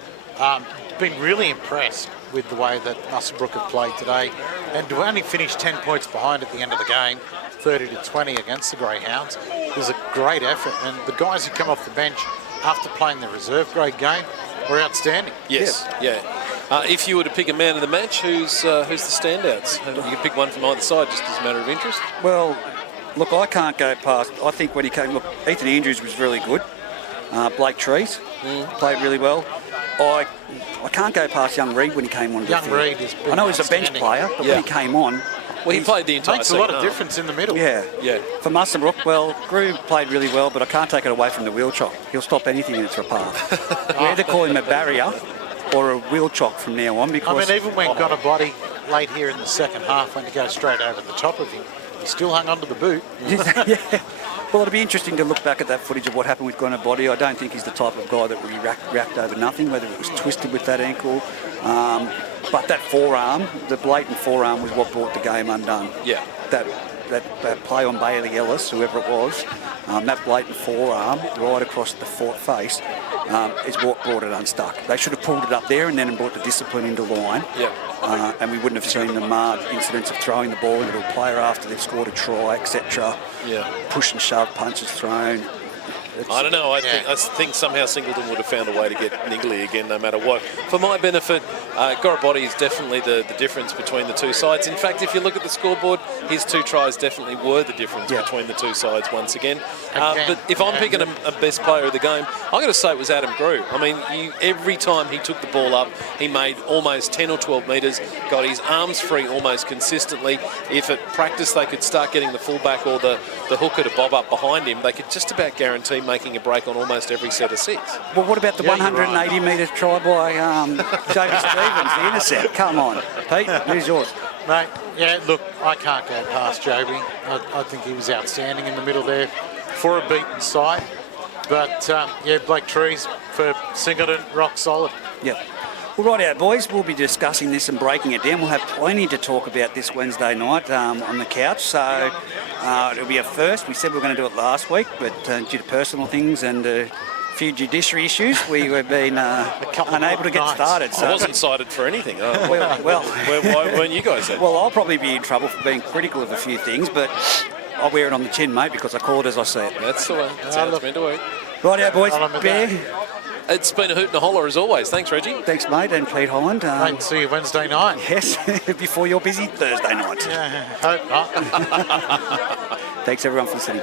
Been really impressed with the way that Muswellbrook have played today, and to only finish 10 points behind at the end of the game, 30-20 against the Greyhounds, is a great effort. And the guys who come off the bench after playing the reserve grade game were outstanding. Yes, yeah. If you were to pick a man of the match, who's the standouts? You can pick one from either side, just as a matter of interest. Well, look, I can't go past. I think when he came, look, Ethan Andrews was really good. Blake Trees played really well. I can't go past young Reid when he came on. Young Reid is. I know he's a bench player, but when he came on, well, he played the entire. Makes a lot of difference in the middle. Yeah. Yeah. For Muswellbrook, well, Grew played really well, but I can't take it away from the wheel chock. He'll stop anything in its path. We had to call him a barrier or a wheel chock from now on, because I mean, even when Gonabody late here in the second half went to go straight over the top of him, he still hung onto the boot. yeah. Well, it'll be interesting to look back at that footage of what happened with Gonabody. I don't think he's the type of guy that would be racked over nothing, whether it was twisted with that ankle. But that forearm, the blatant forearm, was what brought the game undone. Yeah. That play on Bailey Ellis, whoever it was, that blatant forearm right across the face is what brought it unstuck. They should have pulled it up there and then brought the discipline into line. Yeah. And we wouldn't have seen the marred incidents of throwing the ball into a player after they've scored a try, etc. Yeah. Push and shove, punches thrown. I don't know. I think somehow Singleton would have found a way to get niggly again, no matter what. For my benefit, Gorabody is definitely the difference between the two sides. In fact, if you look at the scoreboard, his 2 tries definitely were the difference between the two sides once again. But if I'm picking a best player of the game, I'm going to say it was Adam Grew. I mean, every time he took the ball up, he made almost 10 or 12 metres, got his arms free almost consistently. If at practice they could start getting the fullback or the hooker to bob up behind him, they could just about guarantee making a break on almost every set of 6. Well, what about the 180-metre try by Joby Stevens, the intercept? Come on, Pete, who's yours? Mate, yeah, look, I can't go past Joby. I think he was outstanding in the middle there for a beaten side. But, Blake Trees for Singleton, rock solid. Yeah. Well, right out, boys. We'll be discussing this and breaking it down. We'll have plenty to talk about this Wednesday night on the couch. So it'll be a first. We said we were going to do it last week, but due to personal things and a few judiciary issues, we have been unable to get started. So I wasn't cited for anything. Oh. Well, why weren't you guys there? Well, I'll probably be in trouble for being critical of a few things, but I'll wear it on the chin, mate, because I call it as I say it. That's the way. That's how it's meant to work. Right out, boys. Bear. It's been a hoot and a holler as always. Thanks, Reggie. Thanks, mate, and Pete Holland. Great to see you Wednesday night. Yes, before your busy Thursday night. Yeah, hope not. Thanks, everyone, for listening.